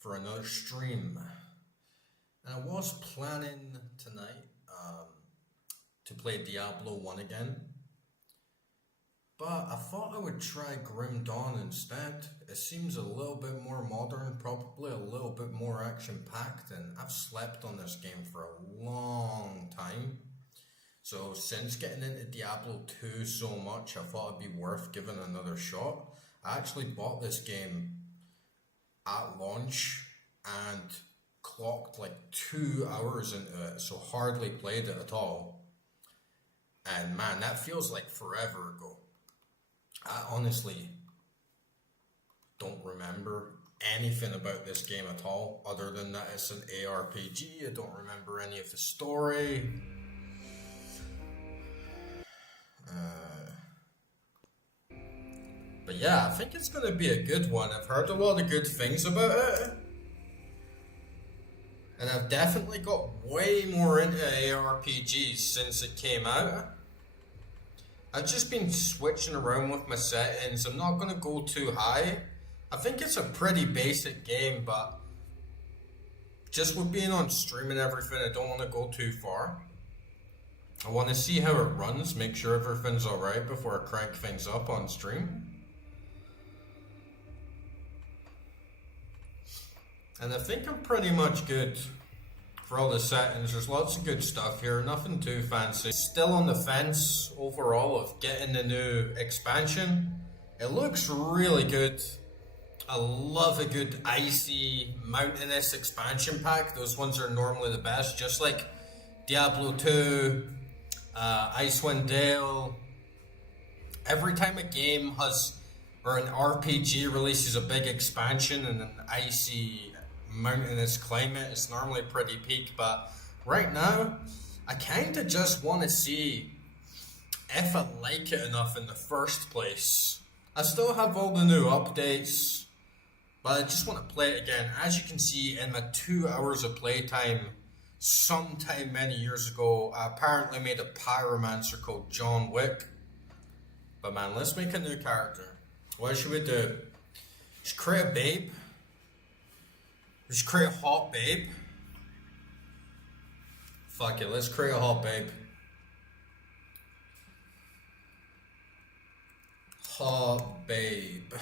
for another stream. And I was planning tonight to play Diablo 1 again, but I thought I would try Grim Dawn instead. It seems a little bit more modern, probably a little bit more action-packed, and I've slept on this game for a long time. So since getting into Diablo 2 so much, I thought it'd be worth giving another shot. I actually bought this game at launch and clocked like 2 hours into it, so hardly played it at all. And man, that feels like forever ago. I honestly don't remember anything about this game at all, other than that it's an ARPG. I don't remember any of the story. But yeah, I think it's going to be a good one. I've heard a lot of good things about it. And I've definitely got way more into ARPGs since it came out. I've just been switching around with my settings. I'm not going to go too high. I think it's a pretty basic game, but just with being on stream and everything, I don't want to go too far. I want to see how it runs, make sure everything's alright before I crank things up on stream. And I think I'm pretty much good for all the settings. There's lots of good stuff here, nothing too fancy. Still on the fence overall of getting the new expansion. It looks really good. I love a good icy mountainous expansion pack. Those ones are normally the best, just like Diablo 2, Icewind Dale. Every time a game has, or an RPG releases a big expansion and an icy mountainous climate, it's normally pretty peak. But right now, I kind of just want to see if I like it enough in the first place. I still have all the new updates, but I just want to play it again. As you can see, in my 2 hours of playtime, sometime many years ago, I apparently made a pyromancer called John Wick. But man, let's make a new character. What should we do? Just create a babe. Just create a hot babe. Fuck it, let's create a hot babe. Hot babe.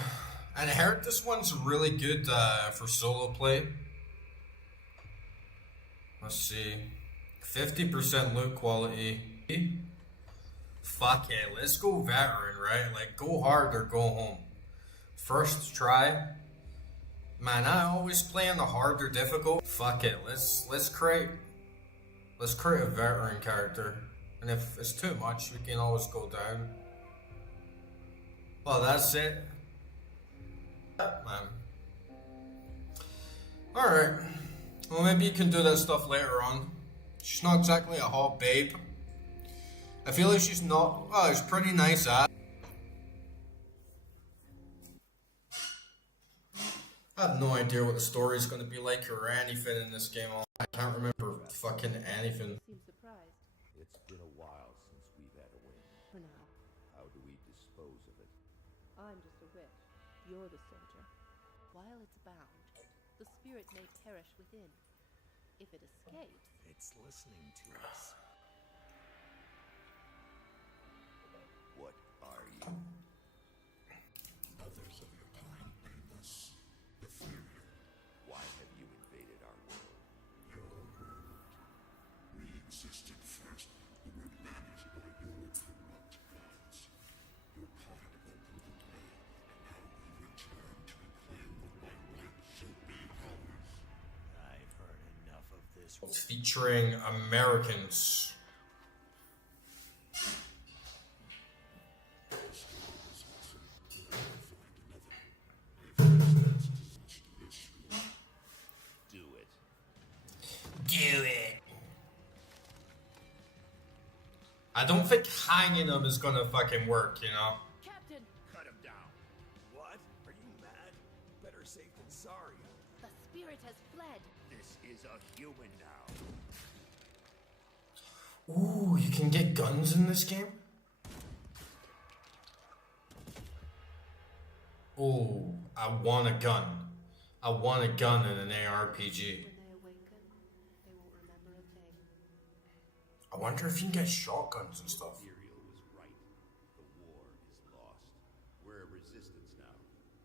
And I heard this one's really good for solo play. Let's see. 50% loot quality. Fuck it, let's go veteran, right? Like, go hard or go home. First try. Man, I always play on the harder difficult. Fuck it, let's create a veteran character. And if it's too much, we can always go down. Well, that's it. Man. Alright. Well, maybe you can do that stuff later on. She's not exactly a hot babe. I feel like she's not. Oh, it's pretty nice. I have no idea what the story is going to be like or anything in this game. I can't remember fucking anything. Seem surprised. It's been a while since we've had a win. For now, How do we dispose of it? I'm just a witch. You're the soldier. While it's bound, the spirit may perish within. If it escapes, It's listening to us. What are you? Others of your kind name us the Fury. Why have you invaded our world? Your world. We existed first. We were managed by your corrupt gods. Your part opened the way, and now we return to reclaim what by right should be ours. I've heard enough of this. Featuring Americans. Do it. Do it. I don't think hanging them is gonna fucking work, you know? Captain, Cut him down. What? Are you mad? Better safe than sorry. the spirit has fled. This is a human now. Ooh, you can get guns in this game? Oh, I want a gun. I want a gun in an ARPG. When they awaken, they won't remember a thing. I wonder if you can get shotguns and stuff. Imperial was right. The war is lost. We're a resistance now,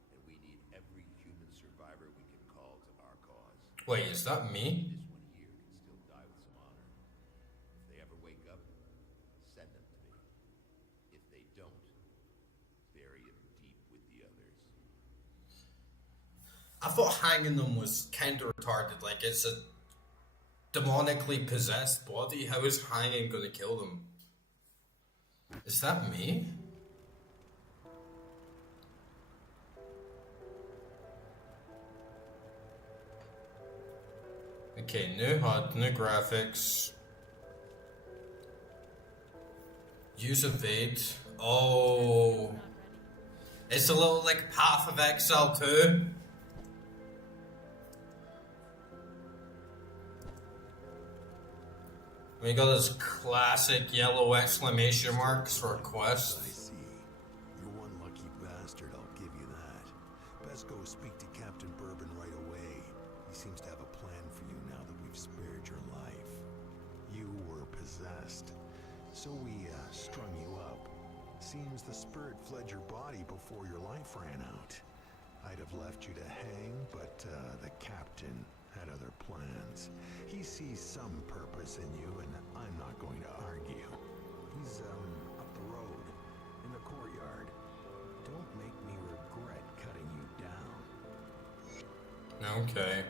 and we need every human survivor we can call to our cause. Wait, is that me? This one here can still die with some honor. If they ever wake up, send them to me. If they don't, bury them deep with the others. I thought hanging them was kind of retarded. Like, it's a demonically possessed body. How is hanging gonna kill them? Is that me? Okay, new HUD, new graphics. Use evade. Oh. Not ready. It's a little like Path of Exile 2. We got those classic yellow exclamation marks for a quest. I see. You're one lucky bastard, I'll give you that. Best go speak to Captain Bourbon right away. He seems to have a plan for you now that we've spared your life. You were possessed, so we strung you up. Seems the spirit fled your body before your life ran out. I'd have left you to hang, but the captain had other plans. He sees some purpose in you, and I'm not going to argue. He's up the road, in the courtyard. Don't make me regret cutting you down. Okay.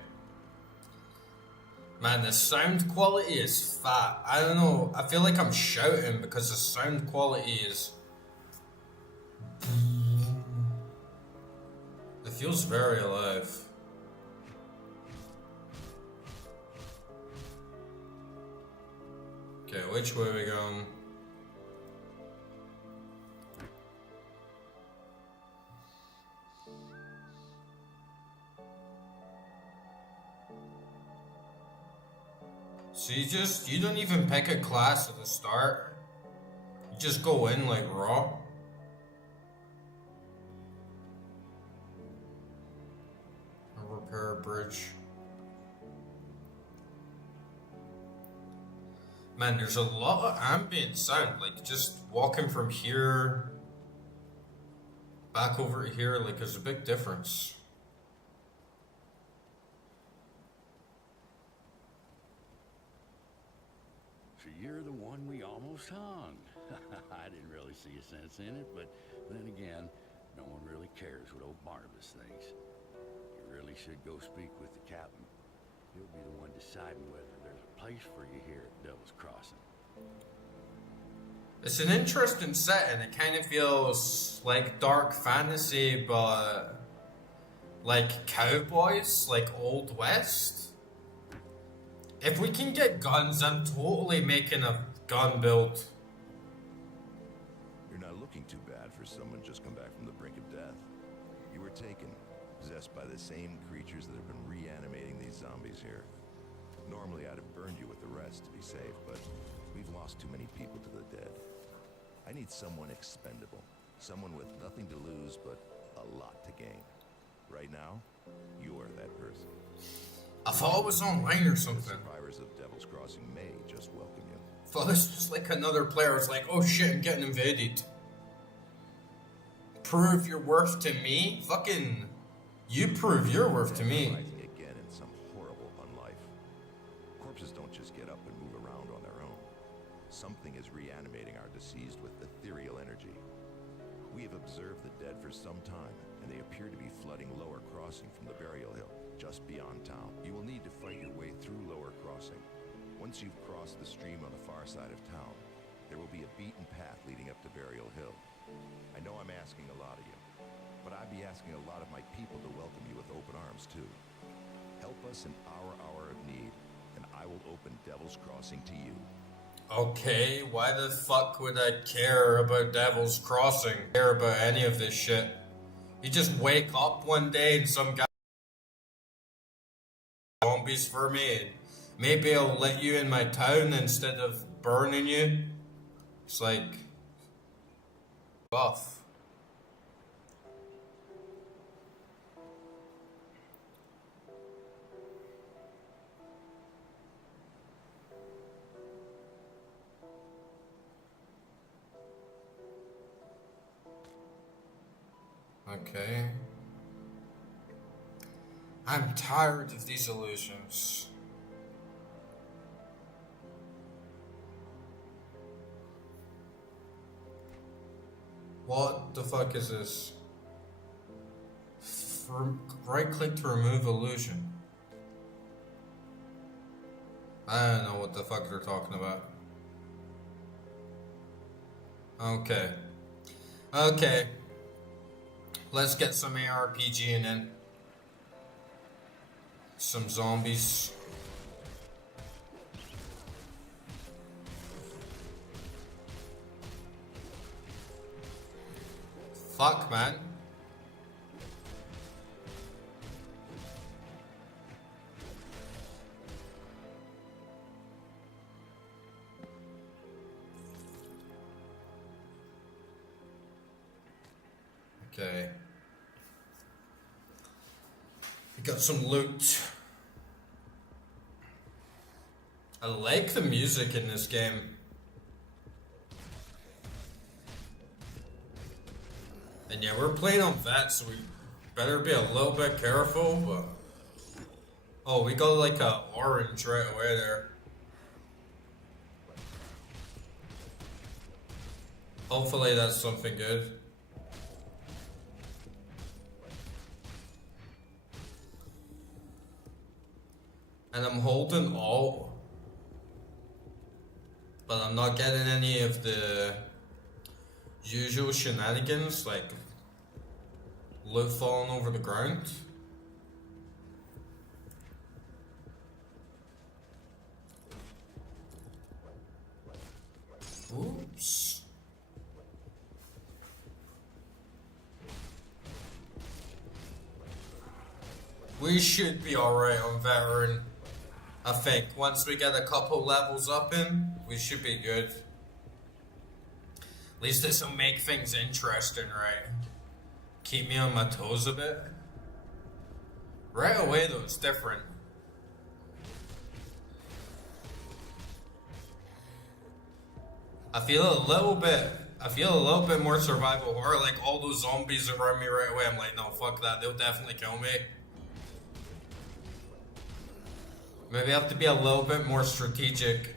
Man, the sound quality is fat. I don't know. I feel like I'm shouting because the sound quality is... It feels very alive. Okay, which way are we going? So you don't even pick a class at the start. You just go in like raw. Or repair a bridge. Man, there's a lot of ambient sound, like just walking from here back over to here, like there's a big difference. So you're the one we almost hung. I didn't really see a sense in it, but then again, no one really cares what old Barnabas thinks. You really should go speak with the captain. He'll be the one deciding whether there's a place for you here at Devil's Crossing. It's an interesting setting. It kind of feels like dark fantasy, but like cowboys, like Old West. If we can get guns, I'm totally making a gun build. You're not looking too bad for someone just come back from the brink of death. You were taken, possessed by the same creatures that have been reanimating these zombies here. Normally I'd have burned you with the rest to be safe, but we've lost too many people to the dead. I need someone expendable. Someone with nothing to lose, but a lot to gain. Right now, you're that person. I thought it was online or something. Survivors of Devil's Crossing may just welcome you. I thought this was like another player was like, oh shit, I'm getting invaded. Prove your worth to me? Fucking, you prove your worth to me. Rising again in some horrible unlife. Corpses don't just get up and move around on their own. Something is reanimating our deceased with ethereal energy. We have observed the dead for some time, and they appear to be flooding Lower Crossing from the burial hill, just beyond town. You will need to fight your way through Lower Crossing. Once you've crossed the stream on the far side of town, there will be a beaten path leading up to Burial Hill. I know I'm asking a lot of you, but I'd be asking a lot of my people to welcome you with open arms too. Help us in our hour of need, and I will open Devil's Crossing to you. Okay, why the fuck would I care about Devil's Crossing? Care about any of this shit? You just wake up one day and some guy zombies for me and maybe I'll let you in my town instead of burning you. It's like buff. Okay. I'm tired of these illusions. What the fuck is this? Right click to remove illusion. I don't know what the fuck they're talking about. Okay. Okay. Let's get some ARPGing in. Some zombies. Fuck, man. Okay. We got some loot. I like the music in this game. And yeah, we're playing on vet, so we better be a little bit careful, but... Oh, we got like a orange right away there. Hopefully that's something good. And I'm holding Alt, but I'm not getting any of the usual shenanigans, like loot falling over the ground. Oops. We should be alright on veteran. I think once we get a couple levels up in, we should be good. At least this will make things interesting, right? Keep me on my toes a bit. Right away though, it's different. I feel a little bit more survival horror. Like all those zombies around me right away, I'm like, no, fuck that, they'll definitely kill me. Maybe I have to be a little bit more strategic.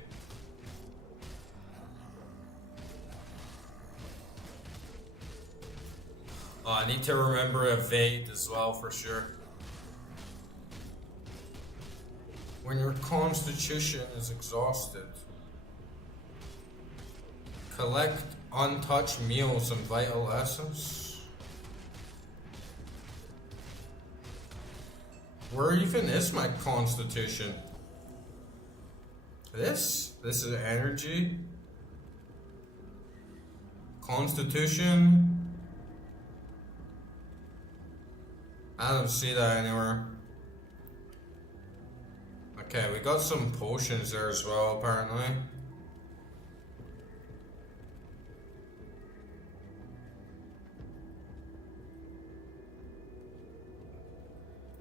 Oh, I need to remember evade as well for sure. When your constitution is exhausted, collect untouched meals and vital essence. Where even is my constitution? This is energy. Constitution. I don't see that anywhere. Okay, we got some potions there as well, apparently.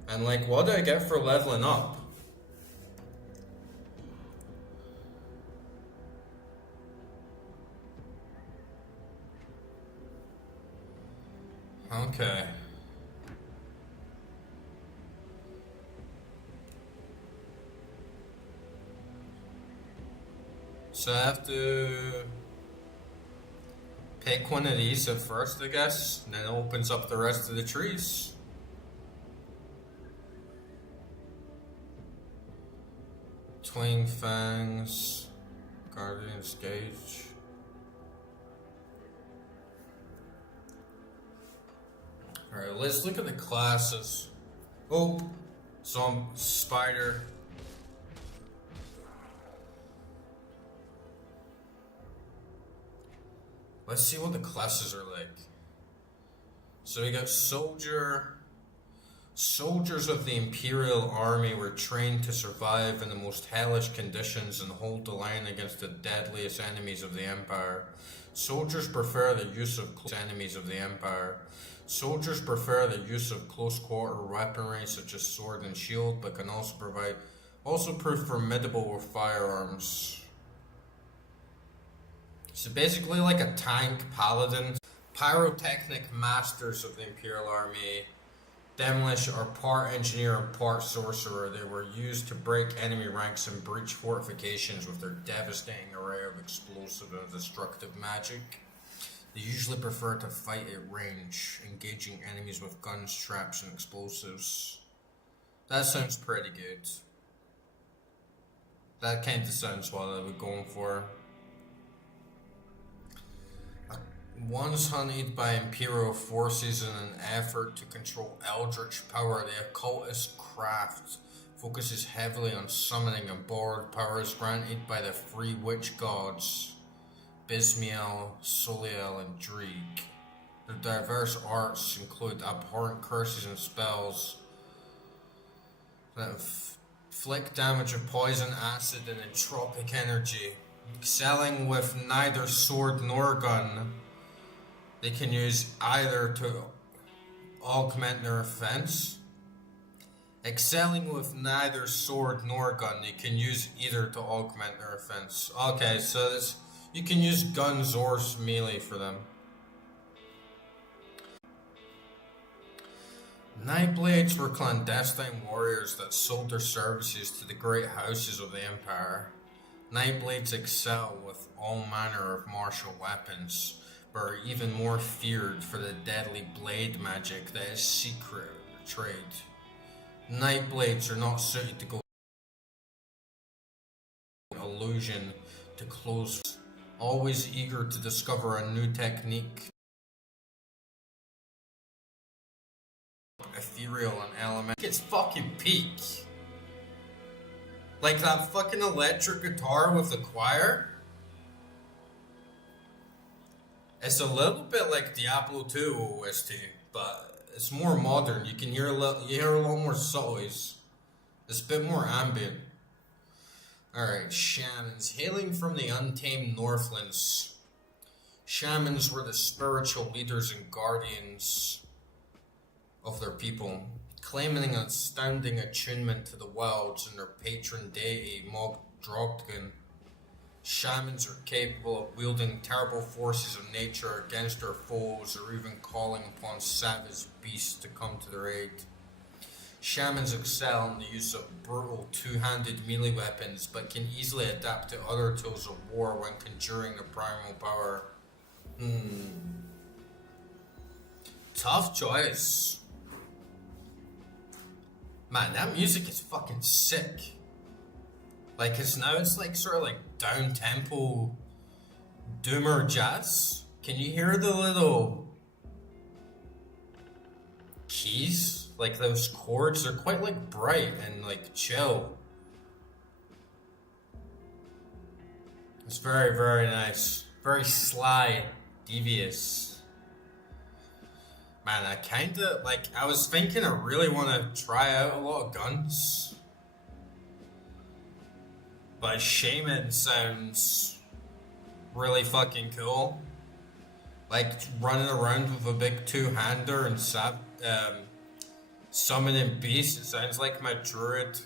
And like, what do I get for leveling up? Okay. So I have to pick one of these at first, I guess, and then it opens up the rest of the trees. Twin Fangs, Guardian's Gauge. Alright, let's look at the classes. Oh, some spider. Let's see what the classes are like. So we got soldier. Soldiers of the Imperial Army were trained to survive in the most hellish conditions and hold the line against the deadliest enemies of the Empire. Soldiers prefer the use of Soldiers prefer the use of close quarter weaponry such as sword and shield, but can also prove formidable with firearms. So basically like a tank paladin. Pyrotechnic masters of the Imperial Army. Demolish are part engineer and part sorcerer. They were used to break enemy ranks and breach fortifications with their devastating array of explosive and destructive magic. They usually prefer to fight at range, engaging enemies with guns, traps, and explosives. That sounds pretty good. That kind of sounds what I was going for. Once hunted by Imperial forces in an effort to control eldritch power, the occultist craft focuses heavily on summoning and borrowed powers granted by the three witch gods, Bismiel, Soliel, and Dreek. Their diverse arts include abhorrent curses and spells that inflict damage of poison, acid, and entropic energy. Excelling with neither sword nor gun, they can use either to augment their offense. Excelling with neither sword nor gun, they can use either to augment their offense. Okay, so you can use guns or melee for them. Nightblades were clandestine warriors that sold their services to the great houses of the Empire. Nightblades excel with all manner of martial weapons, but are even more feared for the deadly blade magic that is secret trade. Nightblades are not suited to go illusion to close, always eager to discover a new technique, ethereal and element. It's fucking peak. Like that fucking electric guitar with the choir. It's a little bit like Diablo 2 OST, but it's more modern. You can hear a lot more subtleties. It's a bit more ambient. Alright, shamans. Hailing from the untamed Northlands, shamans were the spiritual leaders and guardians of their people, claiming an astounding attunement to the wilds and their patron deity, Mog Drogden. Shamans are capable of wielding terrible forces of nature against their foes, or even calling upon savage beasts to come to their aid. Shamans excel in the use of brutal two-handed melee weapons, but can easily adapt to other tools of war when conjuring the primal power. Tough choice. Man, that music is fucking sick. Like, it's like sort of like down-tempo doomer jazz. Can you hear the little keys? Like those chords, they're quite like bright and like chill. It's very, very nice. Very sly, devious. Man, I kinda, like, I was thinking I really want to try out a lot of guns. But Shaman sounds really fucking cool. Like, running around with a big two-hander and summoning beasts. It sounds like my druid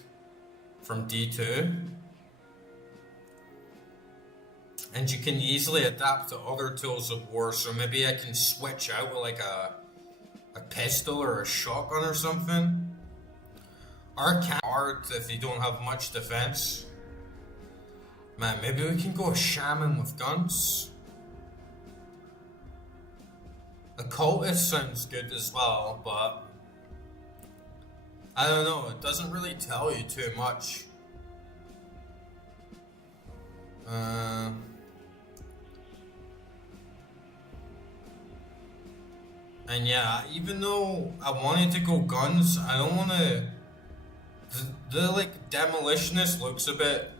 from D2. And you can easily adapt to other tools of war, so maybe I can switch out with like a pistol or a shotgun or something. Arcane hard if you don't have much defense. Man, maybe we can go a shaman with guns. Occultist sounds good as well, but I don't know, it doesn't really tell you too much. And yeah, even though I wanted to go guns, I don't want to. The like demolitionist looks a bit.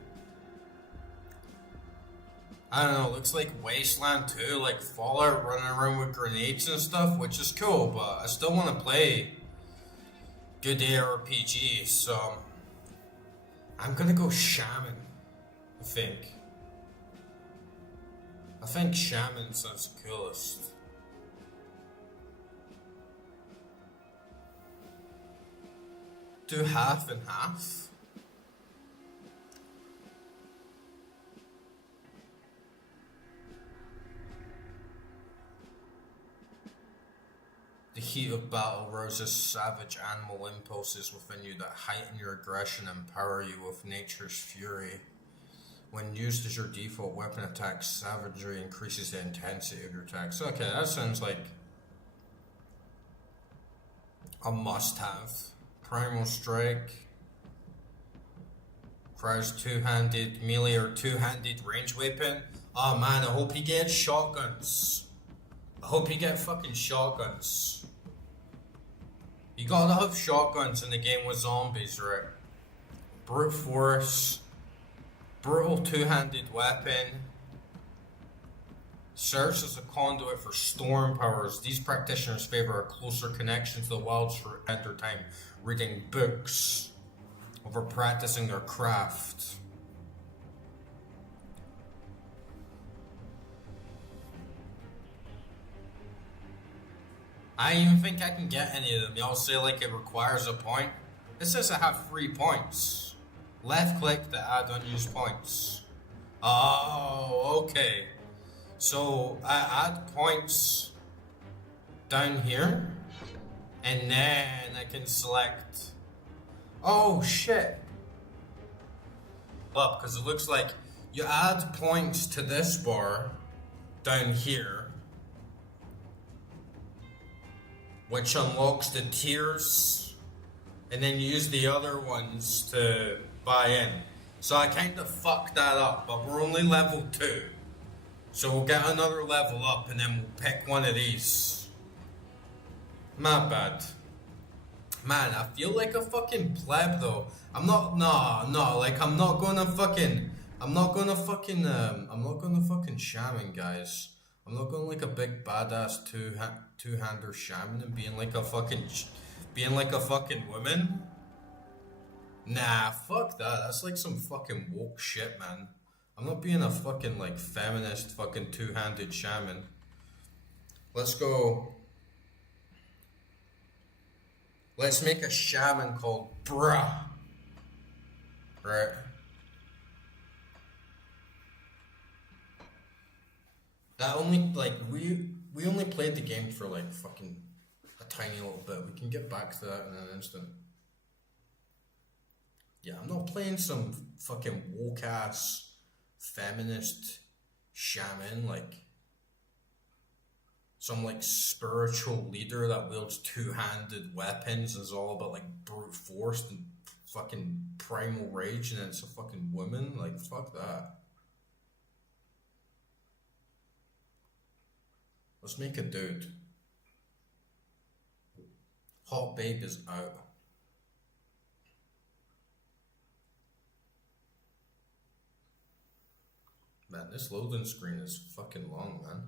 I don't know, looks like Wasteland 2, like Fallout, running around with grenades and stuff, which is cool, but I still want to play good ARPG, so I'm gonna go Shaman, I think. I think Shaman sounds the coolest. Do half and half? The heat of battle rouses savage animal impulses within you that heighten your aggression and empower you with nature's fury. When used as your default weapon attack, savagery increases the intensity of your attacks. Okay, that sounds like a must-have. Primal Strike. Requires two-handed melee or two-handed range weapon. Oh man, I hope you get shotguns. I hope you get fucking shotguns. You gotta have shotguns in the game with zombies, right? Brute force. Brutal two-handed weapon. Serves as a conduit for storm powers. These practitioners favor a closer connection to the wilds for enter time, reading books over practicing their craft. I don't even think I can get any of them. Y'all say like it requires a point. It says I have 3 points. Left click to add unused points. Oh, okay. So I add points down here, and then I can select. Oh shit! Up, because it looks like you add points to this bar down here, which unlocks the tiers, and then you use the other ones to buy in. So I kind of fucked that up, but we're only level 2. So we'll get another level up and then we'll pick one of these. My bad. Man, I feel like a fucking pleb though. I'm not gonna fucking shaman, guys. I'm not going like a big badass two-hander shaman and being like a fucking woman. Nah, fuck that. That's like some fucking woke shit, man. I'm not being a fucking like feminist fucking two-handed shaman. Let's go. Let's make a shaman called Bruh. Right. That only like we only played the game for like fucking a tiny little bit. We can get back to that in an instant. Yeah, I'm not playing some fucking woke ass feminist shaman, like some like spiritual leader that wields two-handed weapons and is all about like brute force and fucking primal rage, and then it's a fucking woman. Like, fuck that. Let's make a dude. Hot babe is out. Man, this loading screen is fucking long, man.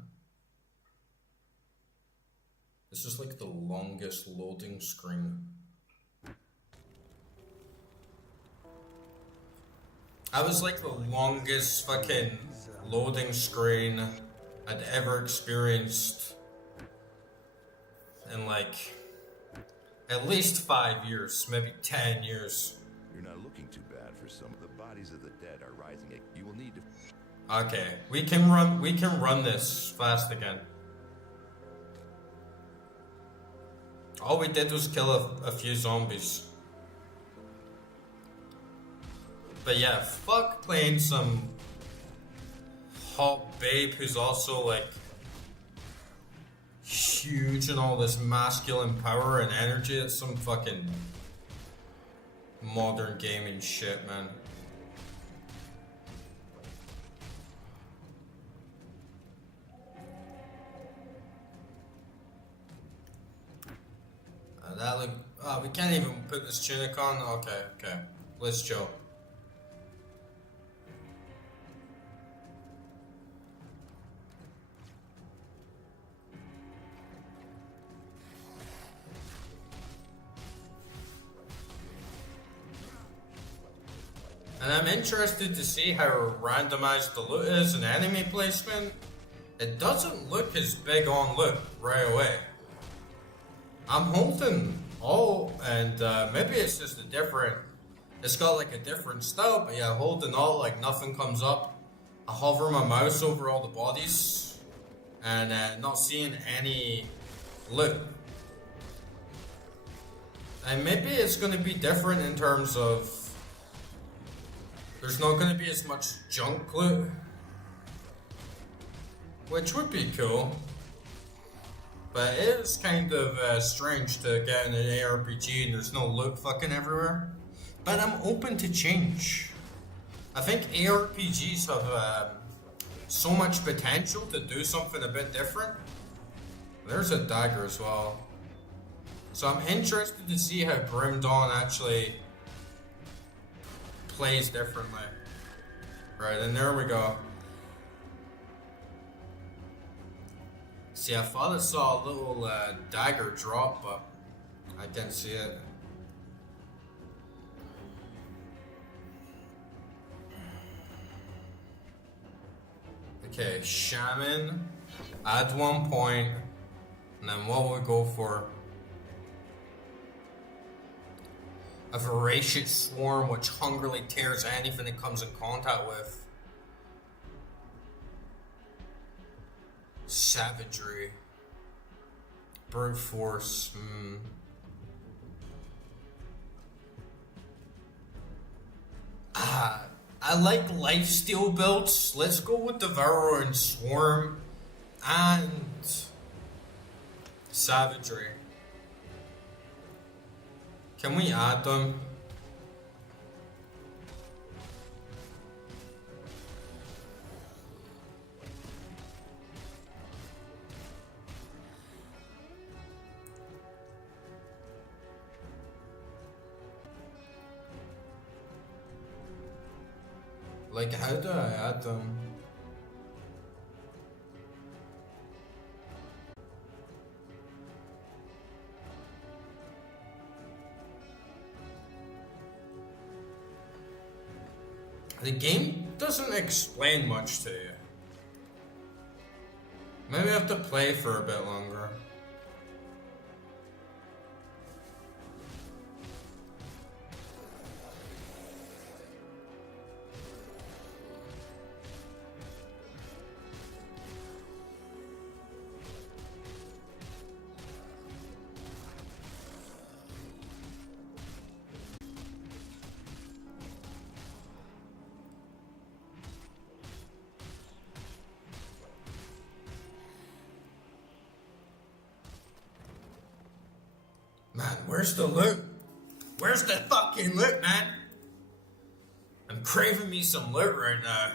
This is like the longest loading screen. I was like the longest fucking loading screen I'd ever experienced in like at least 5 years, maybe 10 years. You're not looking too bad for some. The bodies of the dead are rising. You will need to... Okay, we can run this fast again. All we did was kill a few zombies. But yeah, fuck playing some hot babe who's also like huge and all this masculine power and energy. It's some fucking modern gaming shit, man. That look. Oh, we can't even put this tunic on. Okay. Let's chill. And I'm interested to see how randomized the loot is and enemy placement. It doesn't look as big on loot right away. I'm holding all, and maybe it's just a different, it's got like a different style, but yeah, holding all, like nothing comes up. I hover my mouse over all the bodies, and not seeing any loot. And maybe it's going to be different in terms of there's not going to be as much junk loot, which would be cool. But it is kind of strange to get in an ARPG and there's no loot fucking everywhere. But I'm open to change. I think ARPGs have so much potential to do something a bit different. There's a dagger as well. So I'm interested to see how Grim Dawn actually plays differently. Right, and there we go. See, I thought I saw a little dagger drop, but I didn't see it. Okay, Shaman, add 1 point, and then what will we go for? A voracious swarm which hungrily tears anything it comes in contact with. Savagery. Brute force. I like lifesteal builds. Let's go with Devourer and Swarm and Savagery. Can we add them? Like, how do I add them? The game doesn't explain much to you. Maybe I have to play for a bit longer. Man, where's the loot? Where's the fucking loot, man? I'm craving me some loot right now.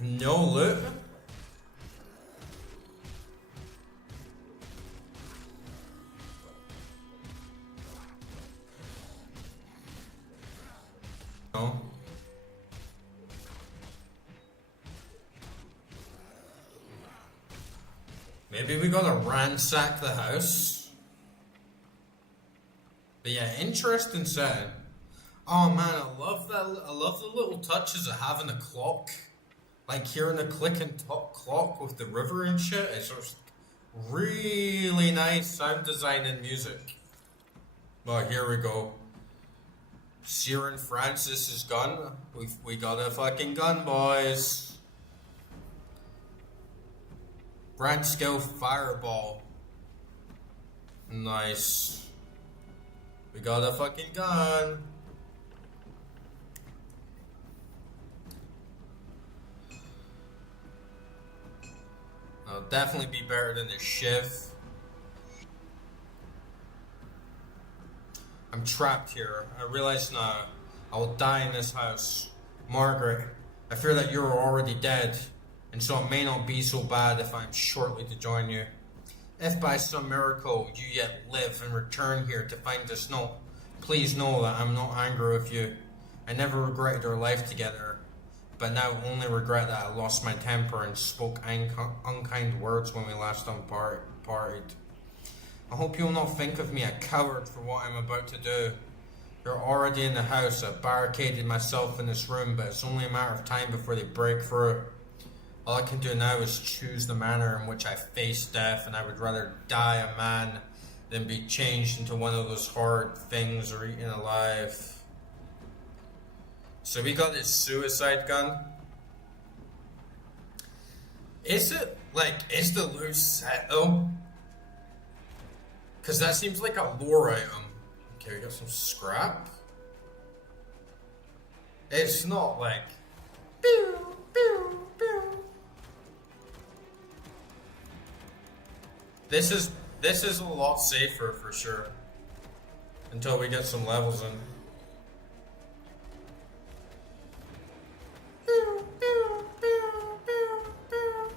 No loot? No. Maybe we gotta ransack the house. But yeah, interesting setting. Oh man, I love that. I love the little touches of having a clock. Like hearing a clicking clock with the river and shit. It's just really nice sound design and music. Well, here we go. Siren Francis's gun. We got a fucking gun, boys. Brand skill fireball. Nice. We got a fucking gun. I'll definitely be better than the Shiv. I'm trapped here. I realize now I will die in this house. Margaret, I fear that you are already dead, and so it may not be so bad if I am shortly to join you. If by some miracle you yet live and return here to find this note, please know that I'm not angry with you. I never regretted our life together, but now only regret that I lost my temper and spoke unkind words when we last parted. I hope you'll not think of me a coward for what I'm about to do. You're already in the house. I've barricaded myself in this room, but it's only a matter of time before they break through. All I can do now is choose the manner in which I face death, and I would rather die a man than be changed into one of those horrid things or eaten alive. So we got this suicide gun. Is it, like, is the loot set though? Because that seems like a lore item. Okay, we got some scrap. It's not like... Pew, pew, pew. This is a lot safer for sure. Until we get some levels in. Pew, pew, pew, pew, pew.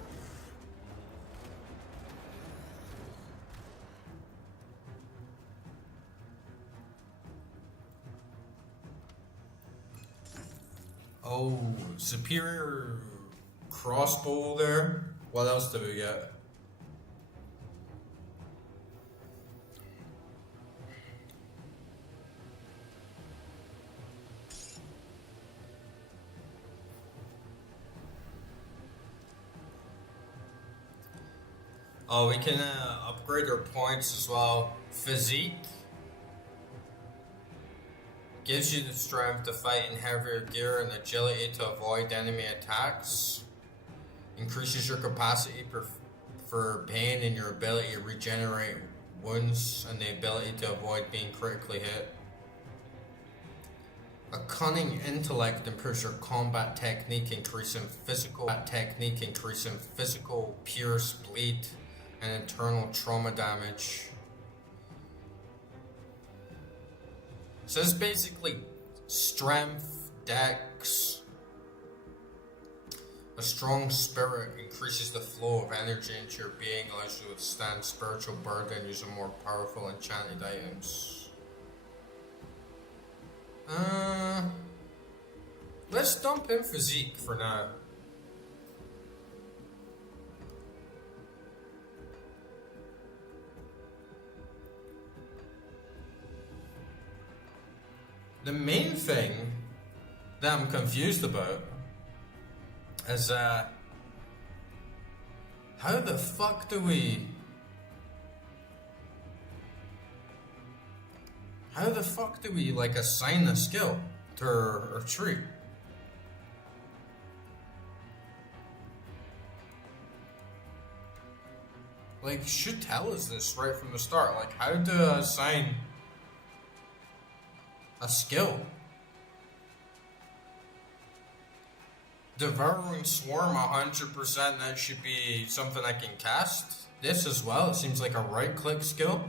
Oh, superior crossbow there. What else do we get? Oh, we can upgrade our points as well. Physique gives you the strength to fight in heavier gear and agility to avoid enemy attacks. Increases your capacity for pain and your ability to regenerate wounds and the ability to avoid being critically hit. A cunning intellect improves your combat technique, increasing physical pierce, bleed, and internal trauma damage. So it's basically strength, dex. A strong spirit increases the flow of energy into your being, allows you to withstand spiritual burden using more powerful enchanted items. Let's dump in physique for now. The main thing that I'm confused about is how the fuck do we like assign a skill to our tree? Like, should tell us this right from the start. Like, how to assign a skill? Devouring Swarm 100%, that should be something I can cast. This as well, it seems like a right click skill.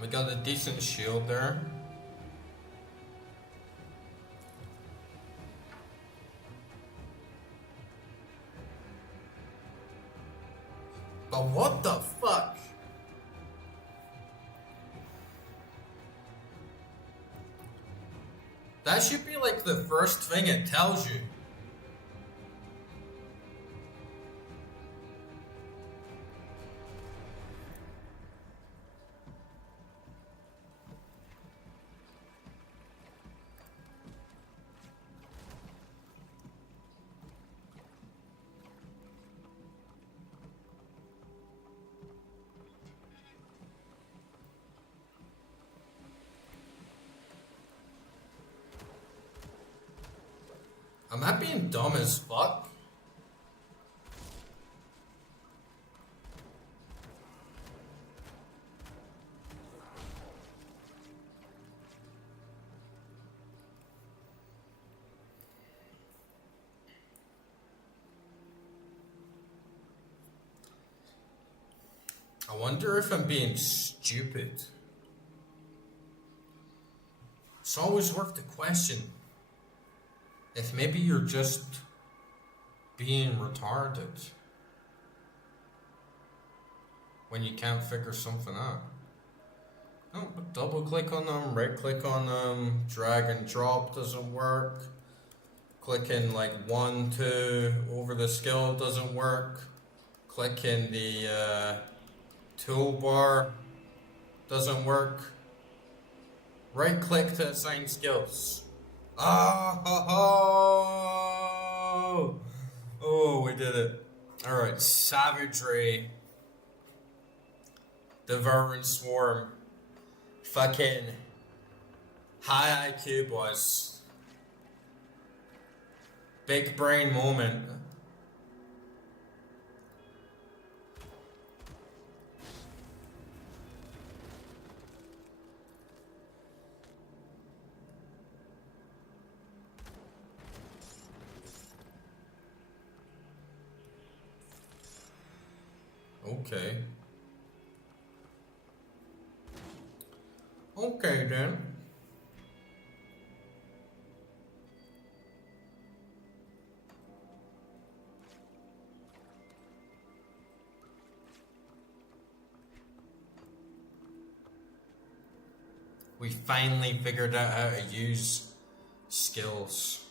We got a decent shield there. But what the fuck? That should be like the first thing it tells you. Am I being dumb as fuck? I wonder if I'm being stupid. It's always worth the question. If maybe you're just being retarded. when you can't figure something out. No, but double click on them, right click on them, drag and drop doesn't work. Clicking like 1, 2 over the skill doesn't work. Clicking the toolbar doesn't work. Right click to assign skills. Oh, we did it. Alright, Savagery. Devouring Swarm. Fucking high IQ boys. Big brain moment. Okay. Okay then. We finally figured out how to use skills.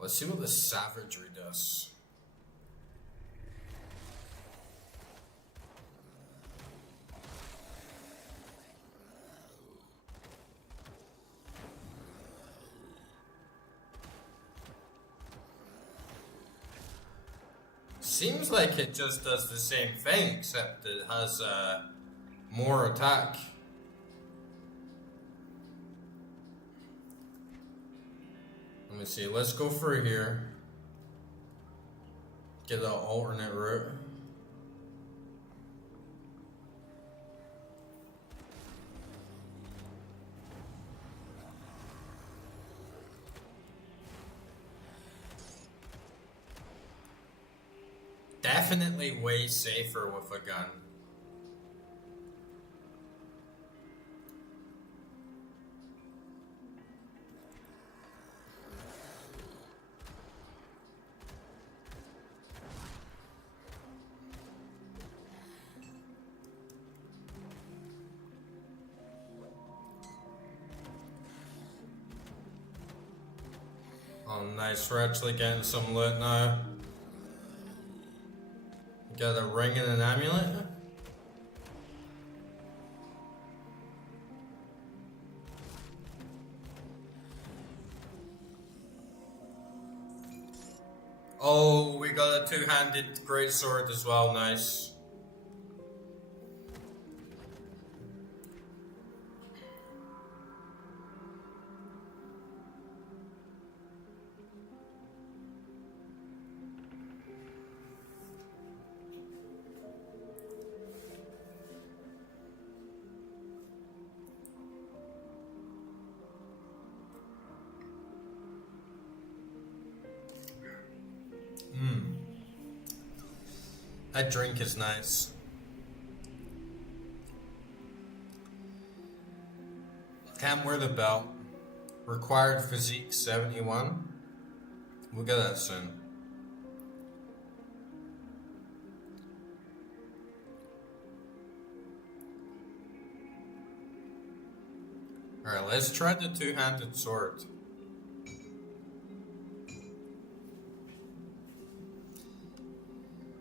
Let's see what the savagery does. Seems like it just does the same thing, except it has more attack. Let me see, let's go through here. Get an alternate route. Definitely way safer with a gun. Oh, nice. We're actually getting some loot now. Got a ring and an amulet. Oh, we got a two-handed greatsword as well. Nice. That drink is nice. Can't wear the belt. Required physique 71. We'll get that soon. Alright, let's try the two-handed sword.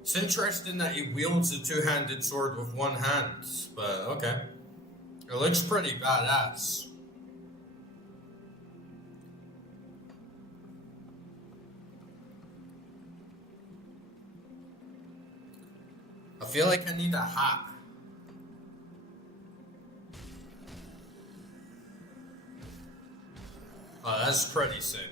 It's interesting that he wields a two-handed sword with one hand, but okay. It looks pretty badass. I feel like I need a hat. Oh, that's pretty sick.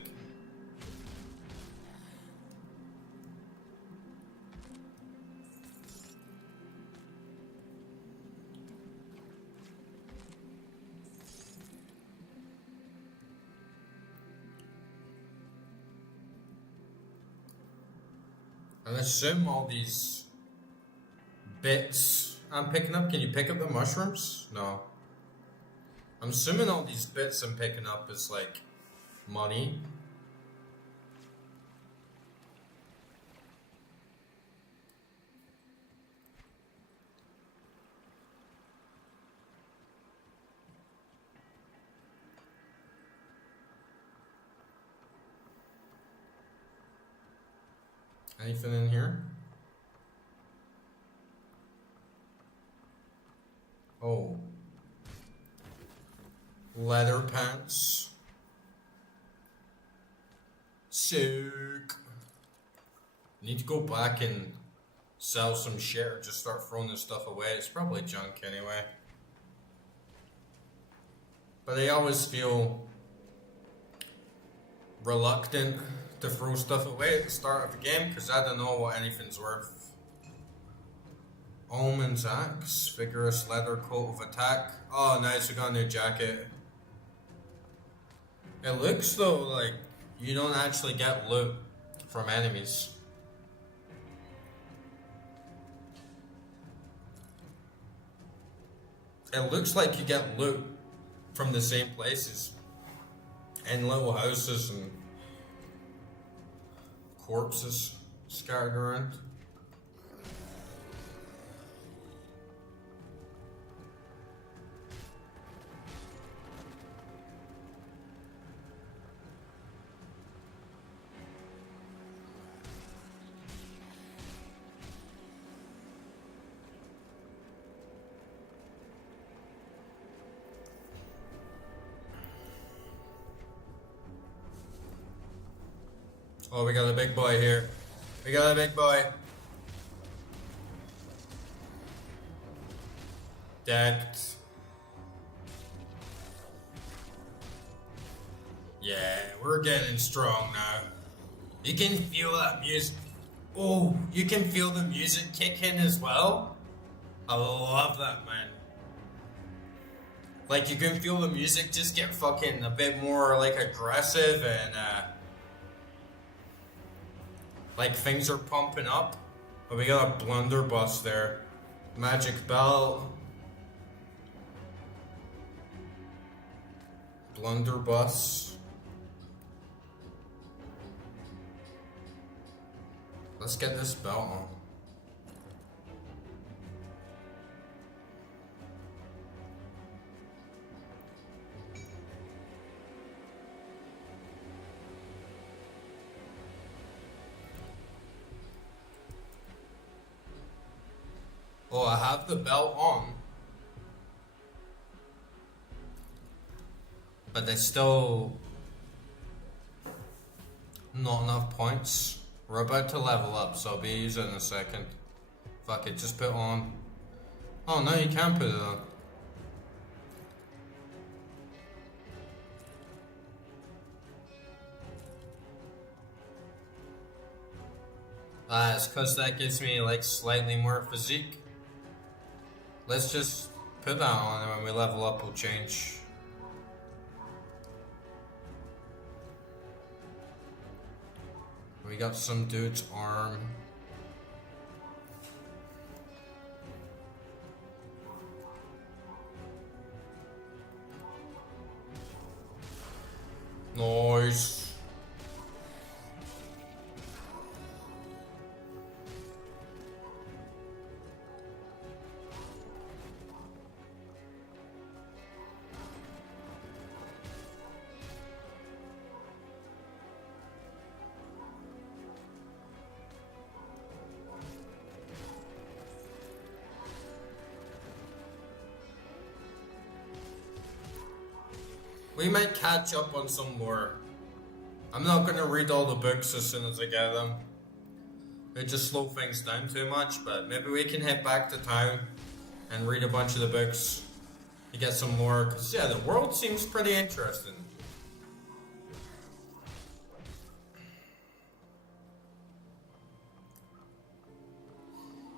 I assume all these bits I'm picking up? Can you pick up the mushrooms? No. I'm assuming all these bits I'm picking up is like money. Anything in here? Oh. Leather pants. Sick. Need to go back and sell some shit or just start throwing this stuff away. It's probably junk anyway. But I always feel reluctant to throw stuff away at the start of the game because I don't know what anything's worth. Almond's axe, vigorous leather coat of attack. Oh, nice, we got a new jacket. It looks though like you don't actually get loot from enemies. It looks like you get loot from the same places. In little houses and corpses scattered around. Oh, we got a big boy here. We got a big boy. Decked. Yeah, we're getting strong now. You can feel that music. Oh, you can feel the music kick in as well. I love that, man. Like, you can feel the music just get fucking a bit more, like, aggressive and, like things are pumping up. But we got a blunderbuss there. Magic belt. Blunderbuss. Let's get this belt on. Oh, I have the belt on. But there's still not enough points. We're about to level up, so I'll be using it in a second. Fuck it, just put it on. Oh no, you can put it on. It's cause that gives me like slightly more physique. Let's just put that on and when we level up we'll change. We got some dude's arm. Nice. We might catch up on some more. I'm not gonna read all the books as soon as I get them. They just slow things down too much, but maybe we can head back to town and read a bunch of the books to get some more, cause yeah, the world seems pretty interesting.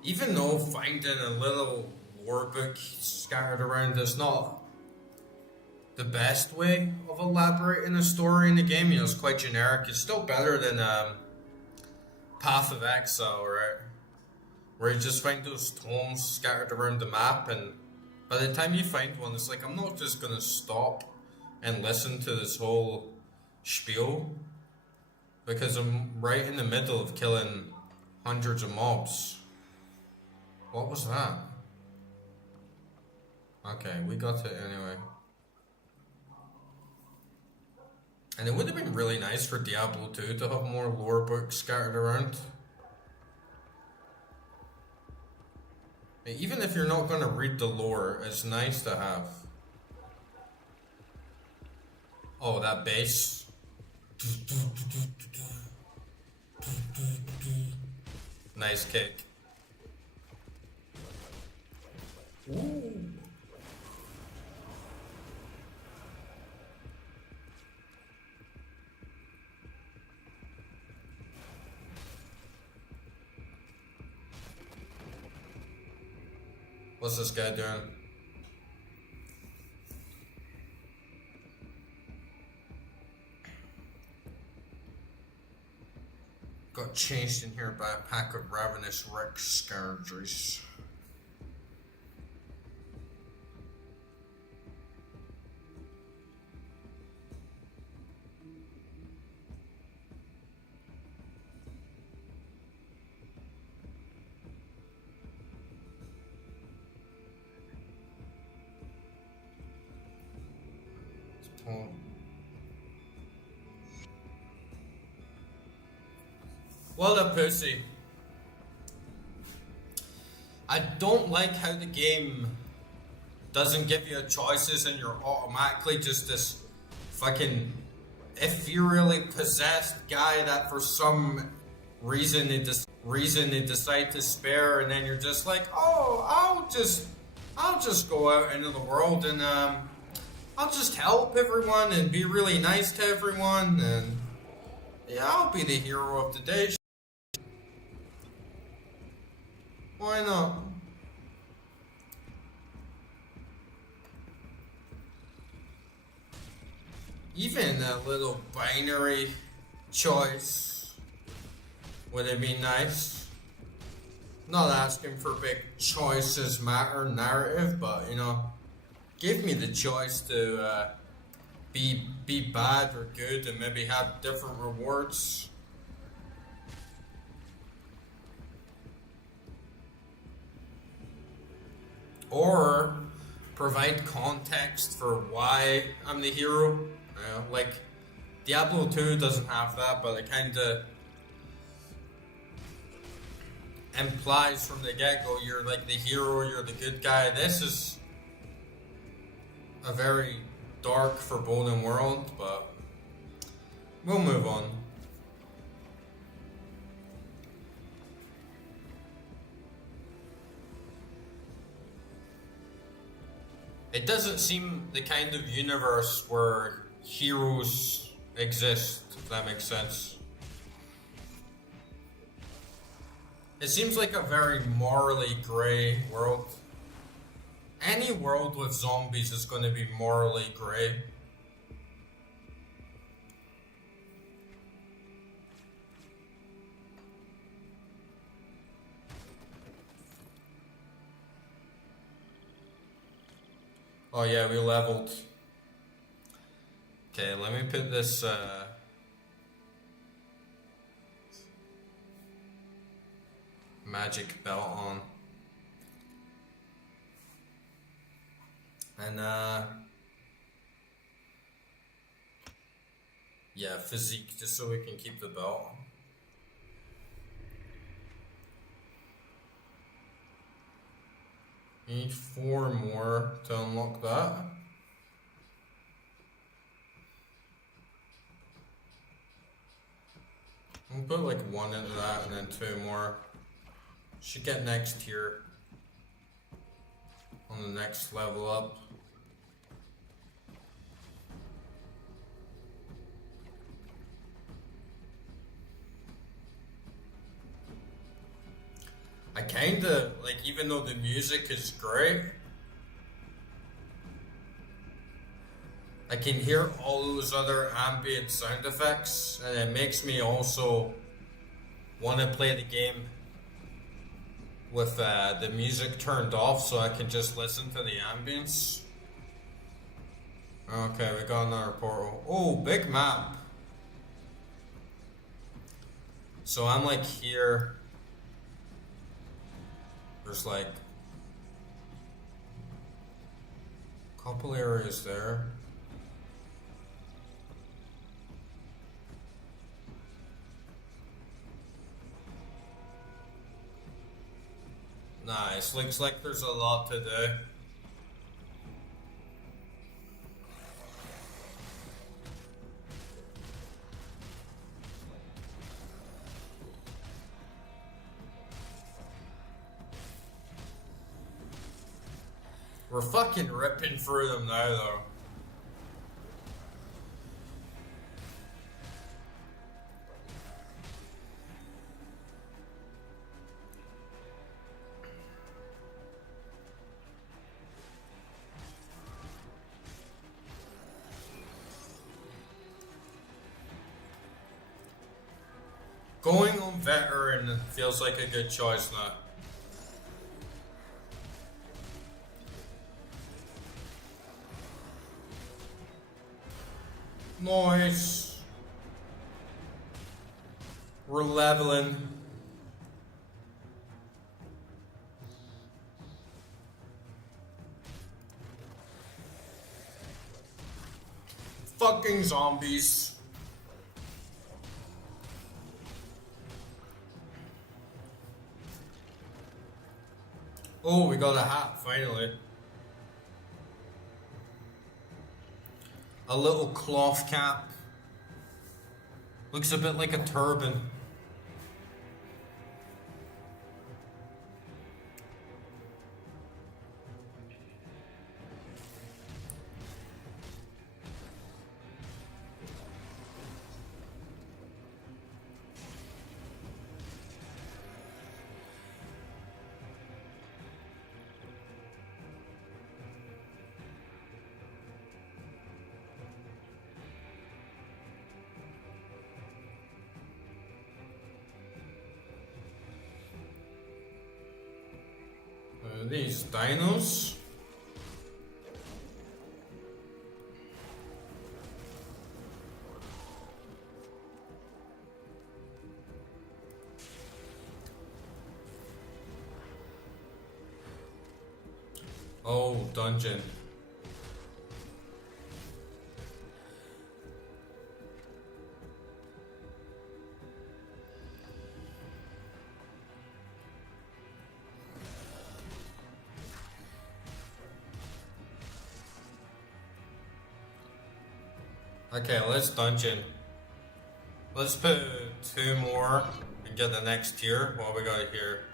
Even though finding a little lore book scattered around is not the best way of elaborating a story in the game, you know, it's quite generic. It's still better than Path of Exile, right? where you just find those tomes scattered around the map, and by the time you find one, it's like, I'm not just gonna stop and listen to this whole spiel, because I'm right in the middle of killing hundreds of mobs. What was that? Okay, we got it anyway. And it would have been really nice for Diablo 2 to have more lore books scattered around. Even if you're not going to read the lore, it's nice to have. Oh, that bass. Nice kick. Ooh. What's this guy doing? Got chased in here by a pack of ravenous Rex scourgers. What a pussy. I don't like how the game doesn't give you choices and you're automatically just this fucking ethereally possessed guy that for some reason they decide to spare, and then you're just like, oh, I'll just go out into the world and I'll just help everyone and be really nice to everyone, and yeah, I'll be the hero of the day. Why not? Even a little binary choice would it be nice? Not asking for big choices matter narrative, but you know, give me the choice to be bad or good and maybe have different rewards. Or provide context for why I'm the hero. Like Diablo 2 doesn't have that, but it kind of implies from the get-go you're like the hero, you're the good guy. This is a very dark, foreboding world, but we'll move on. It doesn't seem the kind of universe where heroes exist, if that makes sense. It seems like a very morally grey world. Any world with zombies is going to be morally grey. Oh yeah, we leveled. Okay, let me put this magic belt on. And yeah, physique, just so we can keep the belt. Need 4 more to unlock that. We'll put like 1 into that and then 2 more. Should get next tier on the next level up. I kinda, like, even though the music is great, I can hear all those other ambient sound effects, and it makes me also want to play the game with the music turned off so I can just listen to the ambience. Okay, we got another portal. Oh, big map. So I'm like here. There's like a couple areas there. Nice. Looks like there's a lot to do. We're fucking ripping through them now, though. Going on veteran feels like a good choice now. Nice. We're leveling. Fucking zombies. Oh, we got a hat, finally. A little cloth cap. Looks a bit like a turban. These dinos. Oh, dungeon. Okay, let's dungeon. Let's put 2 more and get the next tier. What we got here?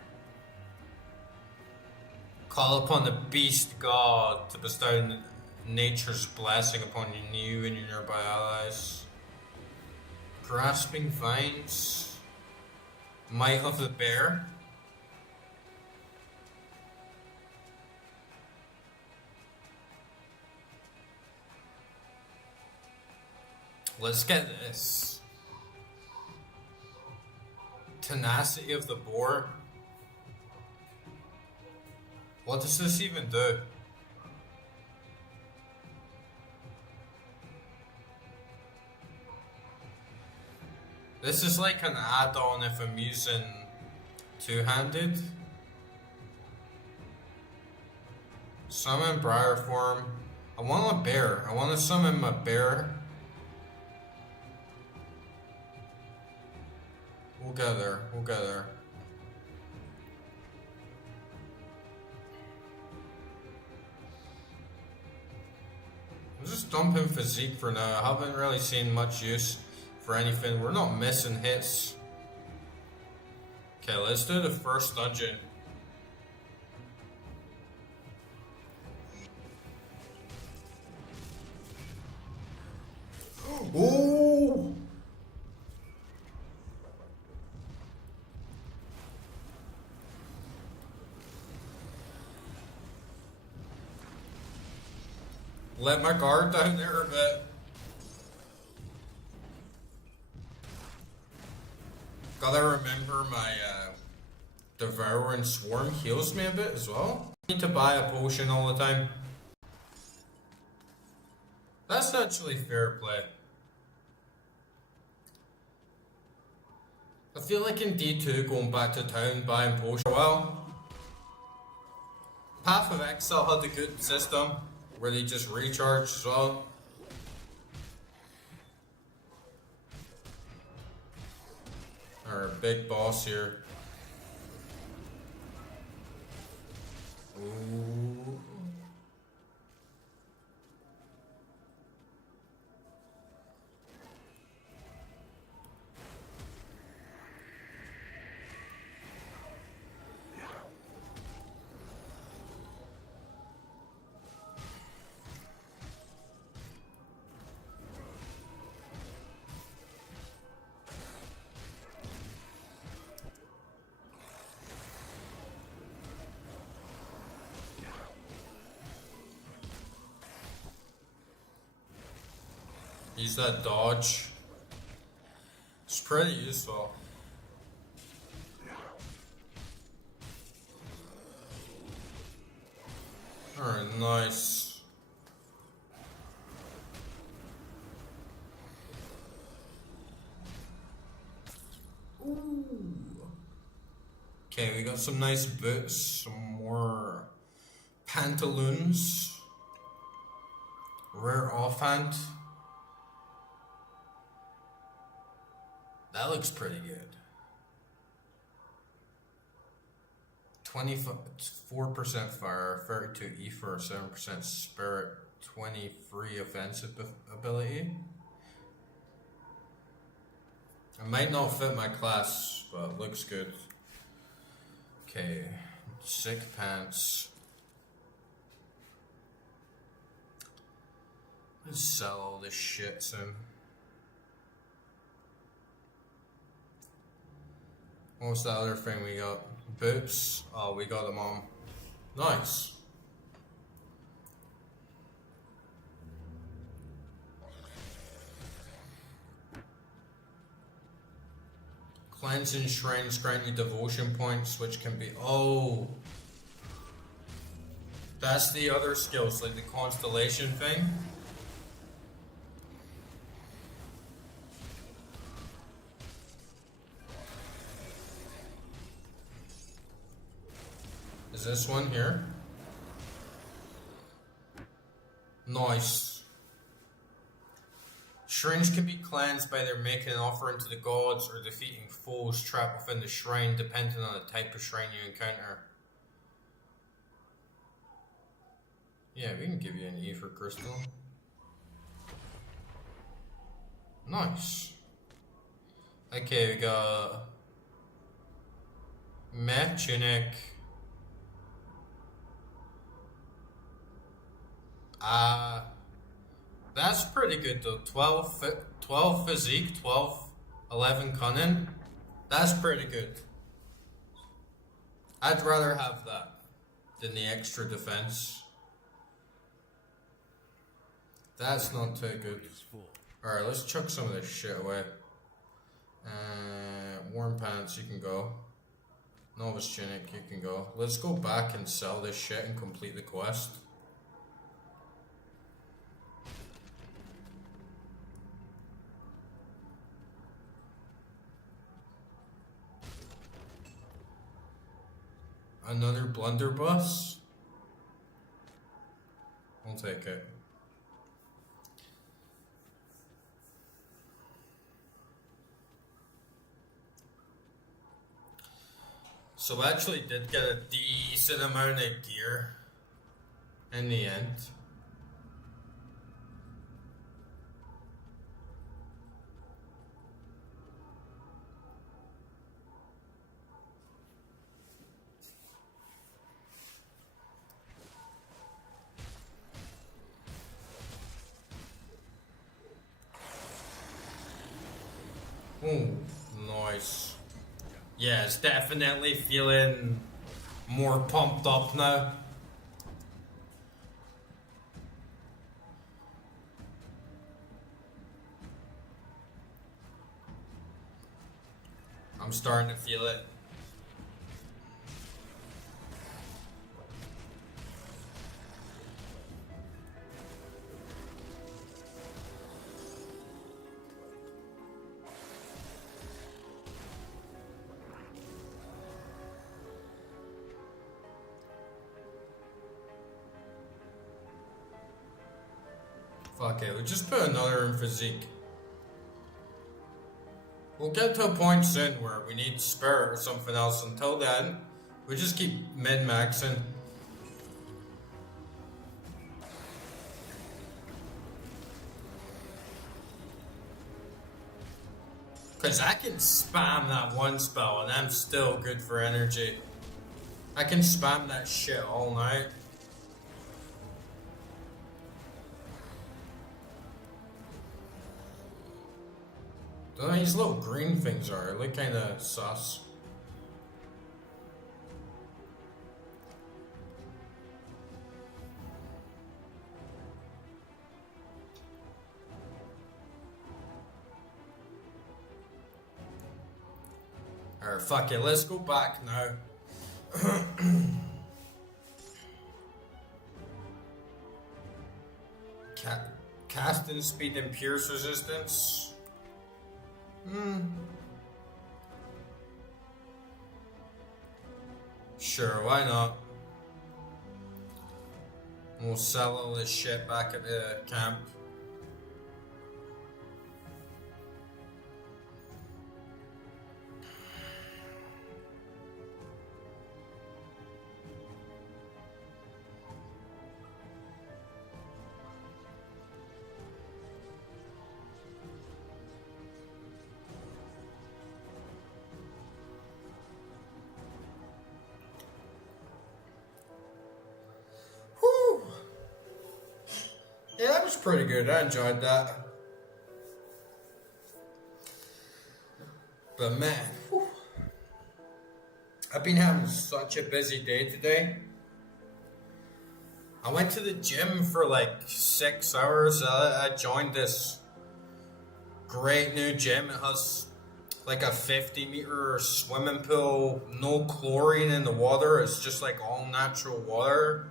Call upon the beast god to bestow nature's blessing upon you and your nearby allies. Grasping vines. Might of the bear. Let's get this. Tenacity of the boar. What does this even do? This is like an add-on if I'm using two-handed. Summon briar form. I want a bear. I want to summon my bear. We'll get there. We'll get there. I'm just dumping physique for now. I haven't really seen much use for anything. We're not missing hits. Okay, let's do the first dungeon. Ooh! Let my guard down there a bit. Gotta remember my Devouring Swarm heals me a bit as well. I need to buy a potion all the time. That's actually fair play. I feel like in D2 going back to town buying potions for a while. Path of Exile had a good system where they just recharge as well. Our big boss here. Ooh. Use that dodge. It's pretty useful. Alright, nice. Ooh. Okay, we got some nice boots, some more pantaloons. Rare offhand. That looks pretty good. 24% fire, 32 ether, 7% spirit, 23 offensive ability. It might not fit my class, but it looks good. Okay, sick pants. Let's sell all this shit soon. What's the other thing we got? Boots. Oh, we got them on. Nice. Cleansing shrines grant you devotion points, which can be... Oh! That's the other skills, like the constellation thing. Is this one here? Nice. Shrines can be cleansed by either making an offering to the gods or defeating foes trapped within the shrine, depending on the type of shrine you encounter. Yeah, we can give you an ether crystal. Nice. Okay, we got mech tunic. That's pretty good though. 12 physique, 11 cunning. That's pretty good. I'd rather have that than the extra defense. That's not too good. Alright, let's chuck some of this shit away. Warm pants, you can go. Novice tunic, you can go. Let's go back and sell this shit and complete the quest. Another blunderbuss? I'll take it. So I actually did get a decent amount of gear in the end. Oh, nice. Yeah, it's definitely feeling more pumped up now. I'm starting to feel it. Fuck it, we'll just put another in physique. We'll get to a point soon where we need spirit or something else. Until then, we just keep min-maxing. Because I can spam that one spell and I'm still good for energy. I can spam that shit all night. Don't know, these little green things are, they look kinda sus. Alright, fuck it, let's go back now. Casting speed and pierce resistance. Sure, why not? We'll sell all this shit back at the camp. Yeah, that was pretty good. I enjoyed that. But man, whew, I've been having such a busy day today. I went to the gym for like 6 hours. I joined this great new gym. It has like a 50-meter swimming pool, no chlorine in the water. It's just like all natural water.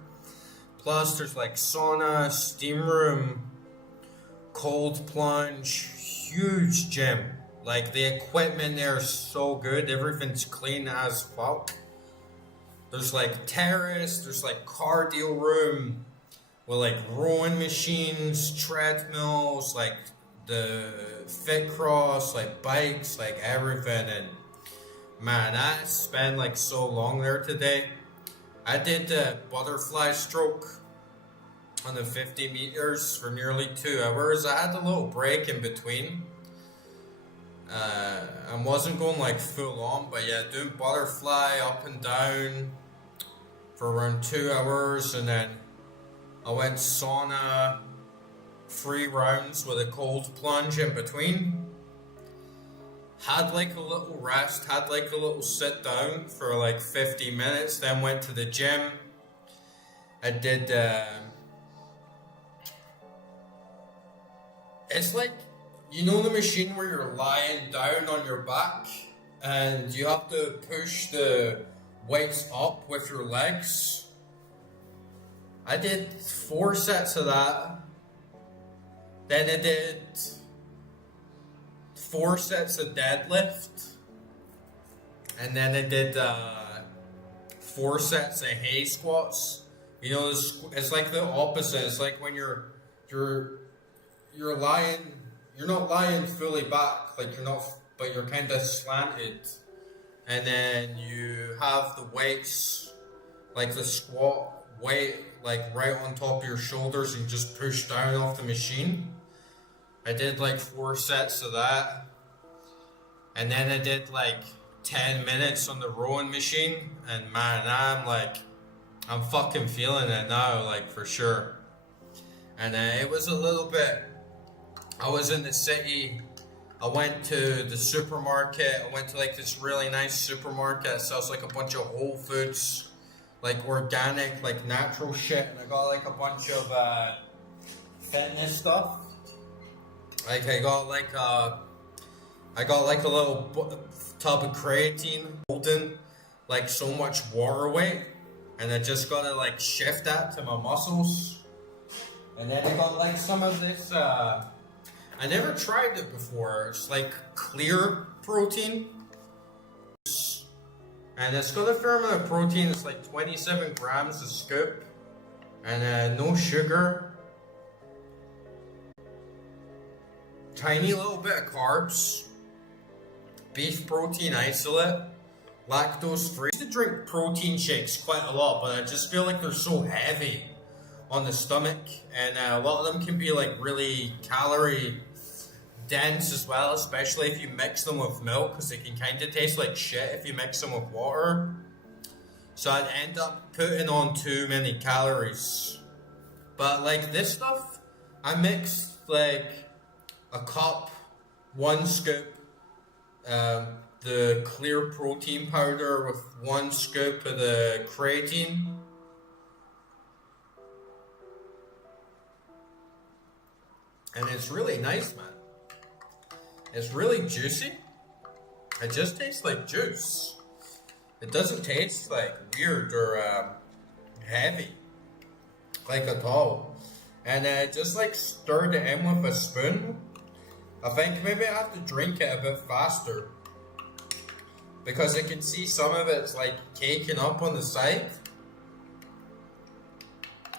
Plus, there's like sauna, steam room, cold plunge, huge gym. Like the equipment there is so good. Everything's clean as fuck. There's like terrace, there's like cardio room with like rowing machines, treadmills, like the fit cross, like bikes, like everything. And man, I spent like so long there today. I did the butterfly stroke on the 50 meters for nearly 2 hours. I had a little break in between. I wasn't going like full on, but yeah, doing butterfly up and down for around 2 hours, and then I went sauna, 3 rounds with a cold plunge in between. Had like a little rest, had like a little sit down for like 50 minutes, then went to the gym. I did, it's like, you know the machine where you're lying down on your back and you have to push the weights up with your legs? I did 4 sets of that. Then I did 4 sets of deadlift, and then I did 4 sets of hay squats. You know, it's like the opposite. It's like when you're lying, you're not lying fully back, like you're not, but you're kind of slanted, and then you have the weights, like the squat weight, like right on top of your shoulders, and just push down off the machine. I did like 4 sets of that, and then I did like 10 minutes on the rowing machine, and man, I'm fucking feeling it now, like for sure. And it was a little bit, I was in the city, I went to the supermarket, I went to like this really nice supermarket that sells like a bunch of Whole Foods, like organic, like natural shit, and I got like a bunch of fitness stuff. Like I got like a little tub of creatine holding like so much water weight, and I just gotta like shift that to my muscles. And then I got like some of this, I never tried it before. It's like clear protein, and it's got a fair amount of protein. It's like 27 grams a scoop, and no sugar. tiny little bit of carbs, beef protein isolate, lactose free. I used to drink protein shakes quite a lot, but I just feel like they're so heavy on the stomach, and a lot of them can be like really calorie dense as well, especially if you mix them with milk, because they can kind of taste like shit if you mix them with water. So I'd end up putting on too many calories. But like this stuff, I mixed like a cup, 1 scoop, the clear protein powder with 1 scoop of the creatine. And it's really nice, man. It's really juicy. It just tastes like juice. It doesn't taste like weird or heavy, like at all. And just like stirred it in with a spoon. I think maybe I have to drink it a bit faster, because I can see some of it's like caking up on the side.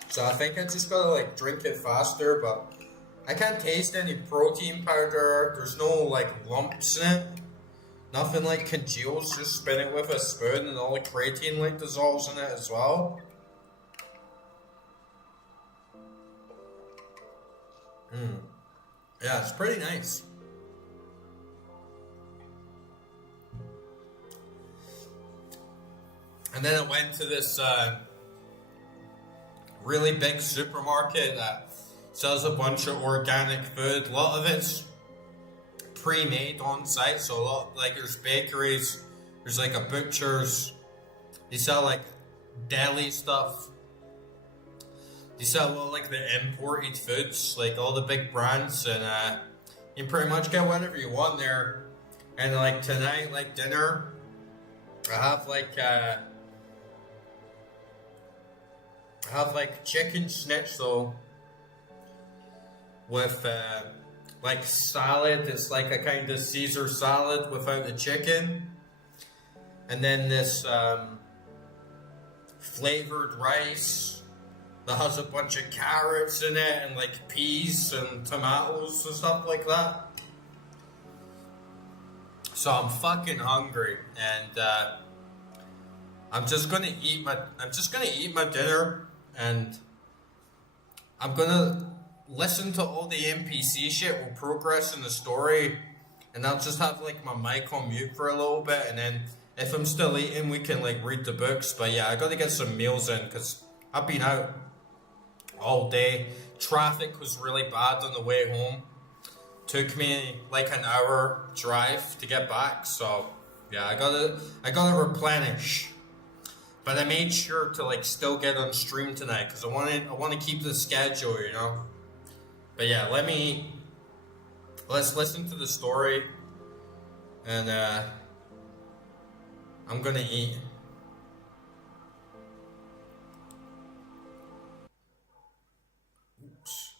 So I think I just gotta like drink it faster, but I can't taste any protein powder. There's no like lumps in it. Nothing like congeals. Just spin it with a spoon and all the creatine like dissolves in it as well. Yeah, it's pretty nice. And then I went to this really big supermarket that sells a bunch of organic food. A lot of it's pre-made on site, so a lot, like there's bakeries, there's like a butcher's, they sell like deli stuff, they sell a lot like the imported foods, like all the big brands, and you can pretty much get whatever you want there. And like tonight, like dinner, I have like chicken schnitzel with like salad. It's like a kind of Caesar salad without the chicken, and then this flavored rice that has a bunch of carrots in it and like peas and tomatoes and stuff like that. So I'm fucking hungry, and I'm just gonna eat my dinner, and I'm gonna listen to all the NPC shit will progress in the story, and I'll just have like my mic on mute for a little bit, and then if I'm still eating, we can like read the books. But yeah, I gotta get some meals in because I've been out all day. Traffic was really bad on the way home. Took me like an hour drive to get back, so yeah, I gotta replenish. But I made sure to like still get on stream tonight because I want to keep the schedule, you know. But yeah, let's listen to the story, and I'm gonna eat. Oops.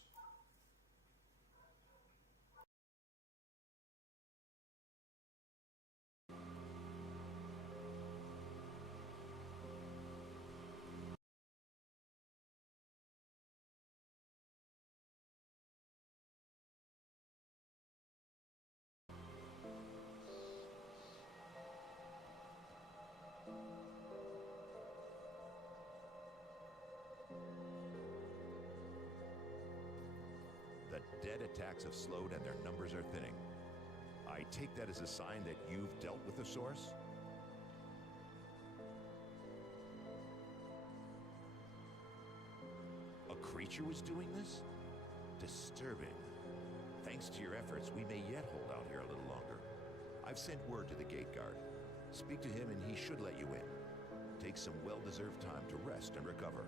The dead attacks have slowed and their numbers are thinning. I take that as a sign that you've dealt with the source? A creature was doing this? Disturbing. Thanks to your efforts, we may yet hold out here a little longer. I've sent word to the gate guard. Speak to him and he should let you in. Take some well-deserved time to rest and recover.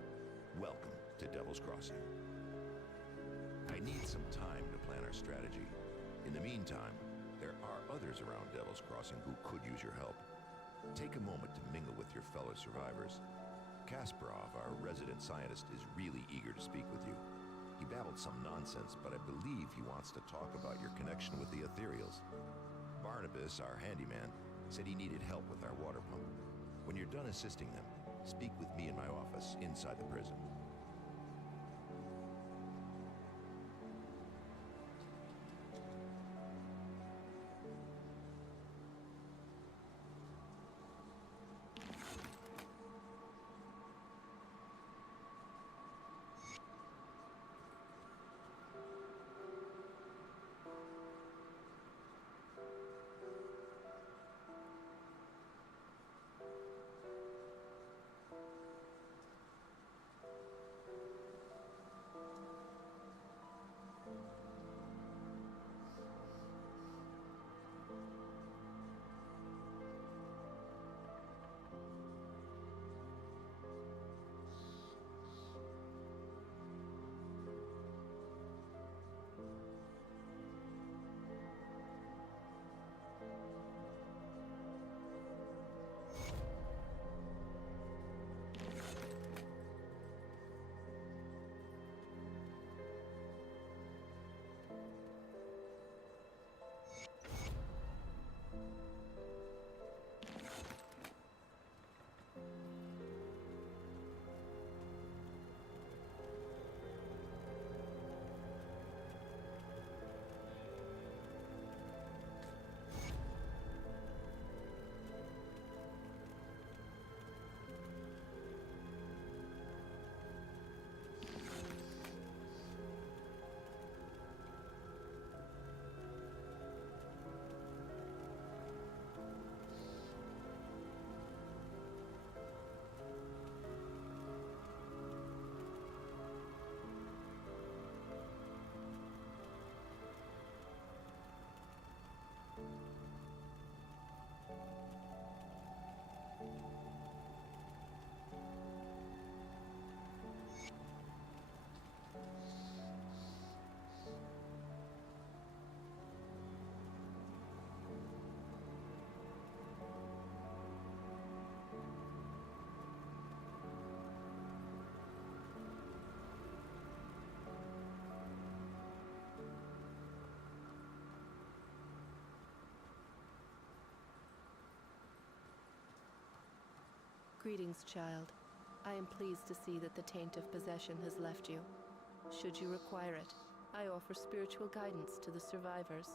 Welcome to Devil's Crossing. I need some time to plan our strategy. In the meantime, there are others around Devil's Crossing who could use your help. Take a moment to mingle with your fellow survivors. Kasparov, our resident scientist, is really eager to speak with you. He babbled some nonsense, but I believe he wants to talk about your connection with the Ethereals. Barnabas, our handyman, said he needed help with our water pump. When you're done assisting them, speak with me in my office inside the prison. Greetings, child. I am pleased to see that the taint of possession has left you. Should you require it, I offer spiritual guidance to the survivors.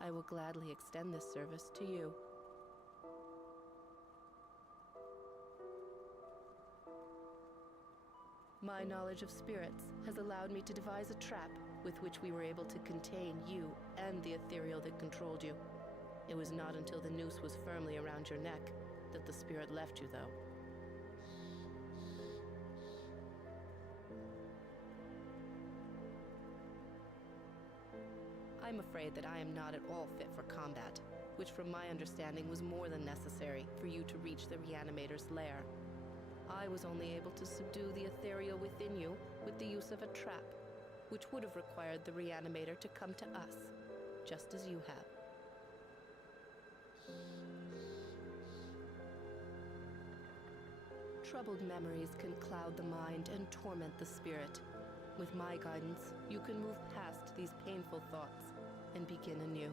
I will gladly extend this service to you. My knowledge of spirits has allowed me to devise a trap with which we were able to contain you and the ethereal that controlled you. It was not until the noose was firmly around your neck that the spirit left you, though. I'm afraid that I am not at all fit for combat, which from my understanding was more than necessary for you to reach the Reanimator's lair. I was only able to subdue the ethereal within you with the use of a trap, which would have required the Reanimator to come to us, just as you have. Troubled memories can cloud the mind and torment the spirit. With my guidance, you can move past these painful thoughts and begin anew.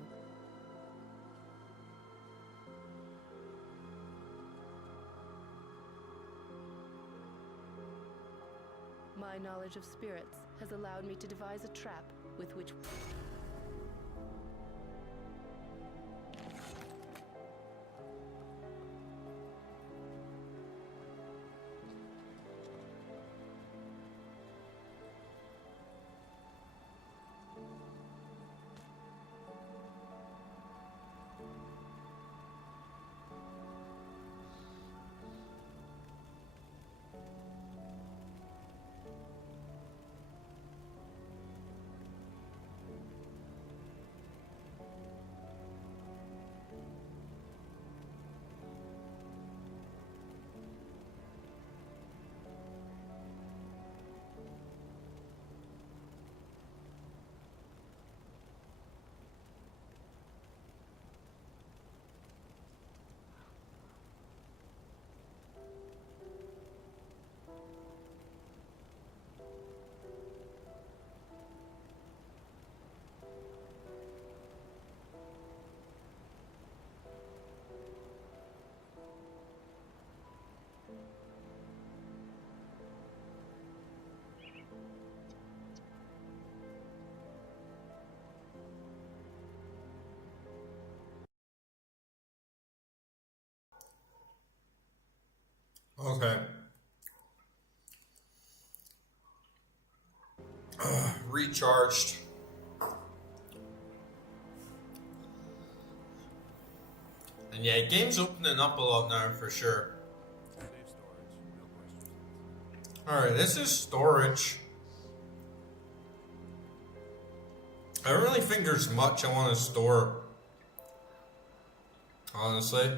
My knowledge of spirits has allowed me to devise a trap with which... Okay. Recharged. And yeah, game's opening up a lot now for sure. Alright, this is storage. I don't really think there's much I want to store. Honestly.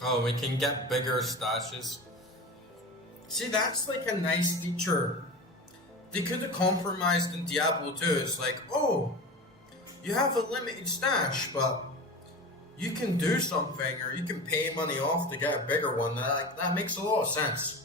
Oh, we can get bigger stashes. See, that's like a nice feature. They could have compromised in Diablo 2. It's like, oh, you have a limited stash, but you can do something, or you can pay money off to get a bigger one. That makes a lot of sense.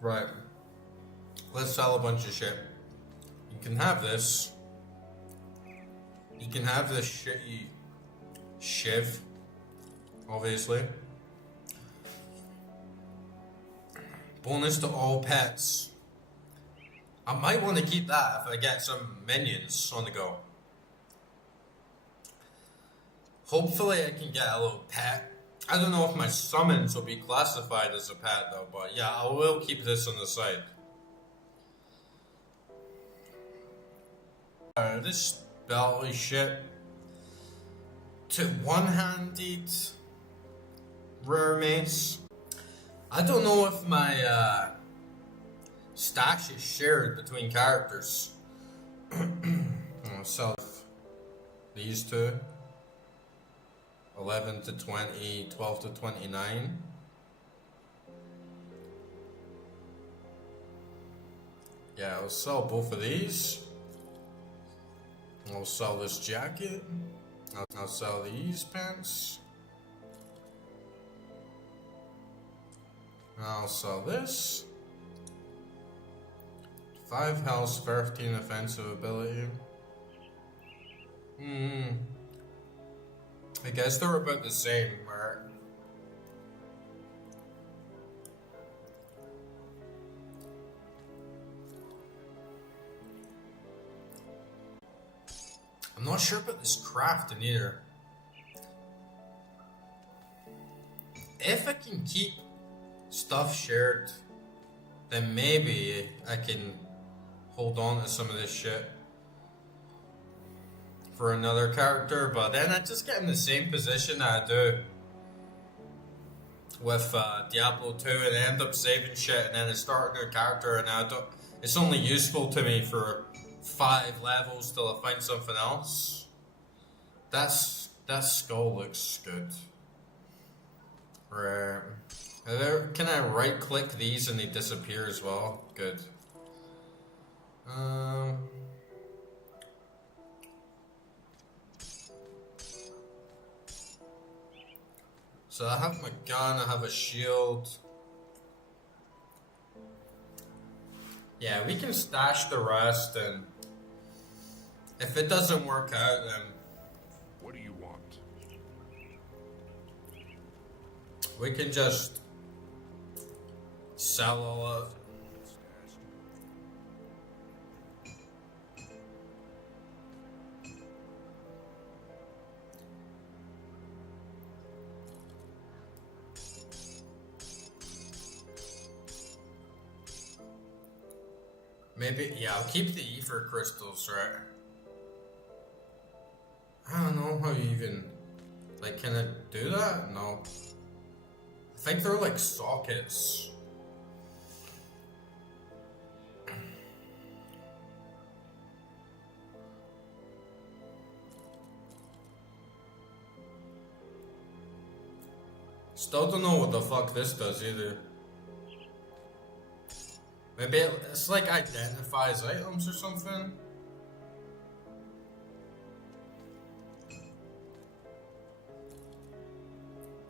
Right. Let's sell a bunch of shit. You can have this. You can have this shitty shiv, obviously. Bonus to all pets. I might want to keep that if I get some minions on the go. Hopefully I can get a little pet. I don't know if my summons will be classified as a pet though, but yeah, I will keep this on the side. This battle shit to one-handed rare mace. I don't know if my stash is shared between characters. Self These two. 11 to 20, 12 to 29. Yeah, I'll sell both of these. I'll sell this jacket. I'll sell these pants. I'll sell this. 5 health, 13 offensive ability. I guess they're about the same, right? I'm not sure about this crafting either. If I can keep stuff shared, then maybe I can hold on to some of this shit for another character, but then I just get in the same position that I do with Diablo 2 and I end up saving shit and then I start a new character and I don't, it's only useful to me for 5 levels till I find something else. That skull looks good. Right. Can I right click these and they disappear as well? Good. So I have my gun, I have a shield. Yeah, we can stash the rest, and if it doesn't work out, then What do you want? we can just sell all of it. Maybe, yeah, I'll keep the ether crystals, right? I don't know how you even, like, can I do that? No. I think they're like sockets. Still don't know what the fuck this does either. Maybe it's like identifies items or something.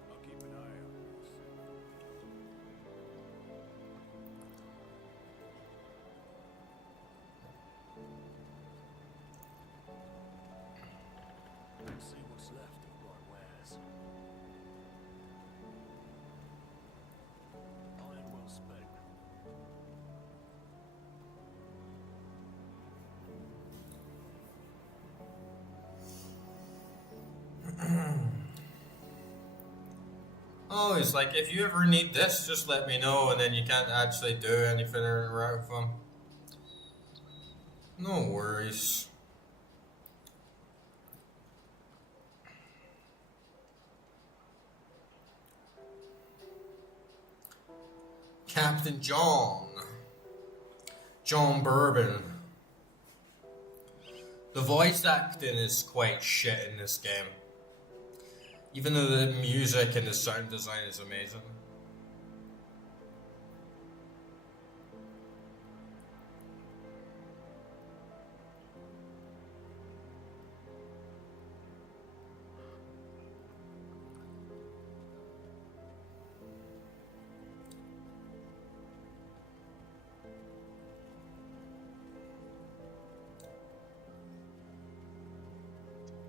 I'll keep an eye on this. Let's see what's left of our wares. Iron well spent. Oh, it's like, if you ever need this, just let me know, and then you can't actually do anything or interact with them. No worries. Captain John. John Bourbon. The voice acting is quite shit in this game. Even though the music and the sound design is amazing.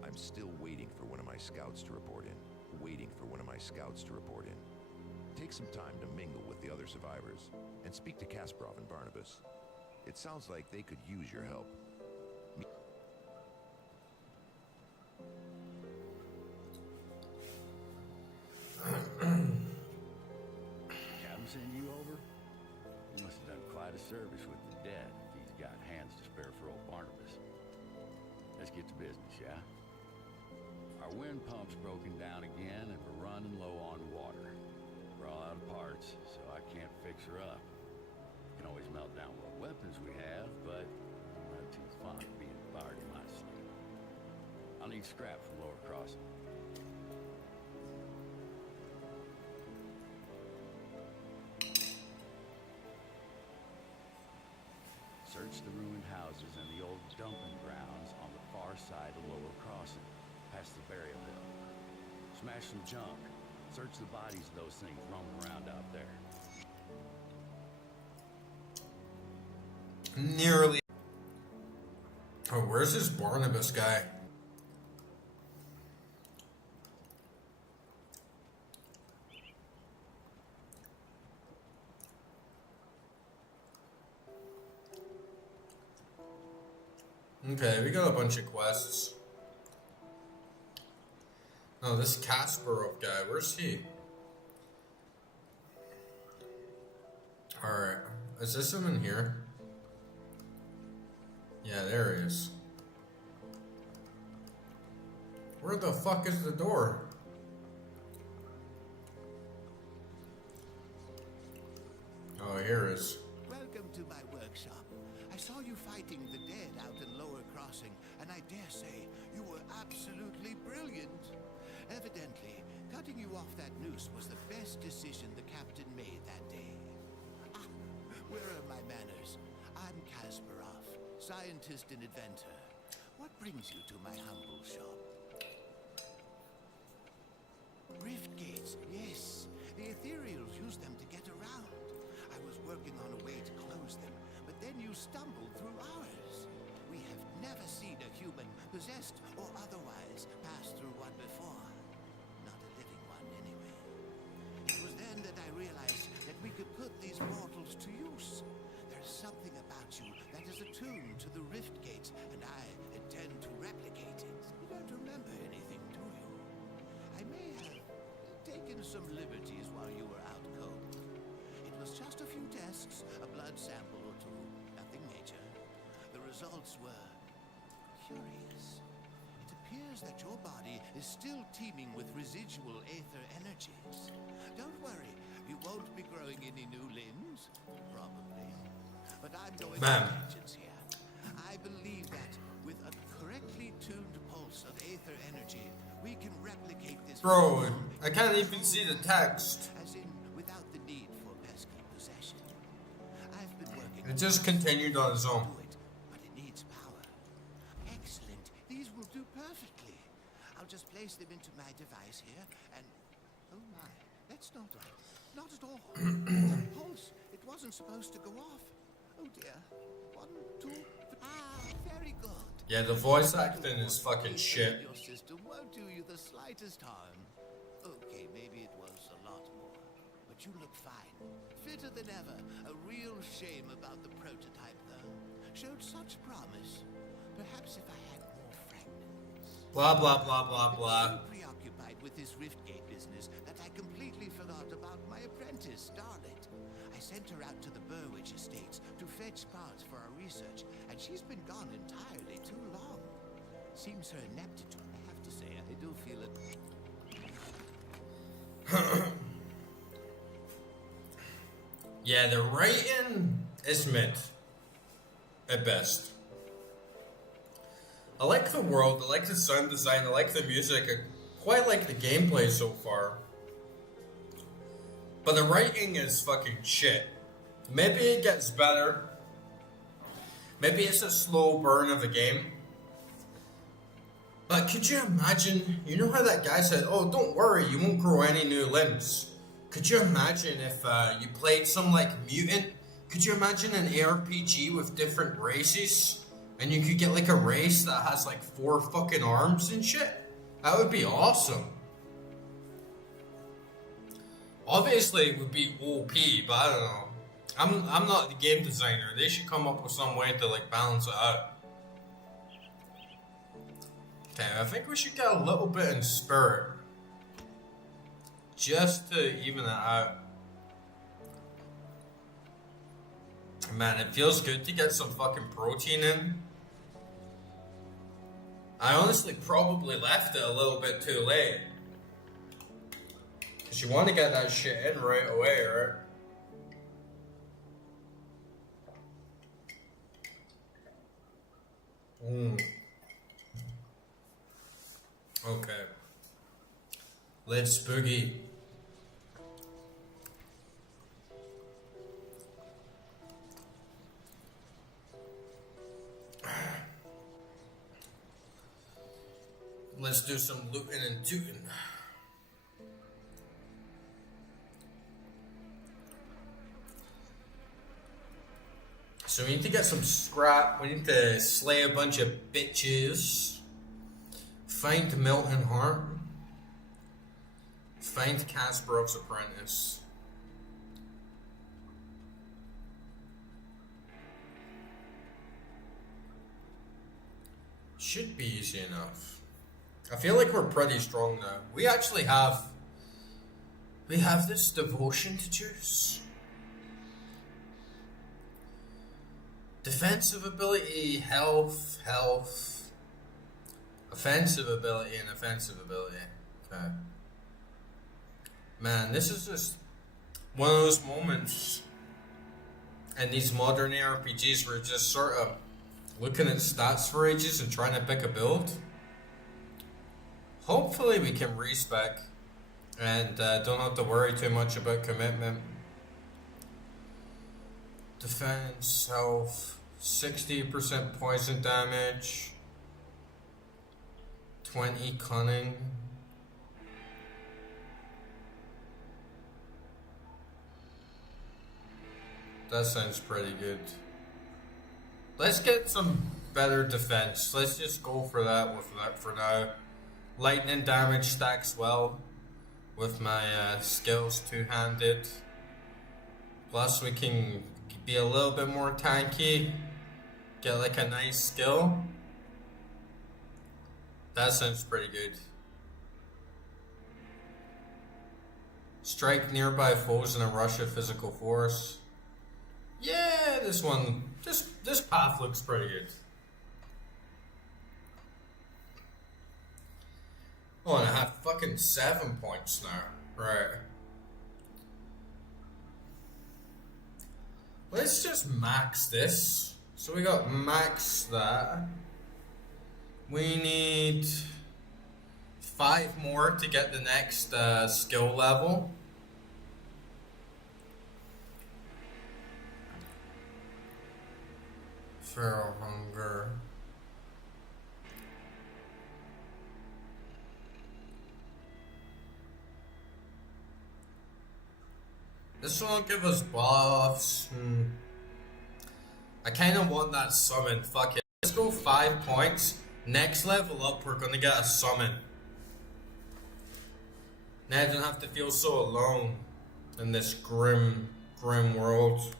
I'm still waiting for one of my scouts to report in. Take some time to mingle with the other survivors and speak to Kasparov and Barnabas. It sounds like they could use your help. Captain send you over? You must have done quite a service with the dead if he's got hands to spare for old Barnabas. Let's get to business, yeah? Our wind pump's broken down again and we're running low on water. We're all out of parts, so I can't fix her up. Can always melt down what weapons we have, but I'm not too fond of being fired in my sleep. I'll need scrap from Lower Crossing. Search the ruined houses and the old dumping grounds on the far side of Lower Crossing, past the burial hill. Smash some junk. Search the bodies of those things roaming around out there. Nearly. Oh, where's this Barnabas guy? Okay, we got a bunch of quests. No, this Kasparov guy, where's he? Alright, is this him in here? Yeah, there he is. Where the fuck is the door? Oh, here it is. Welcome to my workshop. I saw you fighting the dead out in Lower Crossing, and I dare say you were absolutely brilliant. Evidently, cutting you off that noose was the best decision the captain made that day. Ah, where are my manners? I'm Kasparov, scientist and inventor. What brings you to my humble shop? Rift gates, yes. The ethereals use them to get around. I was working on a way to close them, but then you stumbled through ours. We have never seen a human, possessed or otherwise, pass through one before. Not a living one, anyway. It was then that I realized that we could put these mortals to use. There's something about you that is attuned to the rift gates, and I intend to replicate it. You don't remember anything, do you? I may have taken some liberties while you were out cold. It was just a few tests, a blood sample or two, nothing major. The results were curious. It appears that your body is still teeming with residual aether energies. Don't worry, you won't be growing any new limbs, probably. But I'm going to tangents here. I believe that with a correctly tuned pulse of aether energy, we can replicate this. Bro, I can't even see the text. As in, without the need for pesky possession. I've been working. It just continued on its own. Do it, but it needs power. Excellent. These will do perfectly. I'll just place them into my device here, and oh my, that's not right. Not at all. The pulse. It wasn't supposed to go off. Oh dear. 1, 2, 3. Ah, very good. Yeah, the voice acting is fucking shit. Your system won't do you the slightest harm. Okay, maybe it was a lot more, but you look fine, fitter than ever. A real shame about the prototype, though. Showed such promise. Perhaps if I had more fragments. Blah, blah, blah, blah, blah. So preoccupied with this Riftgate business that I completely forgot about my apprentice, Starlet. I sent her out to the Burwich estates to fetch parts for our research, and she's been gone entirely too long. Seems her ineptitude, I have to say, I do feel it. Yeah, the writing is mid at best. I like the world, I like the sound design, I like the music, I quite like the gameplay so far. But the writing is fucking shit. Maybe it gets better. Maybe it's a slow burn of a game. But could you imagine, you know how that guy said, oh, don't worry, you won't grow any new limbs. Could you imagine if you played some like mutant? Could you imagine an ARPG with different races? And you could get like a race that has like 4 fucking arms and shit? That would be awesome. Obviously it would be OP, but I don't know. I'm not the game designer. They should come up with some way to like balance it out. Okay, I think we should get a little bit in spirit. Just to even it out. Man, it feels good to get some fucking protein in. I honestly probably left it a little bit too late. Because you want to get that shit in right away, right? Let's boogie. Let's do some looting and tooting. So we need to get some scrap. We need to slay a bunch of bitches. Find Milton Heart. Find Kasparov's apprentice. Should be easy enough. I feel like we're pretty strong now. We actually have this devotion to juice. Defensive ability, health, offensive ability, and offensive ability. Okay. Man, this is just one of those moments in these modern ARPGs where you're just sort of looking at stats for ages and trying to pick a build. Hopefully we can respec and don't have to worry too much about commitment. Defense, health, 60% poison damage, 20 cunning. That sounds pretty good. Let's get some better defense. Let's just go for that for now. Lightning damage stacks well with my skills two-handed. Plus we can be a little bit more tanky. Get like a nice skill. That sounds pretty good. Strike nearby foes in a rush of physical force. Yeah, this one, this path looks pretty good. Oh, and I have fucking 7 points now. Right. Let's just max this. So we got max that. We need 5 more to get the next skill level. Feral hunger. This one will give us buffs. I kind of want that summon. Fuck it. Let's go 5 points. Next level up, we're gonna get a summon. Now I don't have to feel so alone in this grim world.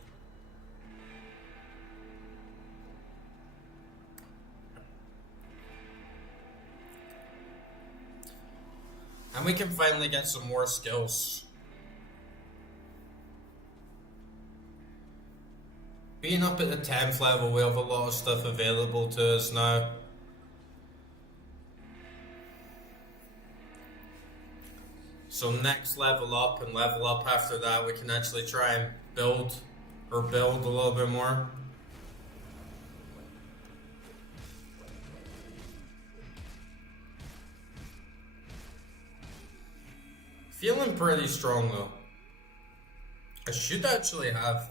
And we can finally get some more skills. Being up at the 10th level, we have a lot of stuff available to us now. So next level up and level up after that, we can actually try and build a little bit more. Feeling pretty strong though. I should actually have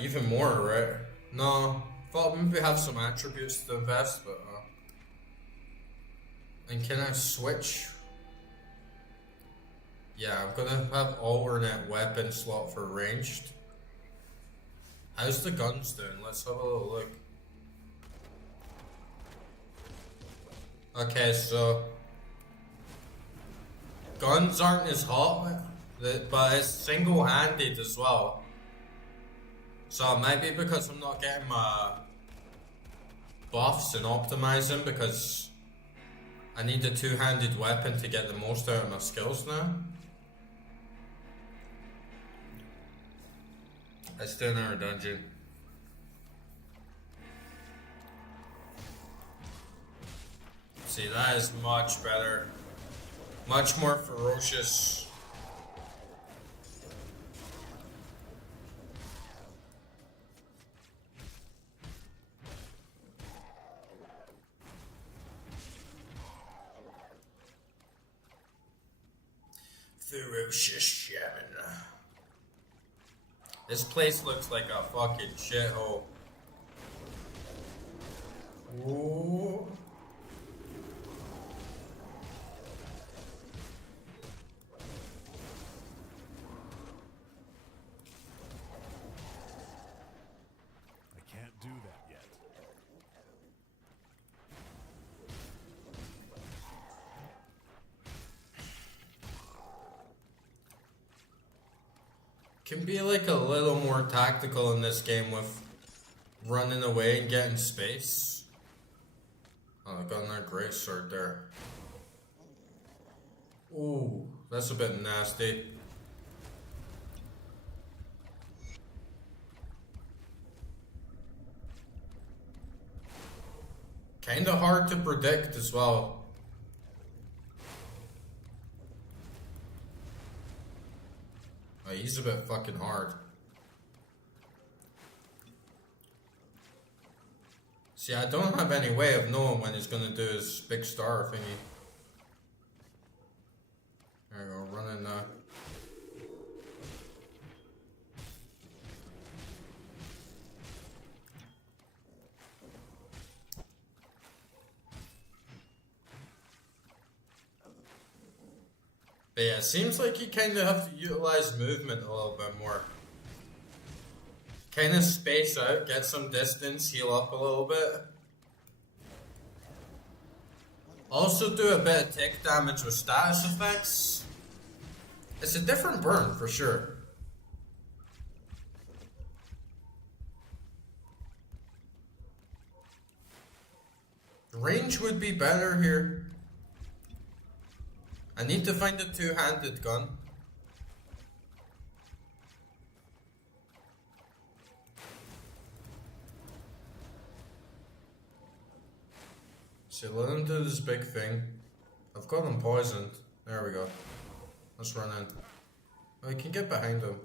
even more, right? No, thought maybe have some attributes to invest, but and can I switch? Yeah, I'm gonna have alternate weapon slot for ranged. How's the guns doing? Let's have a little look. Okay, so guns aren't as hot, but it's single-handed as well. So it might be because I'm not getting my buffs and optimizing because I need a two-handed weapon to get the most out of my skills now. Let's do another dungeon. See, that is much better. Much more ferocious. ferocious shaman. This place looks like a fucking shithole. Ooh. I can't do that yet. Can be like a little more tactical in this game with running away and getting space. Oh, I got another great sword there. Ooh, that's a bit nasty. Kinda hard to predict as well. Oh, he's a bit fucking hard. See, I don't have any way of knowing when he's gonna do his big star thingy. There we go, running now. But yeah, it seems like you kind of have to utilize movement a little bit more. Kind of space out, get some distance, heal up a little bit. Also do a bit of tick damage with status effects. It's a different burn for sure. Range would be better here. I need to find a two-handed gun. So let him do this big thing. I've got him poisoned. There we go. Let's run in. Oh, we can get behind him.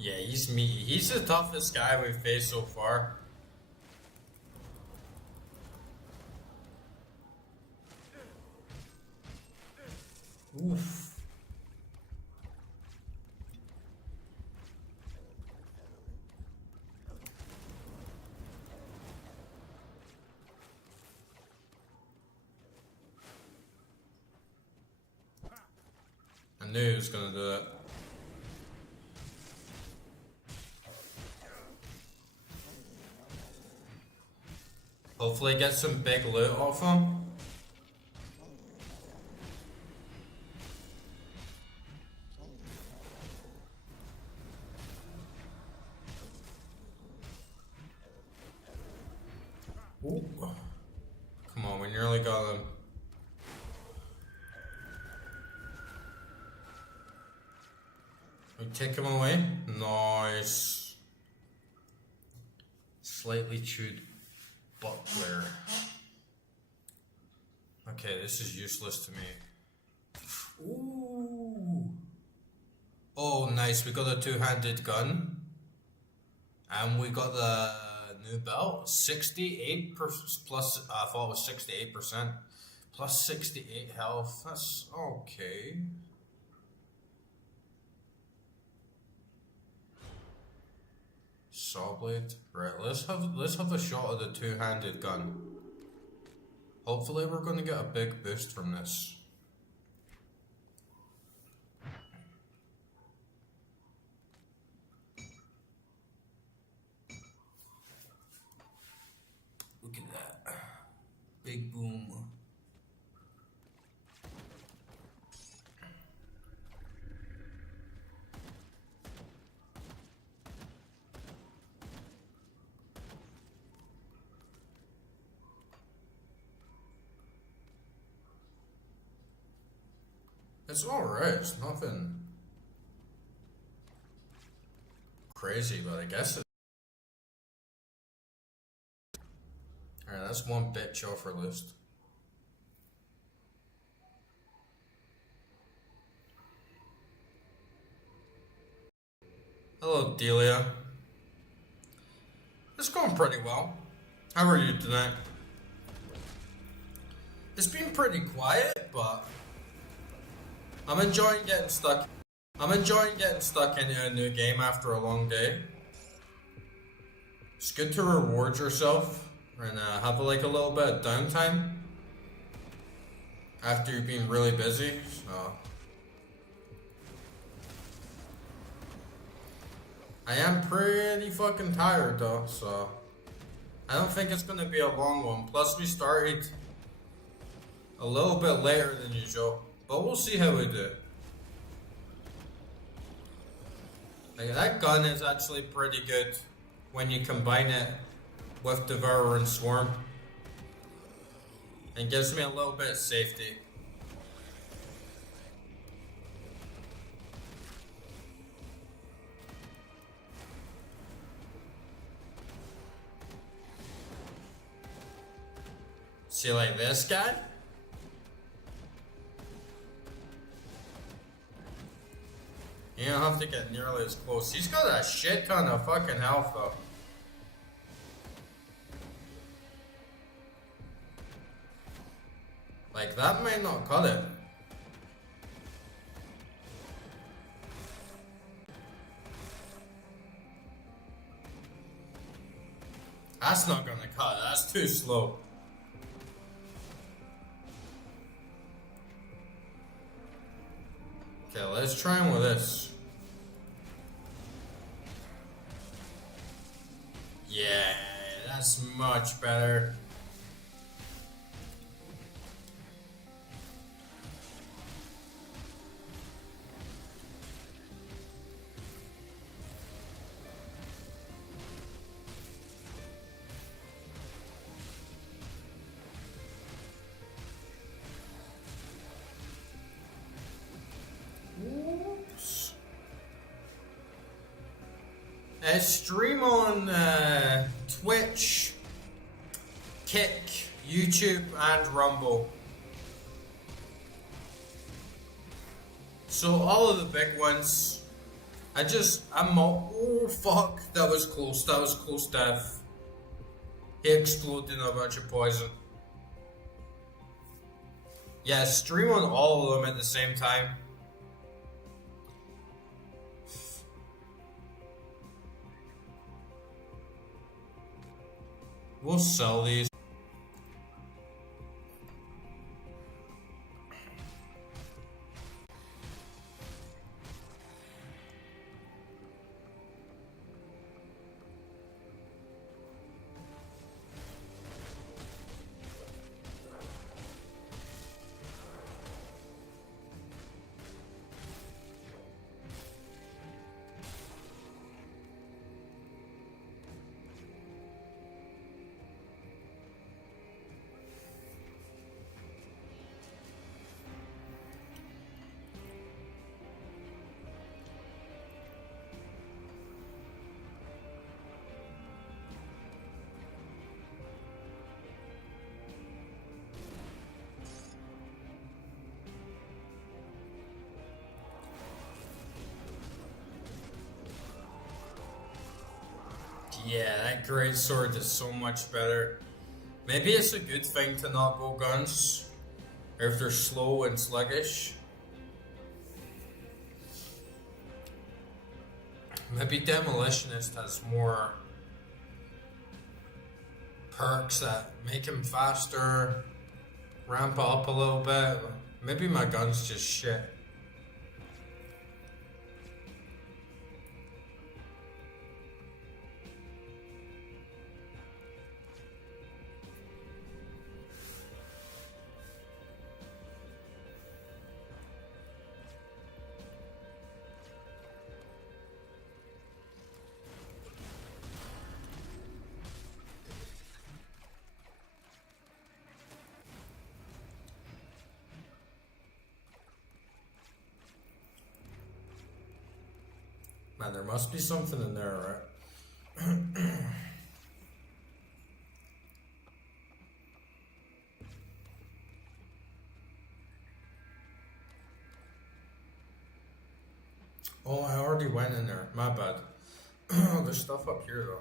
Yeah, he's meaty. He's the toughest guy we've faced so far. Oof. I knew he was gonna do that. Hopefully get some big loot off him. Ooh. Come on, we nearly got him. We take him away. Nice. Slightly chewed buckler. Okay, this is useless to me. Ooh. Oh, nice. We got a two-handed gun. And we got the new belt. 68% plus, I thought it was 68%. Plus 68 health. That's okay. Saw blade. Right, let's have a shot of the two-handed gun. Hopefully we're gonna get a big boost from this. Look at that. Big boom. It's alright, it's nothing crazy, but I guess that's one bitch off our list. Hello, Delia. It's going pretty well. How are you tonight? It's been pretty quiet, but I'm enjoying getting stuck. I'm enjoying getting stuck into a new game after a long day. It's good to reward yourself and have like a little bit of downtime after you've been really busy. So I am pretty fucking tired though, so I don't think it's gonna be a long one. Plus we started a little bit later than usual, but we'll see how we do. Like, that gun is actually pretty good when you combine it with Devour and Swarm. And gives me a little bit of safety. See, like this guy? You don't have to get nearly as close. He's got a shit ton of fucking health though. Like, that might not cut it. That's not gonna cut. That's too slow. Okay, let's try him with this. Yeah, that's much better. Stream on Twitch, Kick, YouTube, and Rumble. So all of the big ones. Oh fuck, that was close. That was close death. He exploded in a bunch of poison. Yeah, stream on all of them at the same time. We'll sell these. Yeah, that great sword is so much better. Maybe it's a good thing to not go guns, or if they're slow and sluggish. Maybe Demolitionist has more perks that make him faster, ramp up a little bit. Maybe my gun's just shit. Man, there must be something in there, right? Oh, I already went in there. My bad. There's stuff up here though.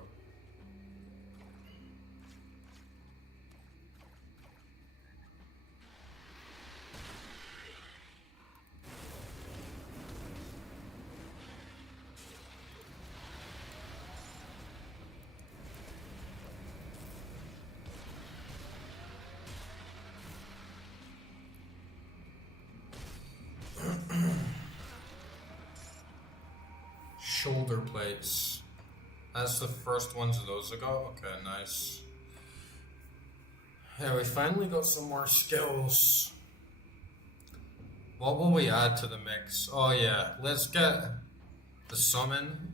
Shoulder plates. That's the first ones of those I got. Okay, nice. Yeah, we finally got some more skills. What will we add to the mix? Oh yeah, let's get the summon.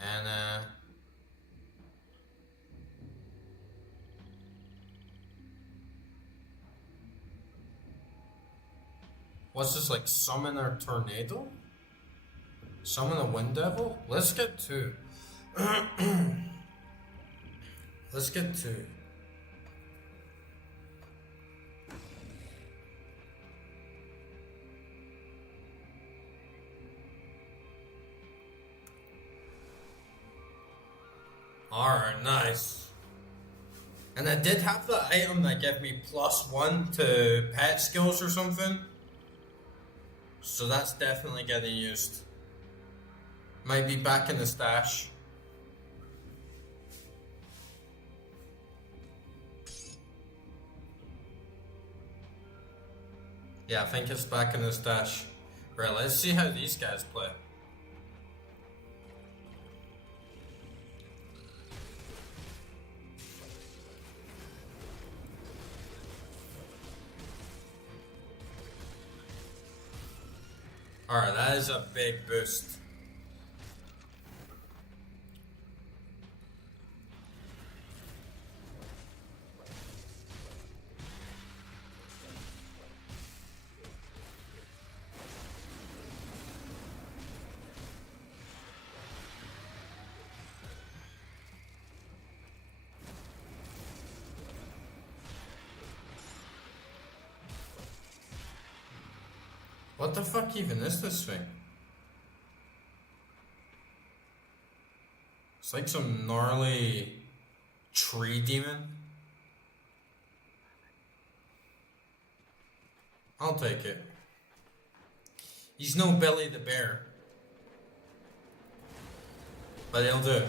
And what's this, like summon a tornado? Summon a wind devil? Let's get two. Let's get two. Alright, nice. And I did have the item that gave me +1 to pet skills or something. So that's definitely getting used. Might be back in the stash. Yeah, I think it's back in the stash. Right, let's see how these guys play. Alright, that is a big boost. What the fuck even is this thing? It's like some gnarly tree demon. I'll take it. He's no Billy the Bear. But he'll do.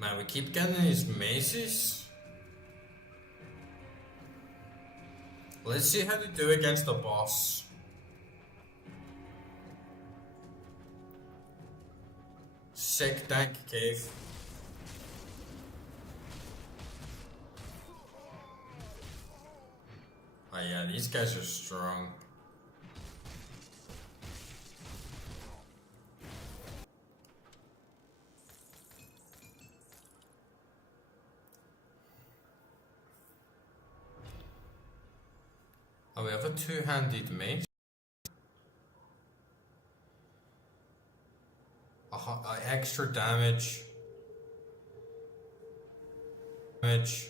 Man, we keep getting these maces. Let's see how they do against the boss. Sick dank cave. Oh yeah, these guys are strong. Oh, we have a two-handed mace. Extra damage. It's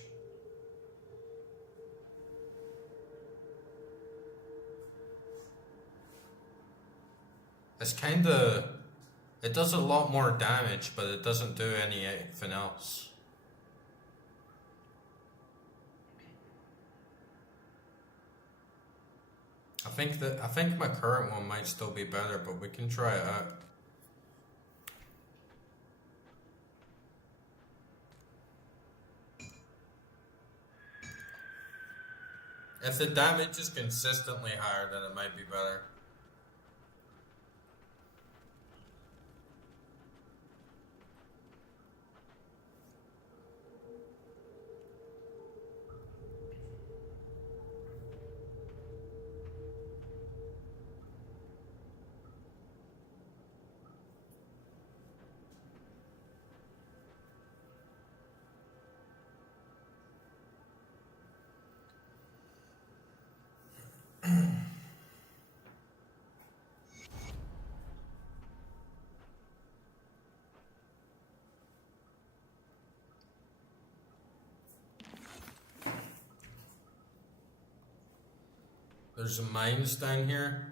kinda... It does a lot more damage, but it doesn't do anything else. I think my current one might still be better, but we can try it out. If the damage is consistently higher, then it might be better. There's mines down here.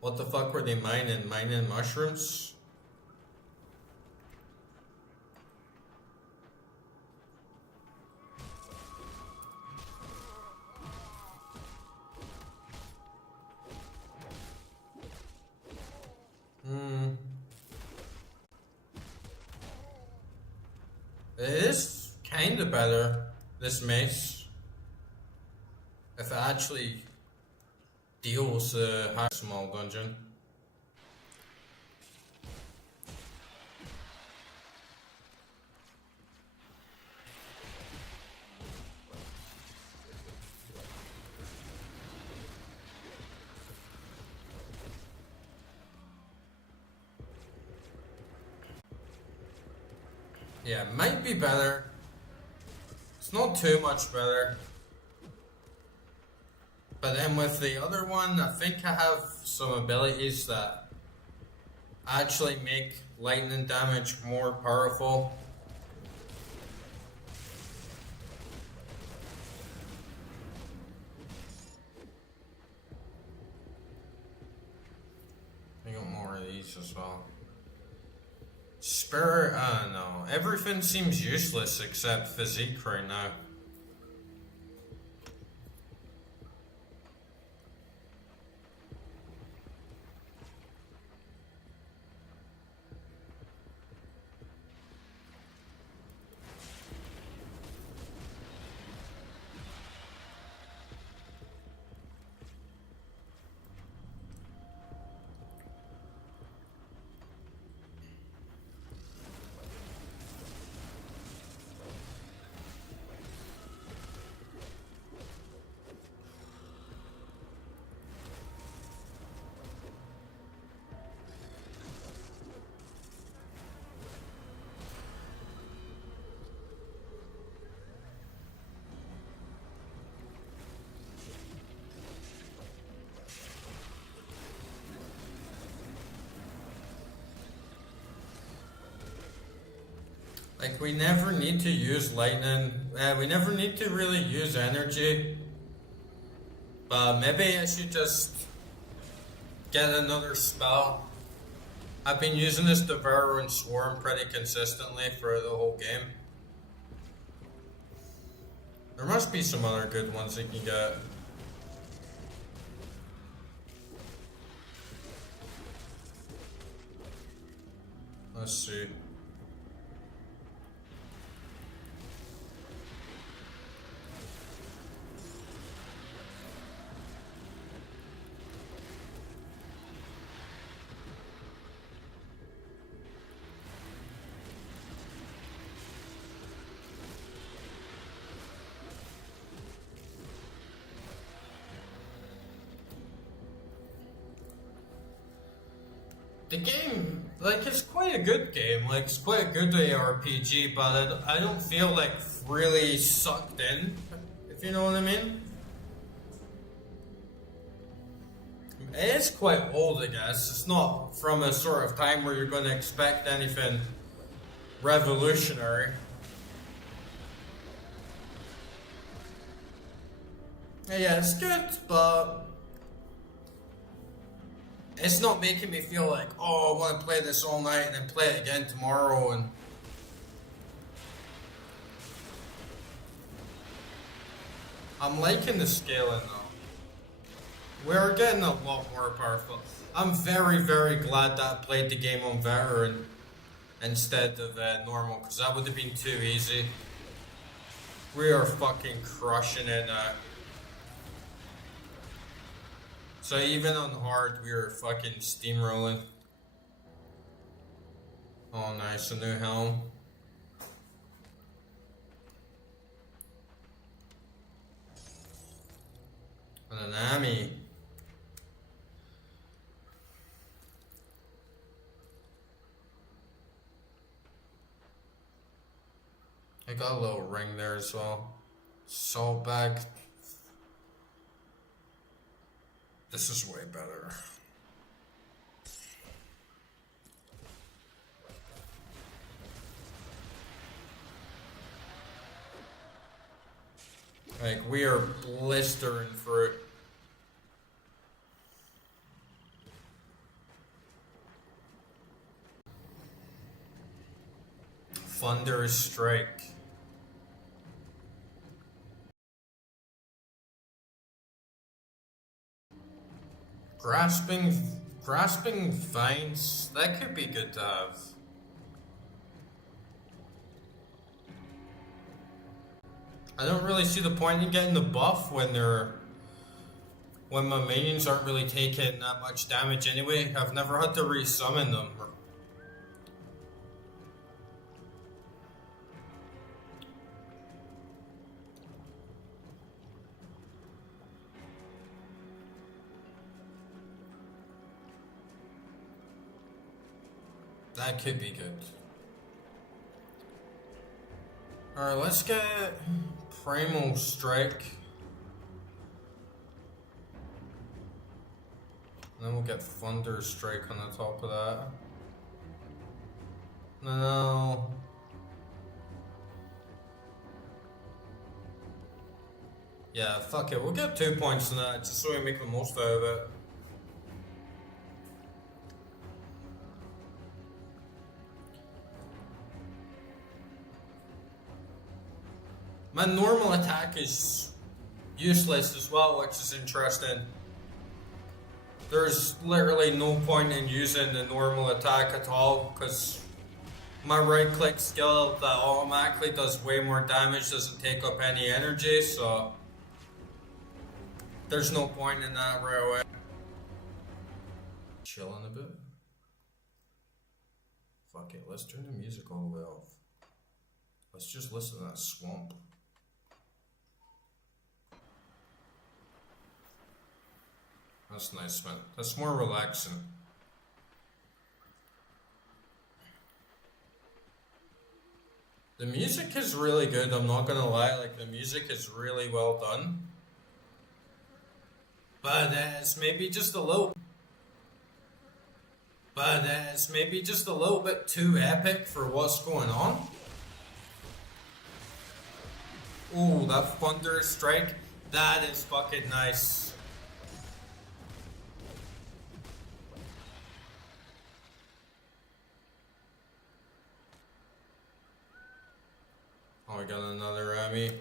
What the fuck were they mining? Mining mushrooms? It is kinda better, this mace. If it actually deals the small dungeon. Yeah, it might be better. It's not too much better. But then with the other one, I think I have some abilities that actually make lightning damage more powerful. I got more of these as well. Spirit, no. Everything seems useless except physique right now. Like, we never need to use lightning. We never need to really use energy. But maybe I should just get another spell. I've been using this Devour and Swarm pretty consistently for the whole game. There must be some other good ones you can get. Let's see. The game, like, it's quite a good game. Like, it's quite a good ARPG, but I don't feel like really sucked in, if you know what I mean. It is quite old, I guess. It's not from a sort of time where you're going to expect anything revolutionary. Yeah, it's good, but it's not making me feel like, oh, I want to play this all night and then play it again tomorrow. And I'm liking the scaling though. We're getting a lot more powerful. I'm very, very glad that I played the game on Veteran instead of normal, because that would have been too easy. We are fucking crushing it now. So even on hard, we were fucking steamrolling. Oh nice, a new helm. And an Ami. I got a little ring there as well. Salt bag. This is way better. Like, we are blistering through. thunderous strike. Grasping vines, that could be good to have. I don't really see the point in getting the buff when my minions aren't really taking that much damage anyway. I've never had to resummon them. That could be good. Alright, let's get Primal Strike. And then we'll get Thunder Strike on the top of that. No. Yeah, fuck it. We'll get 2 points on that just so we make the most out of it. My normal attack is useless as well, which is interesting. There's literally no point in using the normal attack at all, because my right click skill that automatically does way more damage doesn't take up any energy, so there's no point in that right away. Chilling a bit. Fuck it, let's turn the music all the way off. Let's just listen to that swamp. That's nice, man. That's more relaxing. The music is really good, I'm not gonna lie. Like, the music is really well done. But it's maybe just a little... But it's maybe just a little bit too epic for what's going on. Ooh, that Thunder Strike. That is fucking nice. Oh, we got another Remy.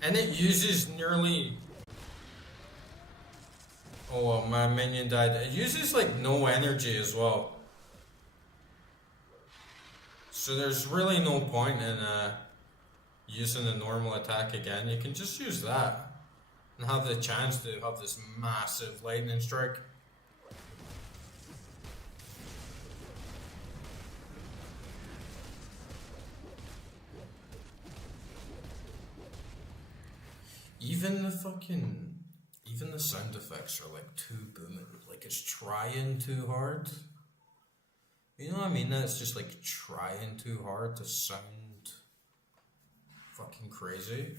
And it uses nearly... Oh, well, my minion died. It uses like no energy as well. So there's really no point in using the normal attack again. You can just use that and have the chance to have this massive lightning strike. Even the sound effects are like too booming. Like, it's trying too hard. You know what I mean? That's just like trying too hard to sound fucking crazy.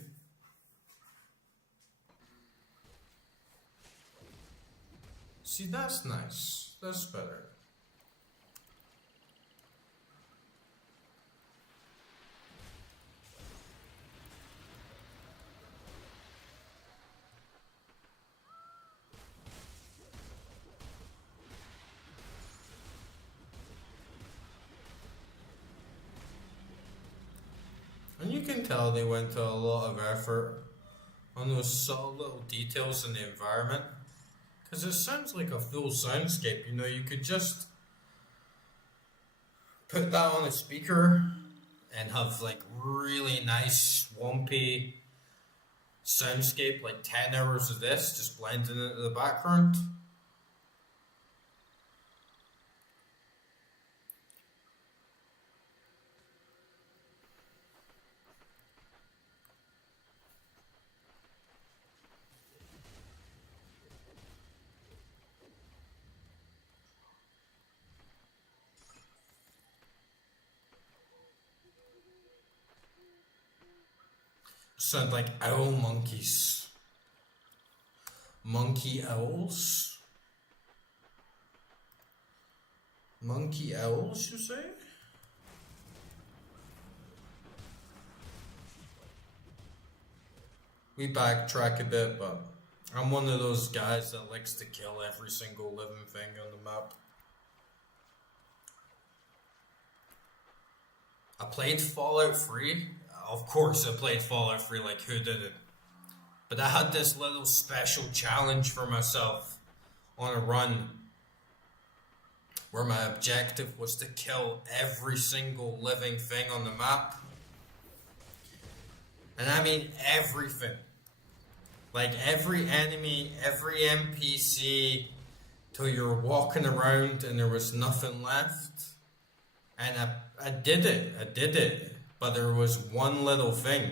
See, that's nice. That's better. And you can tell they went to a lot of effort on those subtle little details in the environment. Because it sounds like a full soundscape, you know, you could just put that on a speaker and have like really nice swampy soundscape, like 10 hours of this just blending into the background. Sound like owl monkeys. Monkey owls? Monkey owls, you say? We backtrack a bit, but I'm one of those guys that likes to kill every single living thing on the map. I played Fallout 3. Of course I played Fallout 3, like who didn't? But I had this little special challenge for myself on a run where my objective was to kill every single living thing on the map. And I mean everything. Like every enemy, every NPC, till you were walking around and there was nothing left. And I did it. But there was one little thing.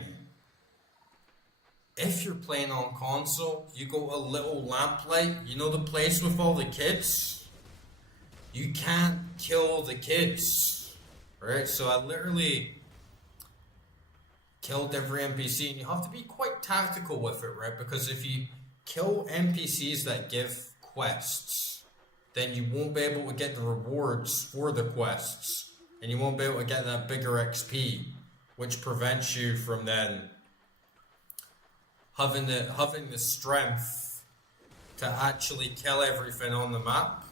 If you're playing on console, you go a little lamplight, you know the place with all the kids? You can't kill the kids, right? So I literally killed every NPC, and you have to be quite tactical with it, right? Because if you kill NPCs that give quests, then you won't be able to get the rewards for the quests, and you won't be able to get that bigger XP, which prevents you from then having the strength to actually kill everything on the map.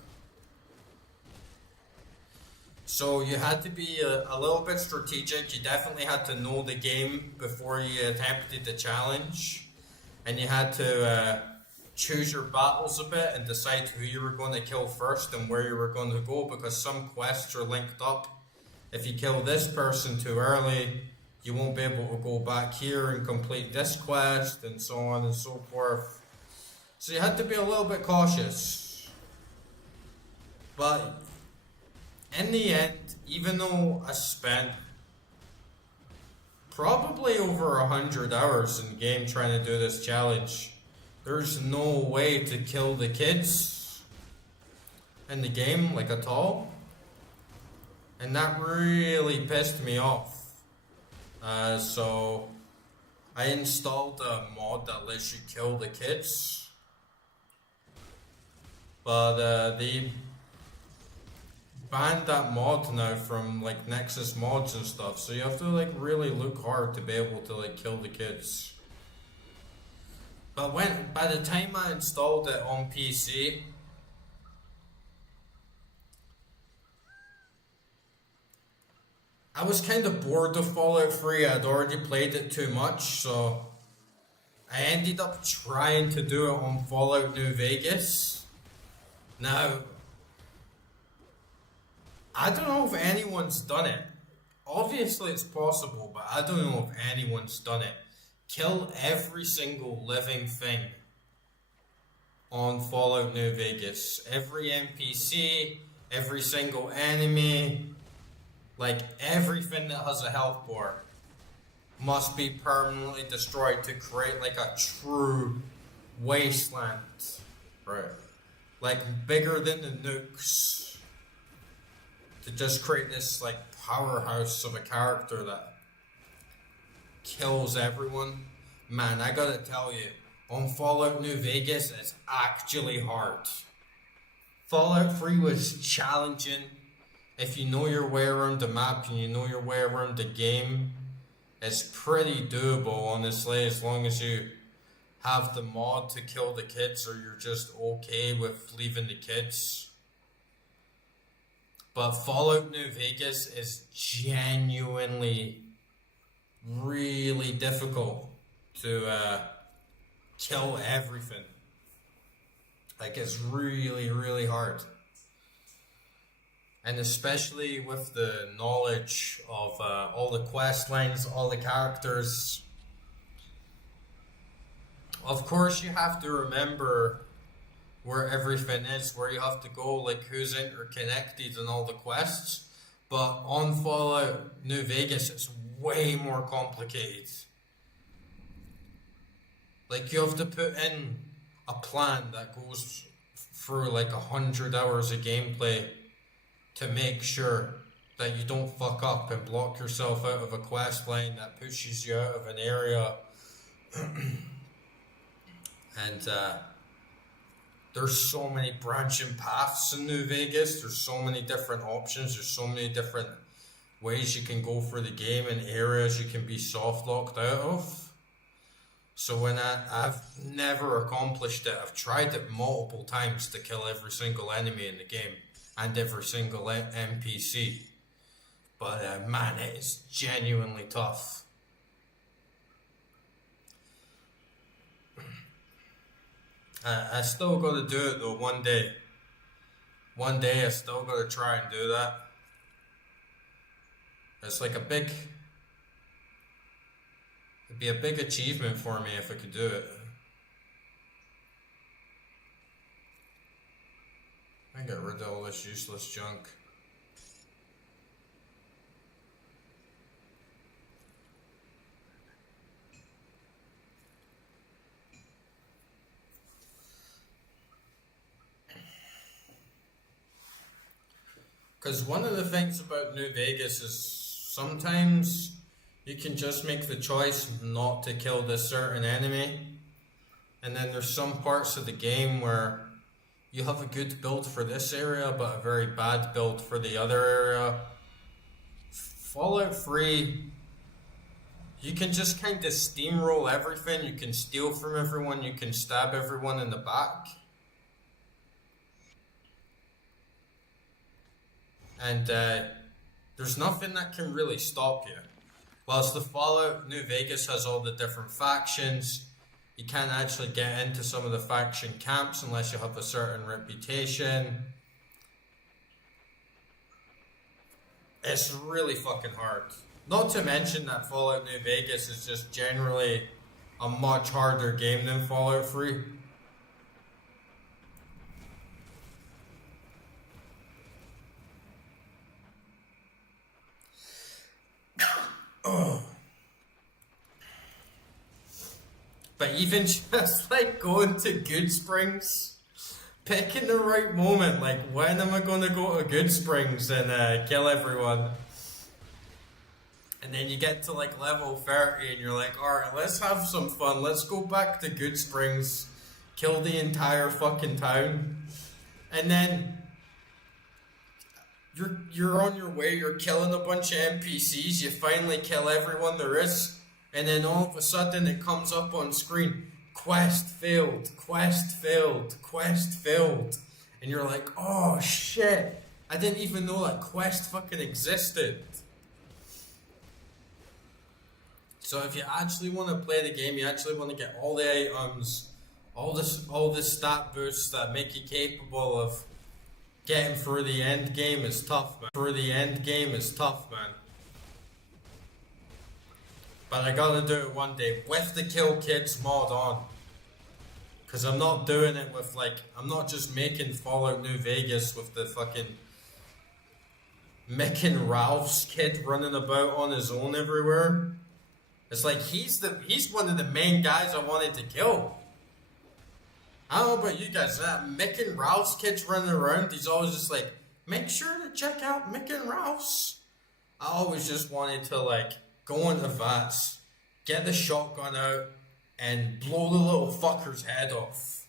So you had to be a little bit strategic. You definitely had to know the game before you attempted the challenge. And you had to choose your battles a bit and decide who you were going to kill first and where you were going to go, because some quests are linked up. If you kill this person too early, you won't be able to go back here and complete this quest, and so on and so forth. So you had to be a little bit cautious. But in the end, even though I spent probably over 100 hours in the game trying to do this challenge, there's no way to kill the kids in the game, like at all. And that really pissed me off. So I installed a mod that lets you kill the kids. But they banned that mod now from like Nexus mods and stuff, so you have to like really look hard to be able to like kill the kids. But by the time I installed it on PC, I was kind of bored of Fallout 3. I'd already played it too much, so I ended up trying to do it on Fallout New Vegas. Now, I don't know if anyone's done it. Obviously it's possible, but I don't know if anyone's done it. Kill every single living thing on Fallout New Vegas. Every NPC, every single enemy, like everything that has a health bar must be permanently destroyed to create like a true wasteland, right? Like bigger than the nukes, to just create this like powerhouse of a character that kills everyone. Man, I gotta tell you, on Fallout New Vegas, it's actually hard. Fallout 3 was challenging. If you know your way around the map and you know your way around the game, it's pretty doable, honestly, as long as you have the mod to kill the kids or you're just okay with leaving the kids. But Fallout New Vegas is genuinely really difficult to kill everything. Like, it's really, really hard. And especially with the knowledge of all the quest lines, all the characters. Of course, you have to remember where everything is, where you have to go, like who's interconnected and all the quests. But on Fallout New Vegas, it's way more complicated. Like, you have to put in a plan that goes through like 100 hours of gameplay to make sure that you don't fuck up and block yourself out of a quest line that pushes you out of an area. And there's so many branching paths in New Vegas. There's so many different options. There's so many different ways you can go for the game and areas you can be soft locked out of. So when I've never accomplished it, I've tried it multiple times to kill every single enemy in the game and every single NPC. But man, it is genuinely tough. I still got to do it though one day. One day I still got to try and do that. It's like it'd be a big achievement for me if I could do it. I get rid of all this useless junk. Because one of the things about New Vegas is sometimes you can just make the choice not to kill this certain enemy. And then there's some parts of the game where you have a good build for this area, but a very bad build for the other area. Fallout 3, you can just kind of steamroll everything. You can steal from everyone. You can stab everyone in the back. And there's nothing that can really stop you. Whilst the Fallout New Vegas has all the different factions, you can't actually get into some of the faction camps unless you have a certain reputation. It's really fucking hard. Not to mention that Fallout New Vegas is just generally a much harder game than Fallout 3. But even just like going to Good Springs, picking the right moment, like when am I going to go to Good Springs and kill everyone? And then you get to like level 30 and you're like, alright, let's have some fun. Let's go back to Good Springs, kill the entire fucking town. And then you're on your way, you're killing a bunch of NPCs, you finally kill everyone there is. And then all of a sudden it comes up on screen, quest failed, quest failed, quest failed. And you're like, oh shit, I didn't even know that quest fucking existed. So if you actually want to play the game, you actually want to get all the items, all the stat boosts that make you capable of getting through the end game is tough, man. Through the end game is tough, man. But I gotta do it one day with the Kill Kids mod on. Because I'm not doing it with I'm not just making Fallout New Vegas with the fucking Mick and Ralph's kid running about on his own everywhere. It's like he's one of the main guys I wanted to kill. I don't know about you guys, Mick and Ralph's kids running around, he's always just like, make sure to check out Mick and Ralph's. I always just wanted to go into VATS, get the shotgun out, and blow the little fucker's head off.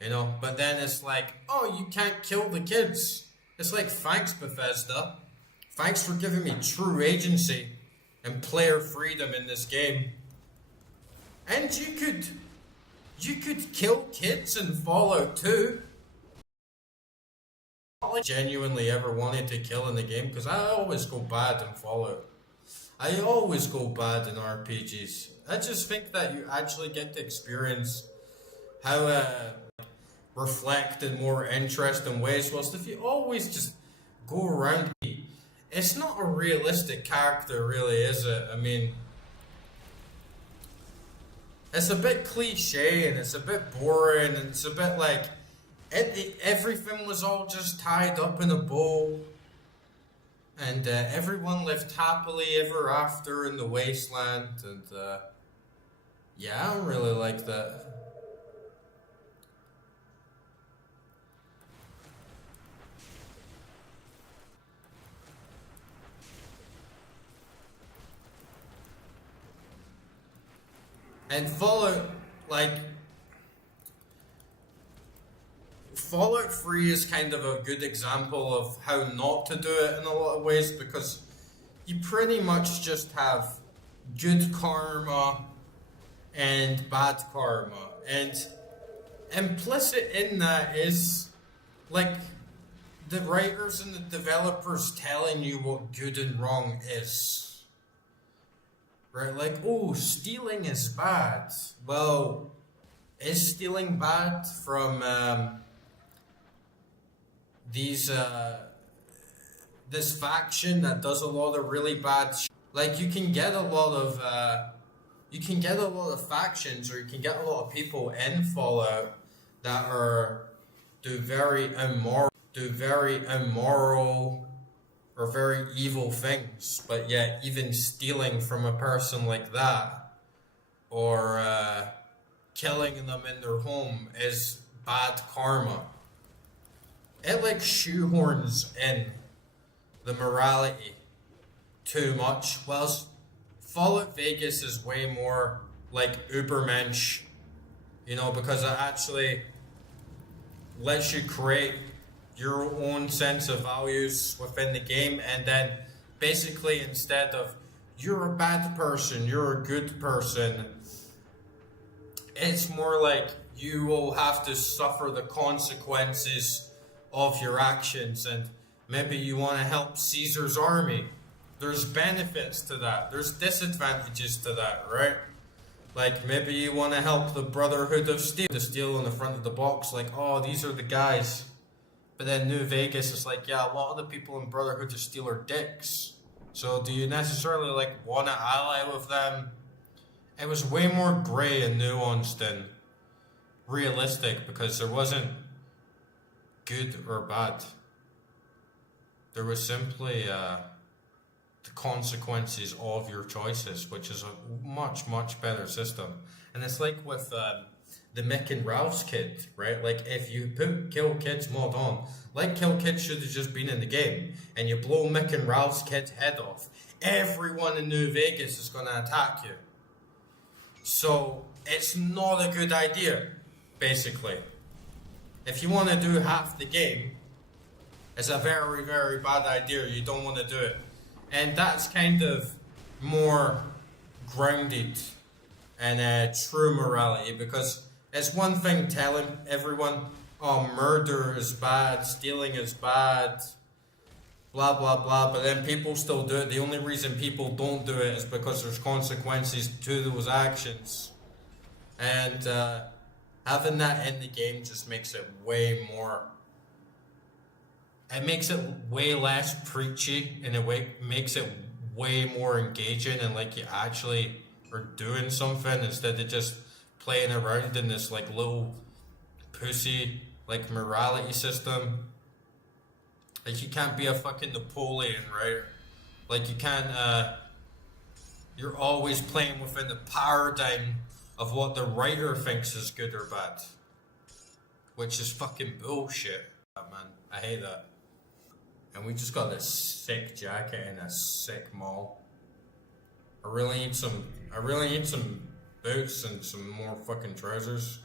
You know, but then it's like, oh, you can't kill the kids. It's like, thanks Bethesda. Thanks for giving me true agency and player freedom in this game. And you could kill kids in Fallout 2. I genuinely ever wanted to kill in the game, because I always go bad in Fallout. I always go bad in RPGs. I just think that you actually get to experience how reflect in more interesting ways, whilst if you always just go around, it's not a realistic character really, is it? I mean, it's a bit cliche and it's a bit boring and it's a bit like everything was all just tied up in a bow. And everyone lived happily ever after in the wasteland, and yeah, I don't really like that. And Fallout 3 is kind of a good example of how not to do it in a lot of ways, because you pretty much just have good karma and bad karma. And implicit in that is like the writers and the developers telling you what good and wrong is. Right? Like, oh, stealing is bad. Well, is stealing bad from this faction that does a lot of really bad like you can get a lot of factions, or you can get a lot of people in Fallout that do very immoral or very evil things, but yet even stealing from a person like that or killing them in their home is bad karma. It like shoehorns in the morality too much, whilst Fallout Vegas is way more like Ubermensch, you know, because it actually lets you create your own sense of values within the game, and then basically instead of you're a bad person, you're a good person, it's more like you will have to suffer the consequences of your actions, and maybe you want to help Caesar's army. There's benefits to that. There's disadvantages to that, right? Like maybe you want to help the Brotherhood of Steel. The steel on the front of the box, like, oh, these are the guys. But then New Vegas is like, yeah, a lot of the people in Brotherhood of Steel are dicks. So do you necessarily like want to ally with them? It was way more grey and nuanced than realistic, because there wasn't good or bad. There was simply the consequences of your choices, which is a much, much better system. And it's like with the Mick and Ralph's kid, right? Like if you put Kill Kid's mod on, like Kill Kid should have just been in the game, and you blow Mick and Ralph's kid's head off, everyone in New Vegas is going to attack you. So it's not a good idea, basically. If you want to do half the game, it's a very, very bad idea. You don't want to do it. And that's kind of more grounded in true morality, because it's one thing telling everyone, oh, murder is bad, stealing is bad, blah, blah, blah, but then people still do it. The only reason people don't do it is because there's consequences to those actions. And having that in the game just makes it way more... It makes it way less preachy, and it makes it way more engaging, and like you actually are doing something instead of just playing around in this like little pussy like morality system. Like you can't be a fucking Napoleon, right? Like you can't, you're always playing within the paradigm of what the writer thinks is good or bad. Which is fucking bullshit, man. I hate that. And we just got this sick jacket in a sick mall. I really need some boots and some more fucking trousers.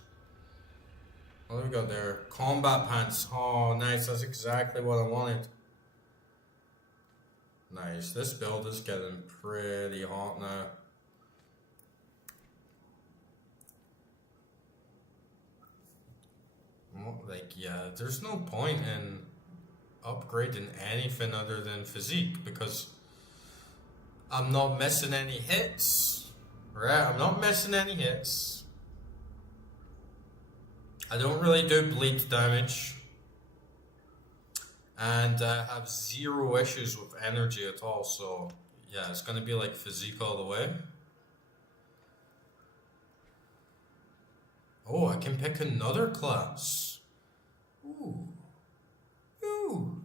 What do we got there? Combat pants. Oh, nice. That's exactly what I wanted. Nice. This build is getting pretty hot now. Like, yeah, there's no point in upgrading anything other than physique, because I'm not missing any hits, right? I'm not missing any hits. I don't really do bleed damage, and I have zero issues with energy at all, so yeah, it's gonna be like physique all the way. Oh, I can pick another class. Ooh. Ooh.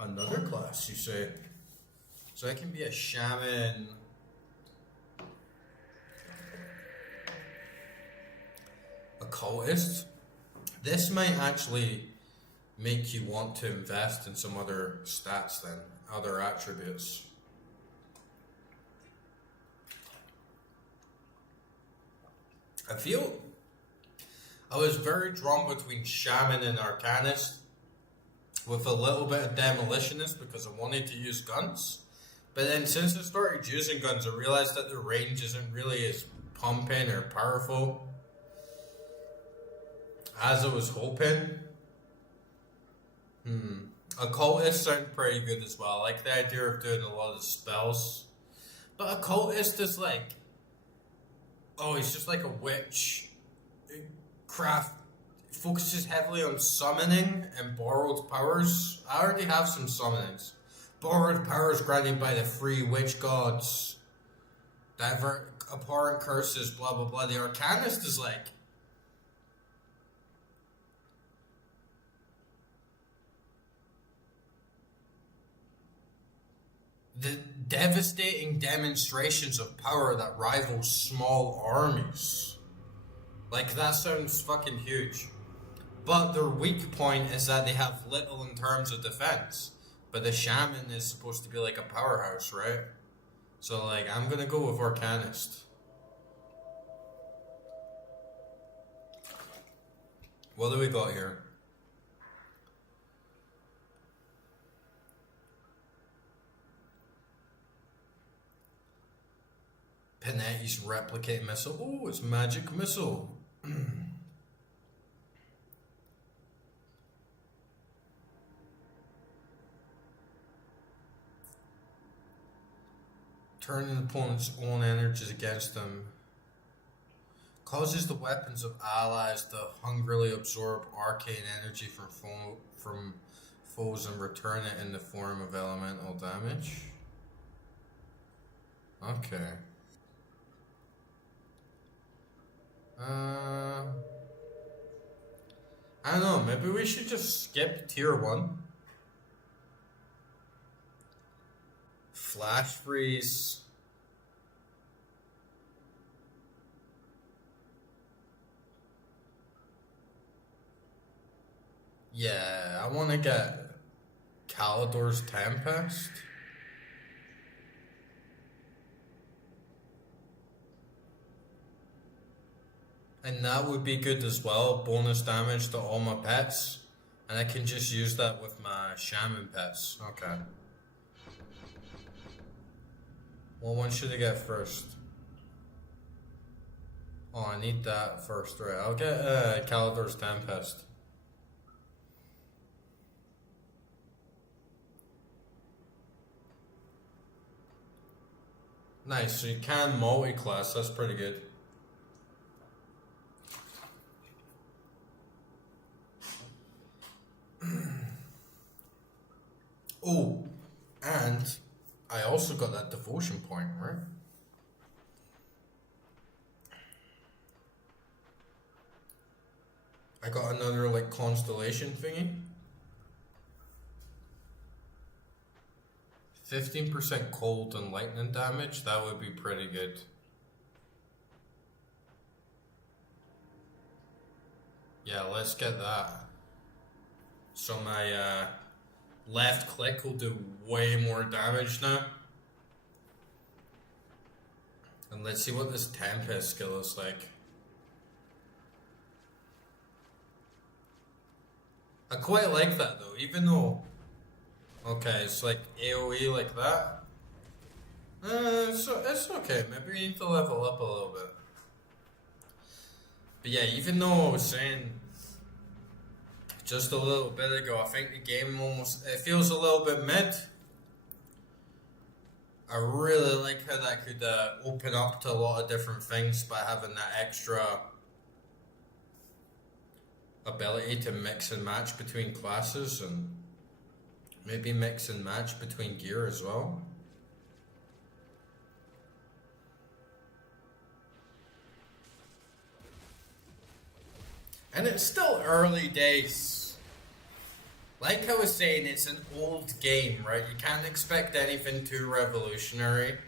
Another class, you say? So I can be a shaman. A cultist? This might actually make you want to invest in some other stats then, other attributes. I feel I was very drawn between shaman and arcanist, with a little bit of demolitionist because I wanted to use guns. But then since I started using guns, I realized that the range isn't really as pumping or powerful as I was hoping. Occultist sound pretty good as well. I like the idea of doing a lot of spells. But Occultist is like, oh, he's just like a witch. Craft focuses heavily on summoning and borrowed powers. I already have some summonings. Borrowed powers granted by the free witch gods. Divert abhorrent curses, blah blah blah. The Arcanist is like, the devastating demonstrations of power that rival small armies. Like, that sounds fucking huge. But their weak point is that they have little in terms of defense. But the shaman is supposed to be like a powerhouse, right? So, like, I'm gonna go with Arcanist. What do we got here? Panetti's replicate missile. Oh, it's magic missile. Turning the opponent's own energies against them. Causes the weapons of allies to hungrily absorb arcane energy from foes and return it in the form of elemental damage. Okay. I don't know, maybe we should just skip tier 1. Flash freeze. Yeah, I want to get Calidor's Tempest. And that would be good as well. Bonus damage to all my pets. And I can just use that with my shaman pets. Okay. What one should I get first? Oh, I need that first, right? I'll get Calidor's Tempest. Nice, so you can multi-class, that's pretty good. Oh, and I also got that devotion point, right? I got another, like, constellation thingy. 15% cold and lightning damage, that would be pretty good. Yeah, let's get that. So my left click will do way more damage now. And let's see what this Tempest skill is like. I quite like that though, even though... Okay, it's like AoE like that. So it's okay, maybe we need to level up a little bit. But yeah, even though I was saying just a little bit ago, I think the game almost, it feels a little bit mid. I really like how that could open up to a lot of different things by having that extra ability to mix and match between classes and maybe mix and match between gear as well. And it's still early days. Like I was saying, it's an old game, right? You can't expect anything too revolutionary.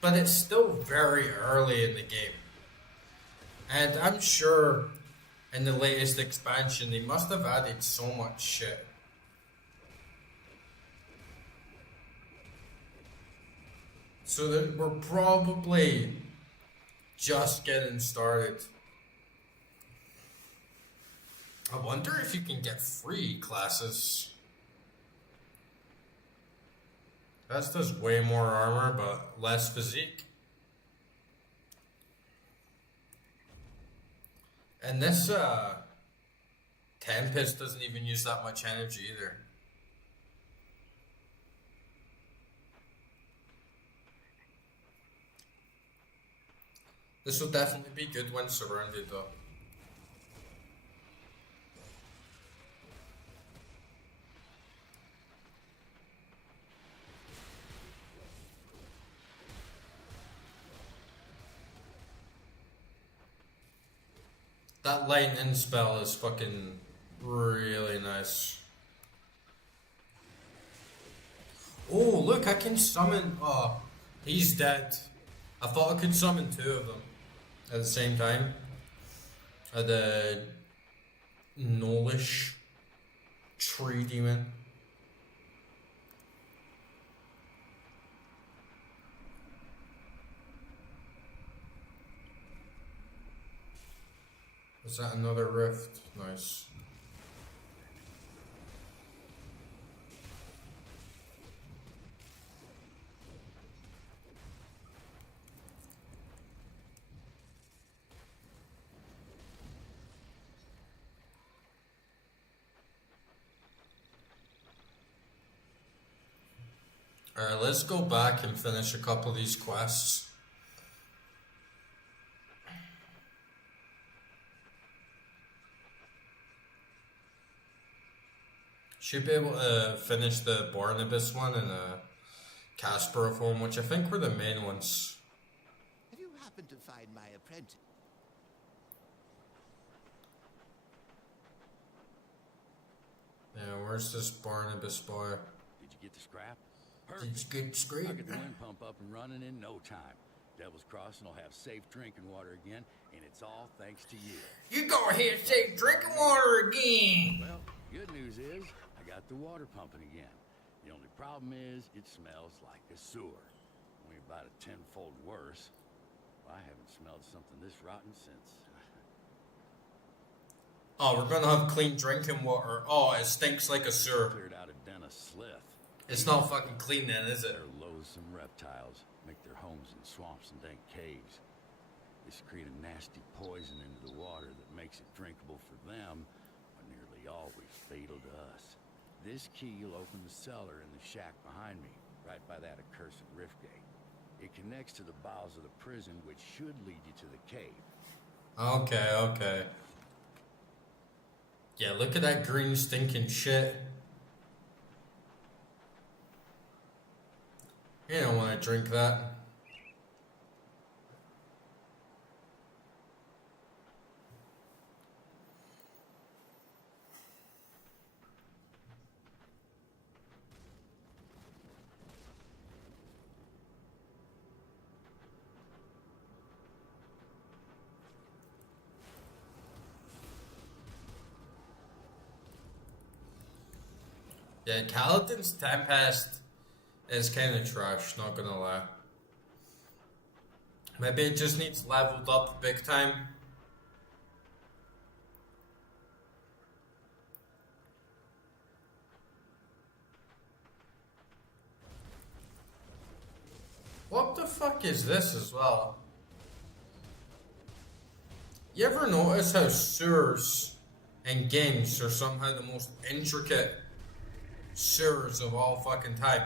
But it's still very early in the game. And I'm sure in the latest expansion, they must have added so much shit. So that we're probably just getting started. I wonder if you can get free classes. Best does way more armor, but less physique. And this Tempest doesn't even use that much energy either. This will definitely be good when surrounded though. That lightning spell is fucking really nice. Oh, look, I can summon... Oh, he's dead. I thought I could summon two of them at the same time. The Knowlish Tree Demon. Is that another rift? Nice. Alright, let's go back and finish a couple of these quests. Should be able to finish the Barnabas one and Kasparov, which I think were the main ones. Have you happened to find my apprentice? Yeah, where's this Barnabas boy? Did you get the scrap? Did you get I'll scraped? get the wind pump up and running in no time. Devil's Crossing will have safe drinking water again, and it's all thanks to you. You go ahead and safe drinking water again! Well, good news is, I got the water pumping again. The only problem is, it smells like a sewer. Only about a tenfold worse. I haven't smelled something this rotten since... Oh, we're gonna have clean drinking water. Oh, it stinks like a sewer. cleared out a den of slith. It's not fucking clean then, is it? They're loathsome reptiles. Make their homes in swamps and dank caves. They secrete a nasty poison into the water that makes it drinkable for them, but nearly always fatal to us. This key will open the cellar in the shack behind me, right by that accursed rift gate. It connects to the bowels of the prison, which should lead you to the cave. Okay, okay. Yeah, look at that green stinking shit. You don't want to drink that. Yeah, Kaladin's Tempest is kind of trash, not gonna lie. Maybe it just needs leveled up big time. What the fuck is this as well? You ever notice how sewers in games are somehow the most intricate sewers of all fucking time?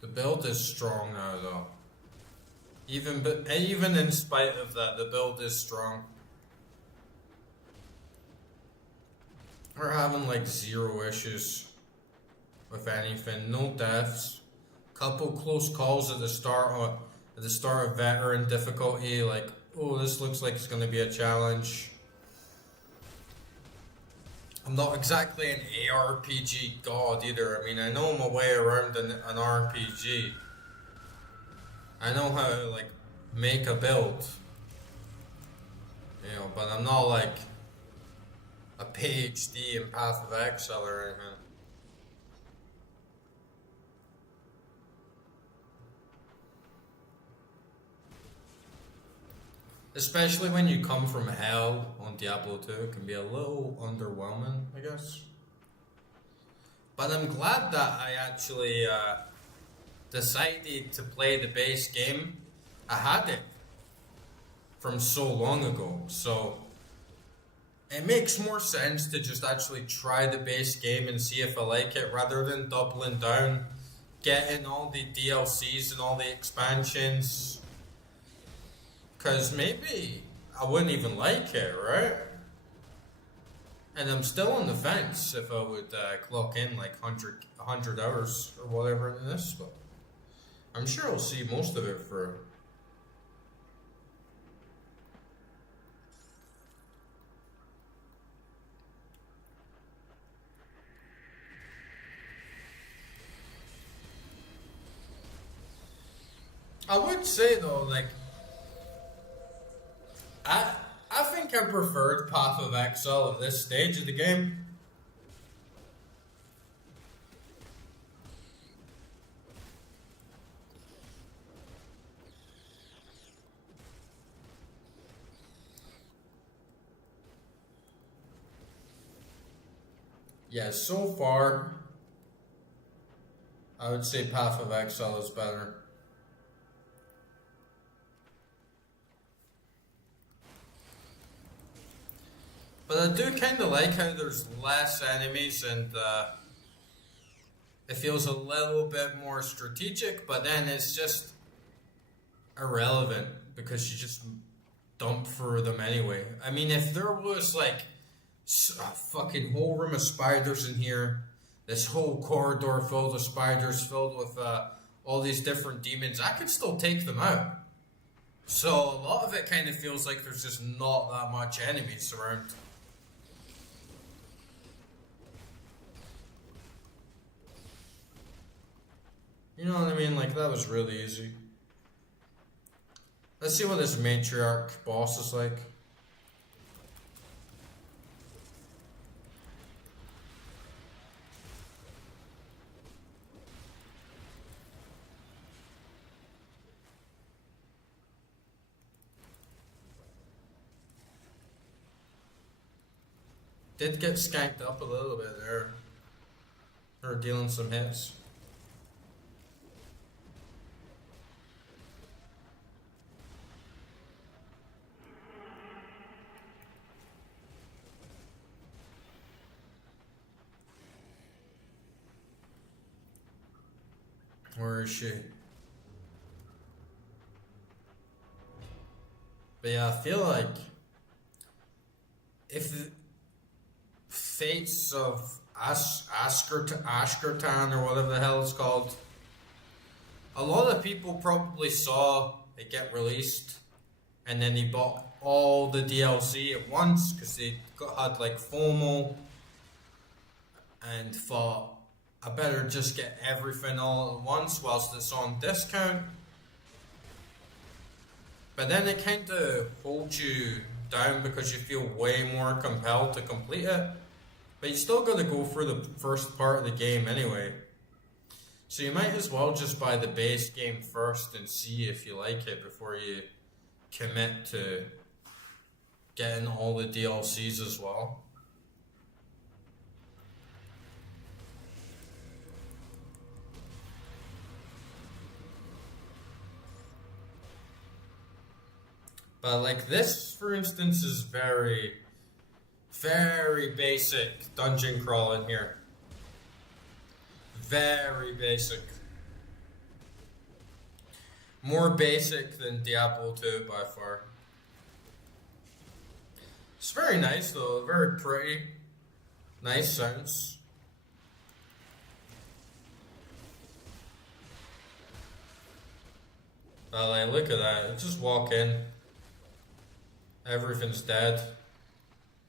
The build is strong now, though. Even in spite of that, the build is strong. We're having like 0 issues with anything. No deaths. Couple close calls at the start of veteran difficulty. Like, oh, this looks like it's gonna be a challenge. I'm not exactly an ARPG god either. I mean, I know my way around an RPG. I know how to like make a build, you know, but I'm not like a PhD in Path of Exile or anything. Especially when you come from hell on Diablo 2, it can be a little underwhelming, I guess. But I'm glad that I actually decided to play the base game. I had it from so long ago, so it makes more sense to just actually try the base game and see if I like it rather than doubling down, getting all the DLCs and all the expansions. Because maybe I wouldn't even like it, right? And I'm still on the fence if I would clock in like 100 hours or whatever in this, but I'm sure I'll see most of it for. I would say though, like, I think I preferred Path of Exile at this stage of the game. Yeah, so far, I would say Path of Exile is better. But I do kind of like how there's less enemies and it feels a little bit more strategic, but then it's just irrelevant because you just dump through them anyway. I mean, if there was like a fucking whole room of spiders in here, this whole corridor filled with spiders, filled with all these different demons, I could still take them out. So a lot of it kind of feels like there's just not that much enemies around. You know what I mean? Like, that was really easy. Let's see what this matriarch boss is like. Did get skanked up a little bit there. Or dealing some hits. Where is she? But yeah, I feel like if the Fates of Ashkertan or whatever the hell it's called, a lot of people probably saw it get released and then they bought all the DLC at once because they had like FOMO and thought, I better just get everything all at once whilst it's on discount. But then it kind of holds you down because you feel way more compelled to complete it. But you still got to go through the first part of the game anyway. So you might as well just buy the base game first and see if you like it before you commit to getting all the DLCs as well. But like this, for instance, is very, very basic dungeon crawling here. Very basic. More basic than Diablo 2 by far. It's very nice though, very pretty. Nice sounds. But like, look at that, you just walk in. Everything's dead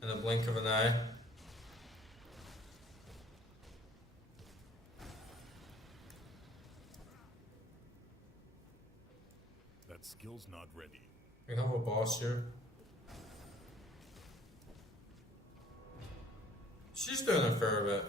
in a blink of an eye. skill's not ready. We have a boss here. She's doing a fair bit.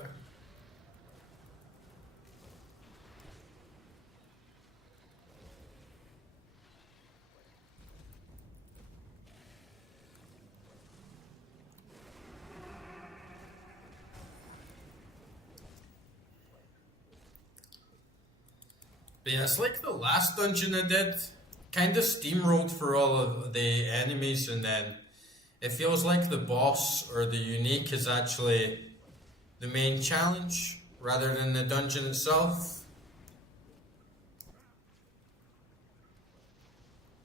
But yeah, it's like the last dungeon I did. Kind of steamrolled for all of the enemies, and then it feels like the boss or the unique is actually the main challenge rather than the dungeon itself.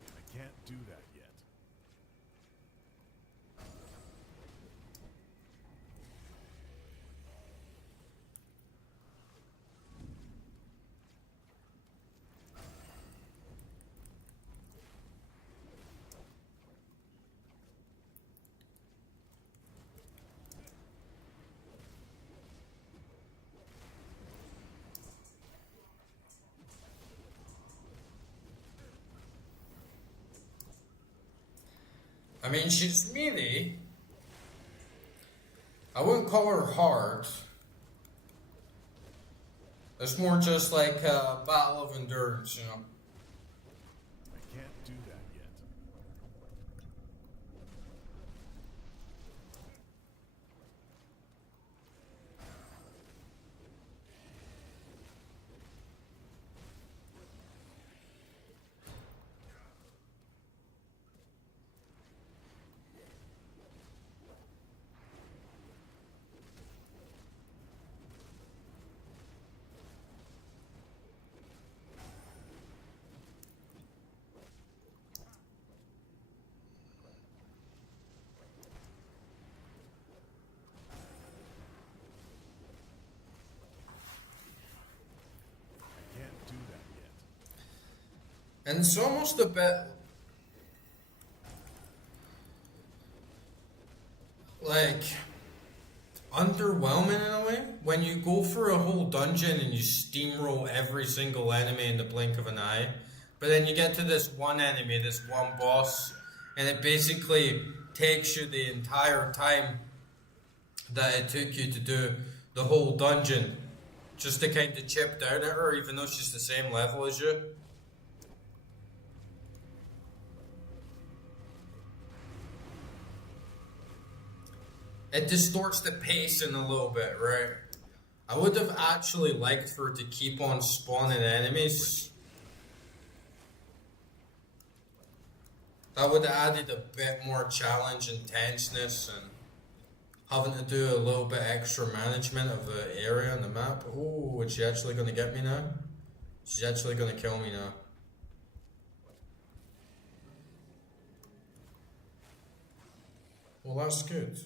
I can't do that yet. I mean, she's melee. I wouldn't call her hard. It's more just like a battle of endurance, you know. I can't do that yet. I can't do that yet. And it's almost a bit like underwhelming in a way when you go for a whole dungeon and you steamroll every single enemy in the blink of an eye, but then you get to this one enemy, this one boss, and it basically takes you the entire time that it took you to do the whole dungeon just to kind of chip down at her, even though she's the same level as you. It distorts the pacing a little bit, right? I would have actually liked for her to keep on spawning enemies. That would have added a bit more challenge and tenseness and having to do a little bit extra management of the area and the map. Oh, is she actually going to get me now? She's actually going to kill me now. Well, that's good.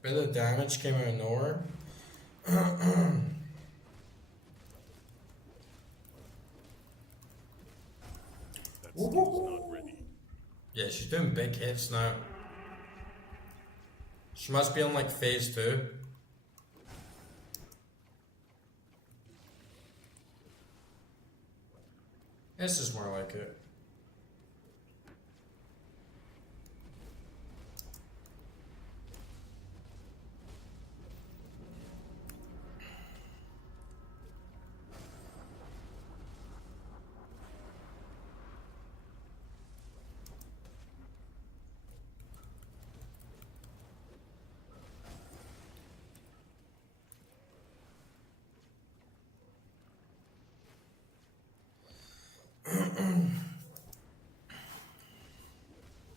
Bit of damage came out of nowhere. That skill's not ready. Yeah, she's doing big hits now. She must be on like phase 2. This is more like it.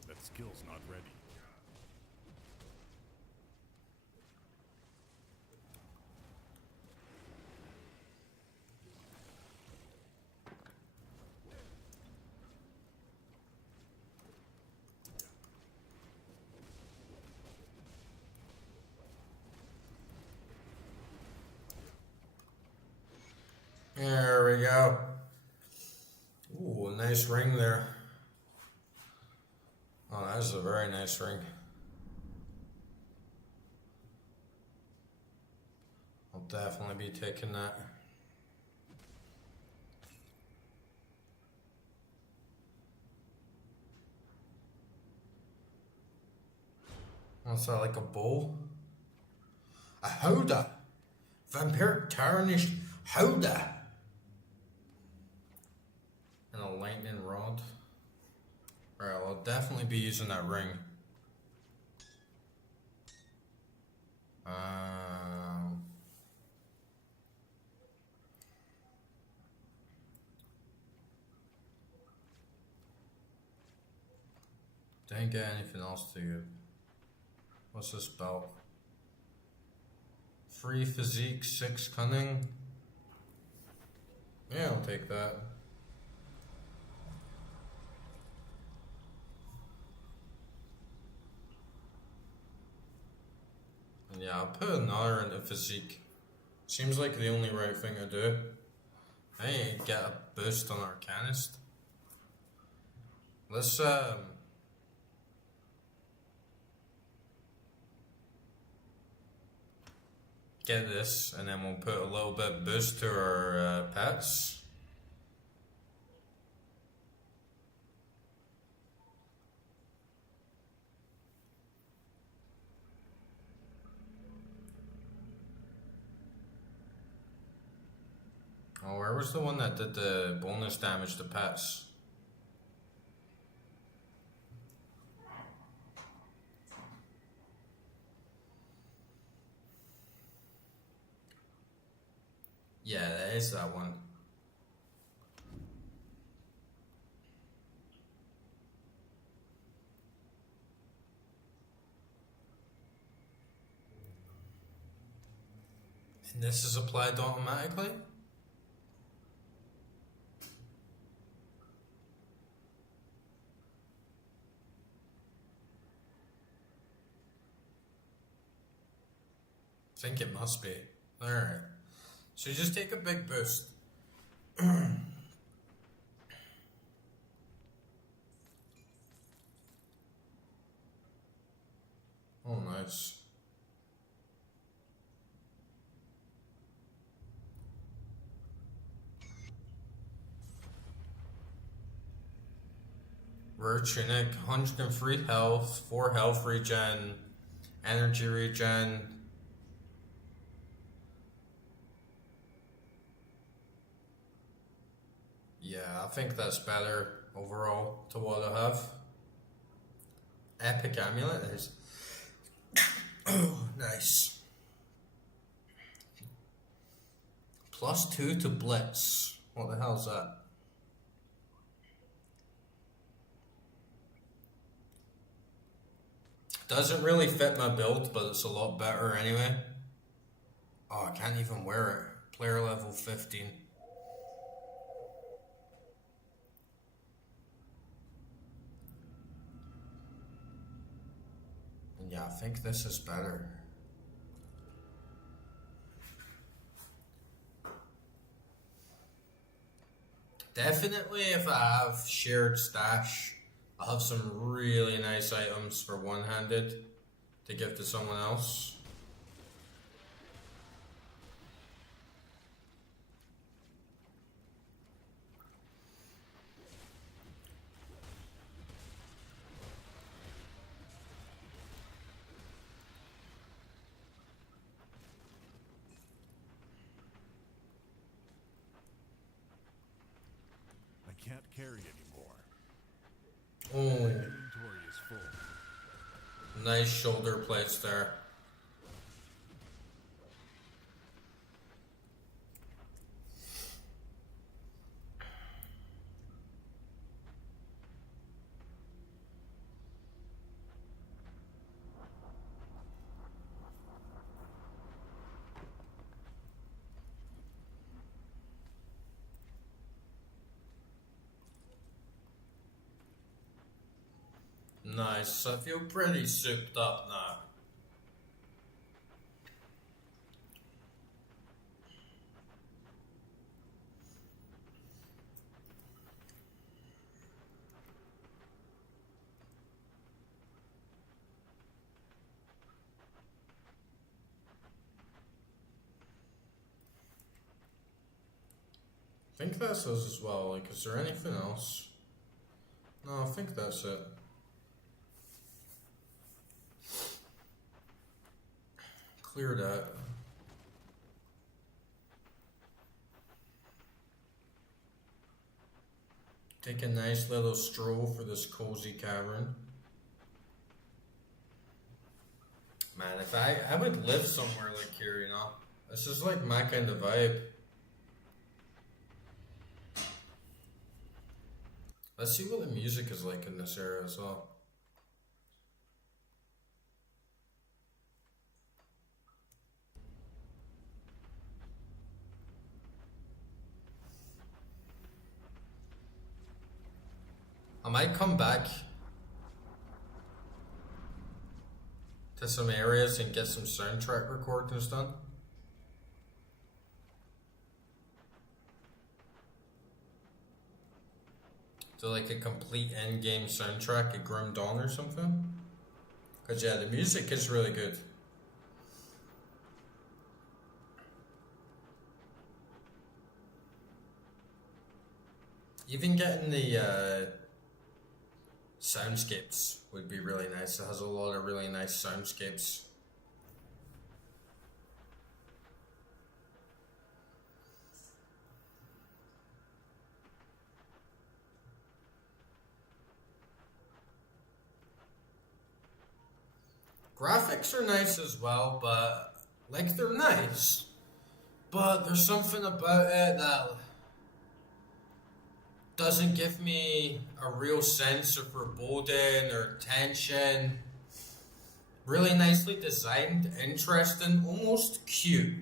That skill's not ready. There we go. Ooh, nice ring there. Oh, that is a very nice ring. I'll definitely be taking that. What's that, like a bowl? A howdah. Vampiric tarnished howdah. And a lightning rod. Right, well, I'll definitely be using that ring. Didn't get anything else to you. What's this belt? 3 physique, 6 cunning. Yeah, I'll take that. And yeah, I'll put another into physique. Seems like the only right thing to do. Hey, get a boost on Arcanist. Let's get this, and then we'll put a little bit boost to our pets. Oh, where was the one that did the bonus damage to pets? Yeah, that is that one. And this is applied automatically? I think it must be. Alright. So just take a big boost. Oh, nice. Rare tunic, 103 health, 4 health regen, energy regen. Yeah, I think that's better overall to what I have. Epic amulet is. Oh, nice. +2 to blitz. What the hell's that? Doesn't really fit my build, but it's a lot better anyway. Oh, I can't even wear it. Player level 15. And yeah, I think this is better. Definitely if I have shared stash, I'll have some really nice items for one-handed to give to someone else. I can't carry anymore. Oh, Inventory is full. nice shoulder plates there. Nice, I feel pretty souped up now. I think that's us as well. Like, is there anything else? No, I think that's it. clear that. Take a nice little stroll for this cozy cavern. Man, if I would live somewhere like here, you know. This is like my kind of vibe. Let's see what the music is like in this area as well. I might come back to some areas and get some soundtrack recordings done. So like a complete end-game soundtrack at Grim Dawn or something. Because yeah, the music is really good. Even getting the soundscapes would be really nice. It has a lot of really nice soundscapes. Graphics are nice as well, but like they're nice. But there's something about it that doesn't give me a real sense of foreboding or tension. Really nicely designed, interesting, almost cute.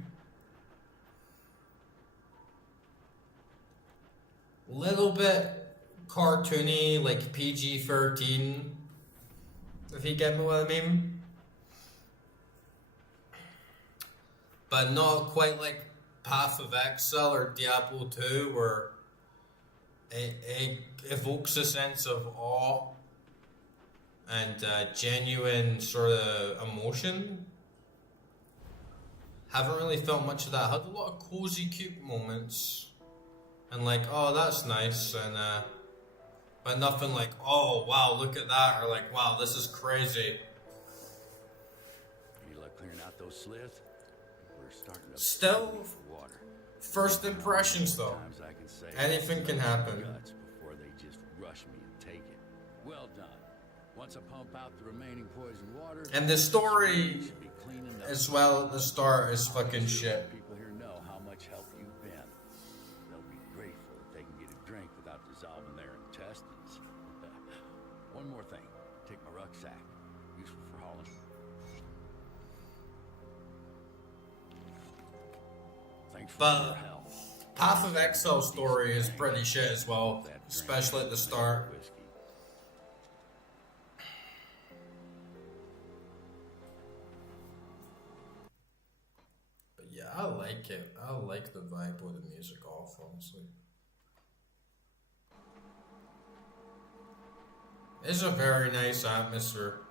Little bit cartoony, like PG-13, if you get me what I mean. But not quite like Path of Exile or Diablo 2, where it evokes a sense of awe and genuine sort of emotion. Haven't really felt much of that. Had a lot of cozy, cute moments, and like, oh, that's nice, and but nothing like, oh wow, look at that, or like, wow, this is crazy. Any luck clearing out those sliths? We're starting to Still, for water. first impressions though. Times I can say Anything can happen. guts before they just rush me and take it. Well done. Once I pump out the remaining poison water, And the story should be cleaning up. as well at the start is fucking shit. People here know how much help you've been. They'll be grateful if they can get a drink without dissolving their intestines. One more thing. Take my rucksack. Useful for hauling. Thanks for But your help. Path of Exile story is pretty shit as well, especially at the start. Whiskey. But yeah, I like it. I like the vibe of the music off, honestly. It's a very nice atmosphere.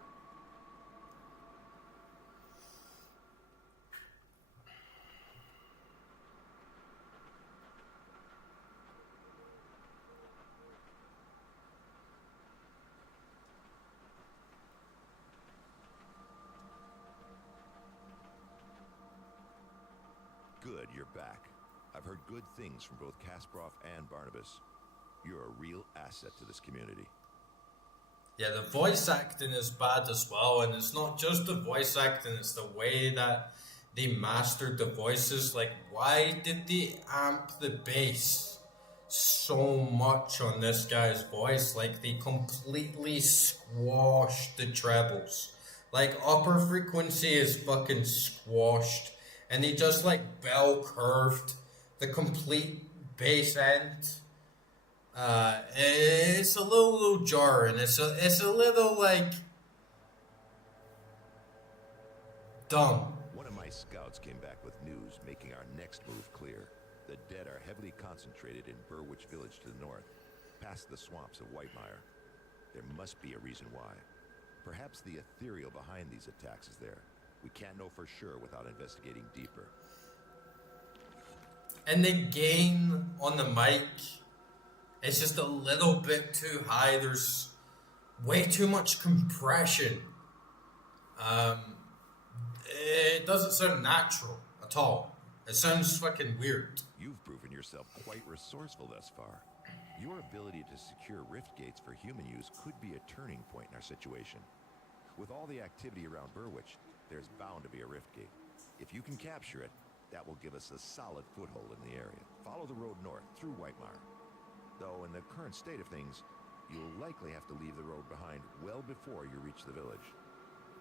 Good, you're back. I've heard good things from both Kasparov and Barnabas. You're a real asset to this community. Yeah, the voice acting is bad as well, and it's not just the voice acting, it's the way that they mastered the voices. Like, why did they amp the bass so much on this guy's voice? Like, they completely squashed the trebles. Like, upper frequency is fucking squashed, and they just, like, bell curved the complete bass end. It's a little jarring. It's a little like dumb. One of my scouts came back with news making our next move clear. The dead are heavily concentrated in Burwich Village to the north, past the swamps of Whitemire. There must be a reason why. Perhaps the ethereal behind these attacks is there. We can't know for sure without investigating deeper. And the gain on the mic is just a little bit too high. There's way too much compression. It doesn't sound natural at all. It sounds fucking weird. You've proven yourself quite resourceful thus far. Your ability to secure rift gates for human use could be a turning point in our situation. With all the activity around Burwitch, there's bound to be a rift gate. If you can capture it, that will give us a solid foothold in the area. Follow the road north through Whitemire. Though in the current state of things, you'll likely have to leave the road behind well before you reach the village.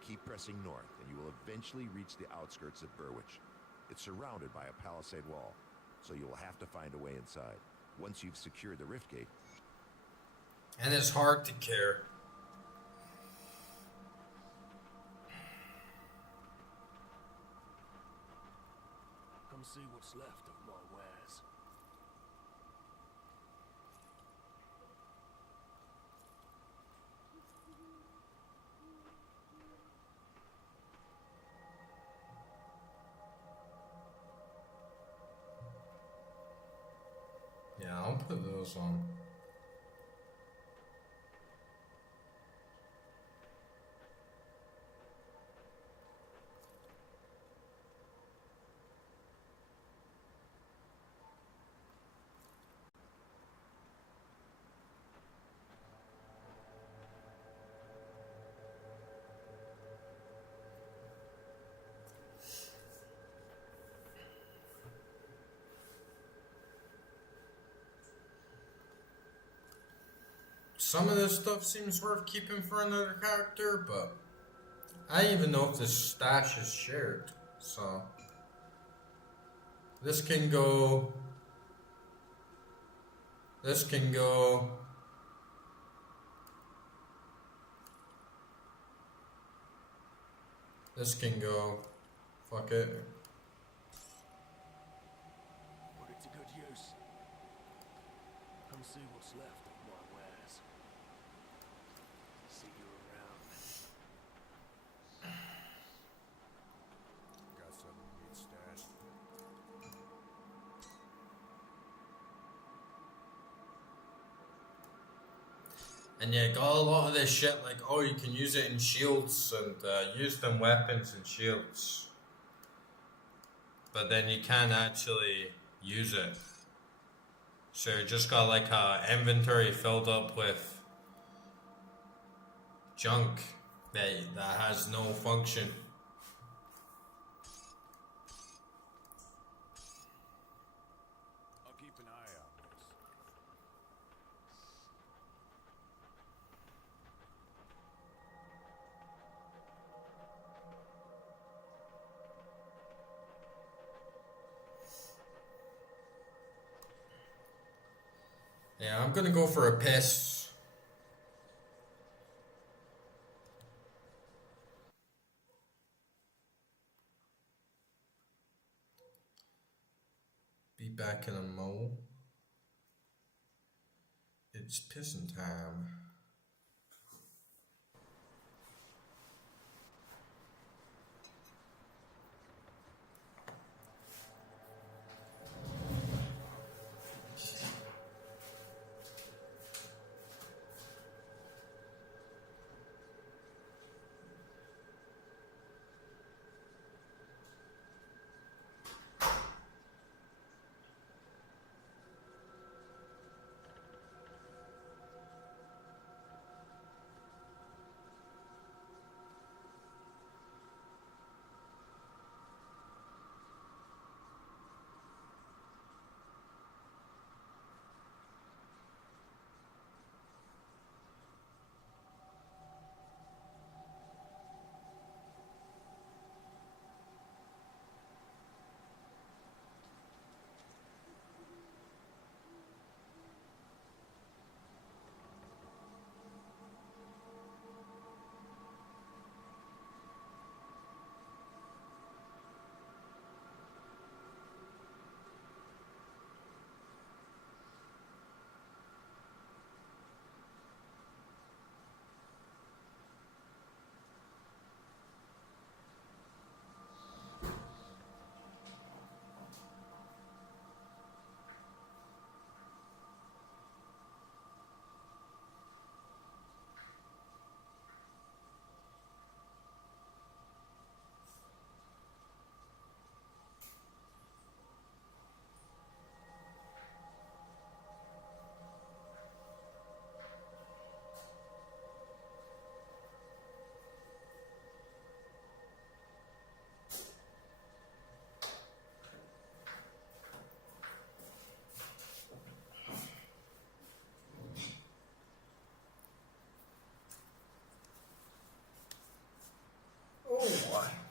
Keep pressing north, and you will eventually reach the outskirts of Burwitch. It's surrounded by a palisade wall, so you will have to find a way inside. Once you've secured the rift gate... And it's hard to care. Come see what's left of my wares. Yeah, I'll put those on. Some of this stuff seems worth keeping for another character, but I don't even know if this stash is shared. So this can go. This can go. This can go. Fuck it. Put it to good use. Come see what's left of my wares. See you around. Got something you need stashed? And yeah, got a lot of this shit like, oh, you can use it in shields and use them weapons and shields. But then you can't actually use it. So you just got like a inventory filled up with junk that has no function. I'll keep an eye on this. Yeah, I'm gonna go for a piss. Be back in a mo. It's pissing time.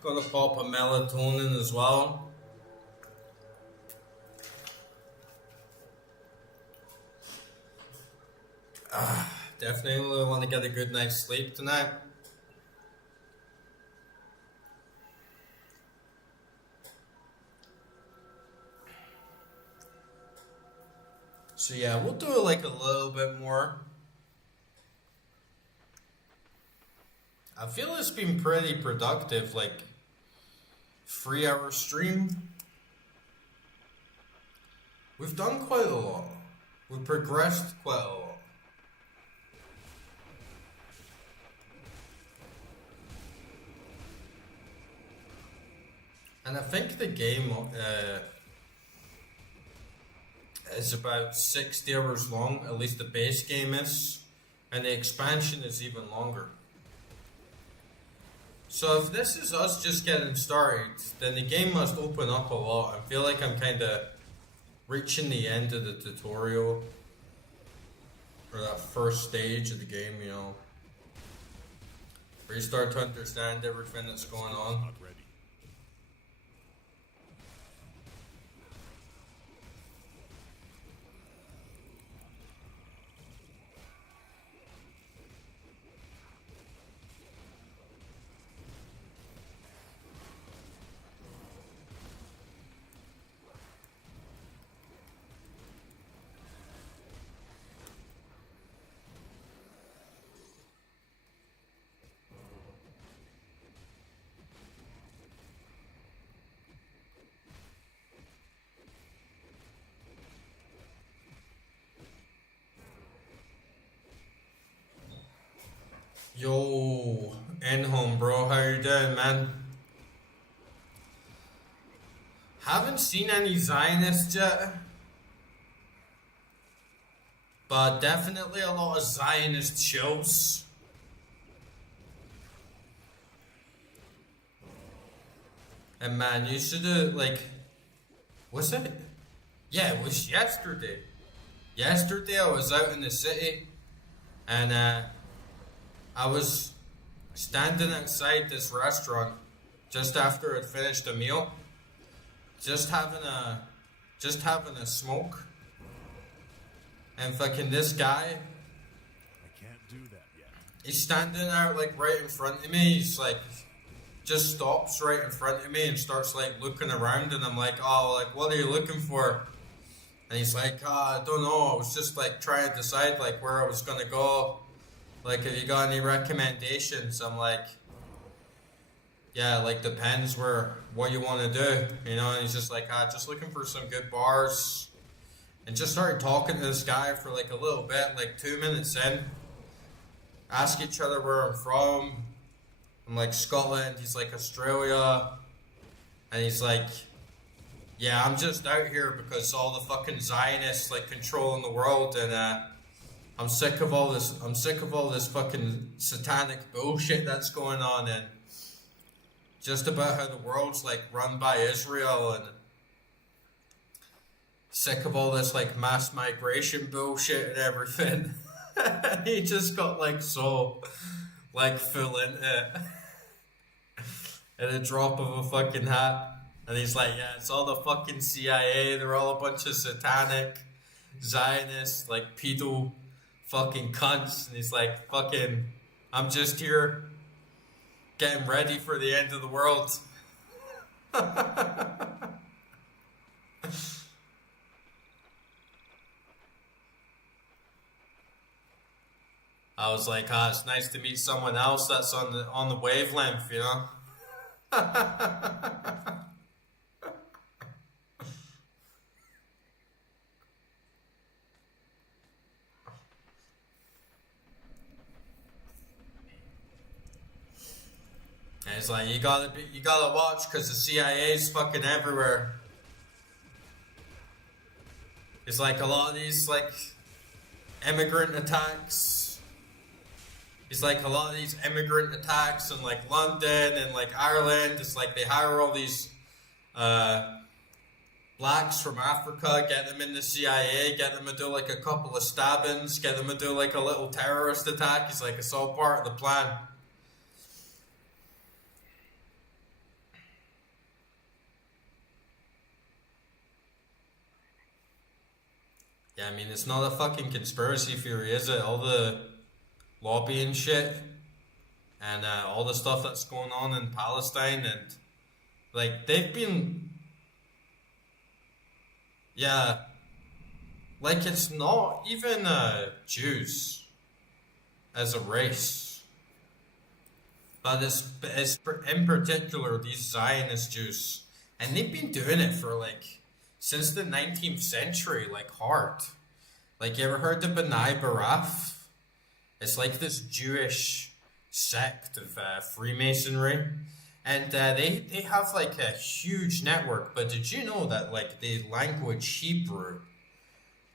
Gonna pop a melatonin as well. Definitely want to get a good night's sleep tonight. So yeah, we'll do it like a little bit more. I feel it's been pretty productive, like 3-hour stream. We've done quite a lot. We've progressed quite a lot. And I think the game is about 60 hours long, at least the base game is, and the expansion is even longer. So if this is us just getting started, then the game must open up a lot. I feel like I'm kind of reaching the end of the tutorial, or that first stage of the game, you know, where you start to understand everything that's going on. Yo, N-Home, bro, how you doing, man? Haven't seen any Zionists yet, but definitely a lot of Zionist shows. And man, you should have, like, was it? Yeah, it was yesterday. Yesterday I was out in the city, and I was standing outside this restaurant just after I'd finished a meal, just having a smoke, and fucking this guy, I can't do that yet. he's standing out like right in front of me. He's like, just stops right in front of me and starts like looking around, and I'm like, oh, like, what are you looking for? And he's like, I don't know, I was just like trying to decide like where I was gonna go. Like, have you got any recommendations? I'm like, yeah, like, depends what you want to do, you know? And he's just like, just looking for some good bars. And just started talking to this guy for like a little bit, like 2 minutes in. Ask each other where I'm from. I'm like, Scotland. He's like, Australia. And he's like, yeah, I'm just out here because all the fucking Zionists like controlling the world, and I'm sick of all this fucking satanic bullshit that's going on, and just about how the world's like run by Israel, and sick of all this like mass migration bullshit and everything. He just got like so like full into it at a drop of a fucking hat. And he's like, yeah, it's all the fucking CIA, they're all a bunch of satanic Zionists, like pedo fucking cunts. And he's like, fucking, I'm just here getting ready for the end of the world. I was like, it's nice to meet someone else that's on the wavelength, you know? And it's like, you gotta watch because the CIA's fucking everywhere. It's like a lot of these like immigrant attacks. It's like a lot of these immigrant attacks in like London and like Ireland. It's like they hire all these blacks from Africa, get them in the CIA, get them to do like a couple of stabbings, get them to do like a little terrorist attack. It's like, it's all part of the plan. Yeah, I mean, it's not a fucking conspiracy theory, is it? All the lobbying shit and all the stuff that's going on in Palestine, and like they've been, yeah, like it's not even Jews as a race, but it's in particular these Zionist Jews, and they've been doing it for like since the 19th century, like hard. Like, you ever heard of B'nai B'rith? It's like this Jewish sect of Freemasonry. And they have like a huge network. But did you know that like the language Hebrew,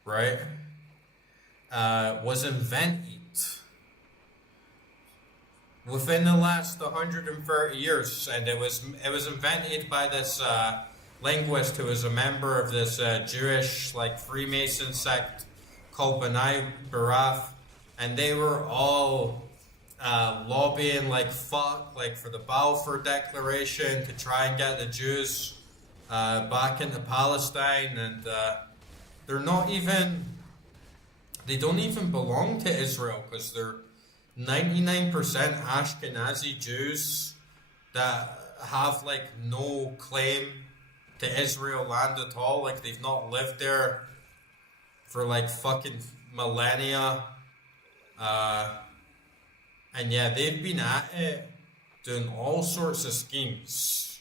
right, was invented within the last 130 years? And it was invented by this linguist who was a member of this Jewish like Freemason sect called B'nai B'rith, and they were all lobbying like fuck, like for the Balfour Declaration to try and get the Jews back into Palestine, and they don't even belong to Israel because they're 99% Ashkenazi Jews that have like no claim to Israel land at all. Like they've not lived there for like fucking millennia. And yeah, they've been at it doing all sorts of schemes,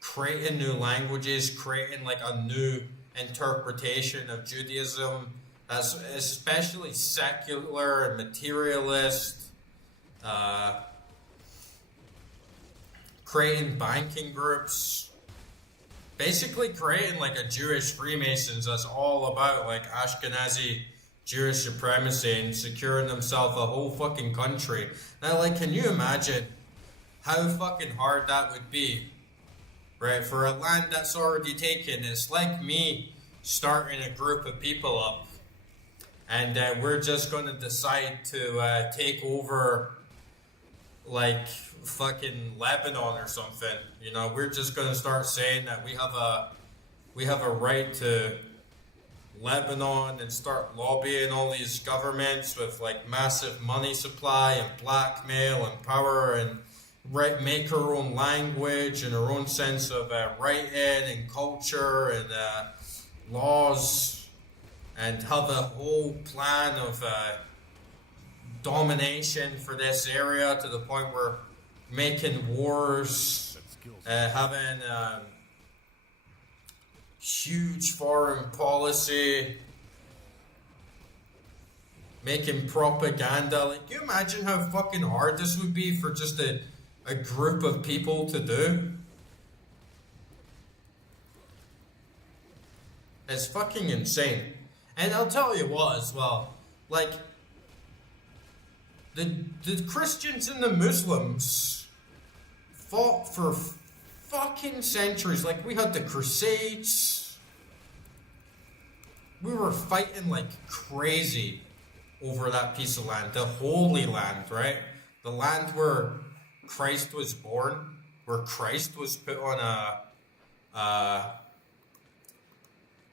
creating new languages, creating like a new interpretation of Judaism that's especially secular and materialist, creating banking groups, basically creating like a Jewish Freemasons that's all about like Ashkenazi Jewish supremacy and securing themselves a whole fucking country. Now, like, can you imagine how fucking hard that would be, right? For a land that's already taken. It's like me starting a group of people up and we're just going to decide to take over like fucking Lebanon or something. You know, we're just going to start saying that we have a right to Lebanon and start lobbying all these governments with like massive money supply and blackmail and power, and make our own language and our own sense of writing and culture and laws, and have a whole plan of domination for this area to the point where making wars, having huge foreign policy, making propaganda. Like, can you imagine how fucking hard this would be for just a group of people to do? It's fucking insane. And I'll tell you what as well, like, the Christians and the Muslims fought for fucking centuries. Like, we had the Crusades. We were fighting like crazy over that piece of land, the Holy Land, right? The land where Christ was born, where Christ was put on a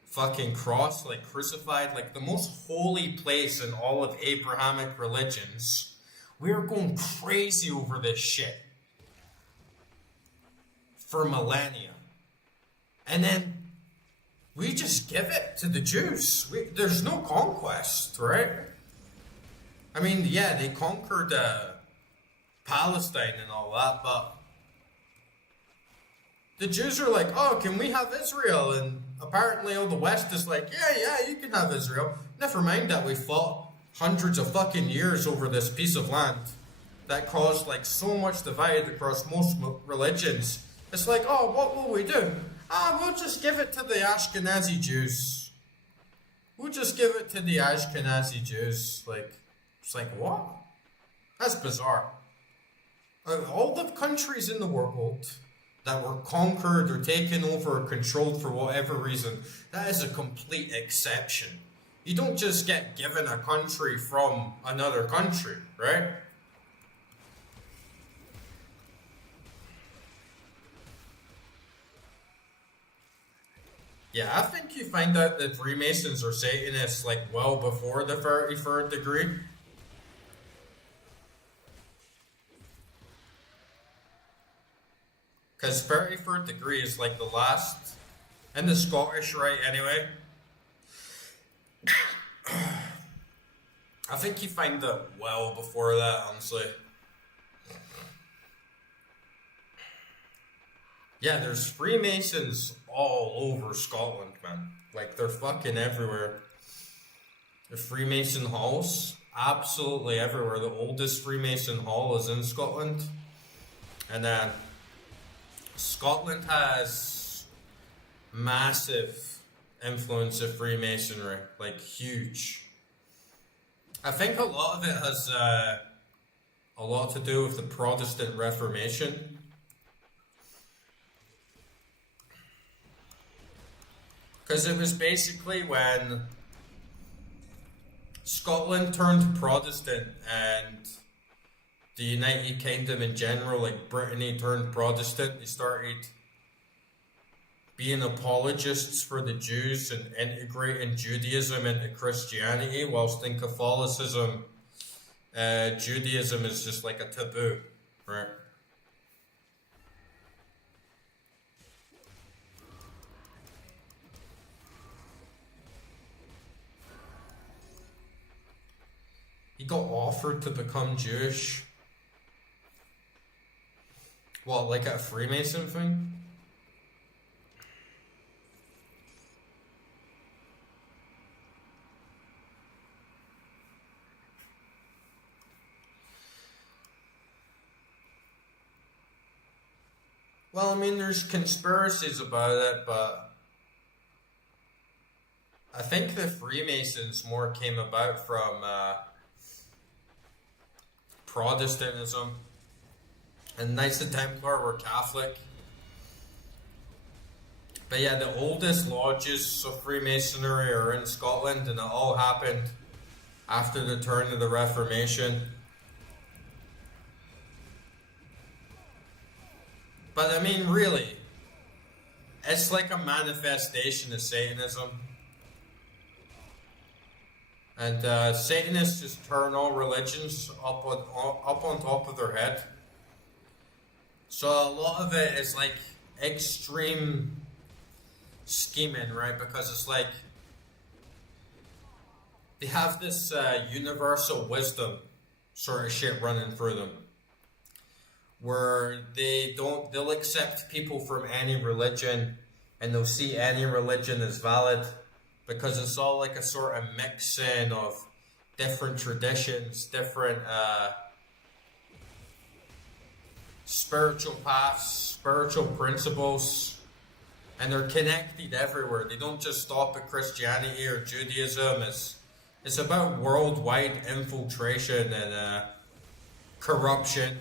fucking cross, like crucified, like the most holy place in all of Abrahamic religions. We were going crazy over this shit for millennia. And then we just give it to the Jews. There's no conquest, right? I mean, yeah, they conquered Palestine and all that, but the Jews are like, oh, can we have Israel? And apparently all the West is like, yeah, you can have Israel. Never mind that we fought hundreds of fucking years over this piece of land that caused like so much divide across most religions. It's like, oh, what will we do? We'll just give it to the Ashkenazi Jews. We'll just give it to the Ashkenazi Jews. Like, it's like, what? That's bizarre. All the countries in the world that were conquered or taken over or controlled for whatever reason, that is a complete exception. You don't just get given a country from another country, right? Yeah, I think you find out that Freemasons are Satanists like well before the 33rd degree. Because 33rd degree is like the last, in the Scottish Rite anyway. I think you find that well before that, honestly. Yeah, there's Freemasons all over Scotland, man. Like, they're fucking everywhere. The Freemason halls, absolutely everywhere. The oldest Freemason hall is in Scotland. And Scotland has massive influence of Freemasonry, like huge. I think a lot of it has a lot to do with the Protestant Reformation. Because it was basically when Scotland turned Protestant and the United Kingdom in general, like Brittany, turned Protestant. They started being apologists for the Jews and integrating Judaism into Christianity, whilst in Catholicism, Judaism is just like a taboo, right? He got offered to become Jewish. What, like a Freemason thing? Well, I mean, there's conspiracies about it, but I think the Freemasons more came about from Protestantism, and Knights of Templar were Catholic. But yeah, the oldest lodges of Freemasonry are in Scotland, and it all happened after the turn of the Reformation. But I mean, really, it's like a manifestation of Satanism. And Satanists just turn all religions up on top of their head. So a lot of it is like extreme scheming, right? Because it's like they have this universal wisdom sort of shit running through them, where they'll accept people from any religion and they'll see any religion as valid, because it's all like a sort of mixing of different traditions, different spiritual paths, spiritual principles, and they're connected everywhere. They don't just stop at Christianity or Judaism. It's about worldwide infiltration and corruption,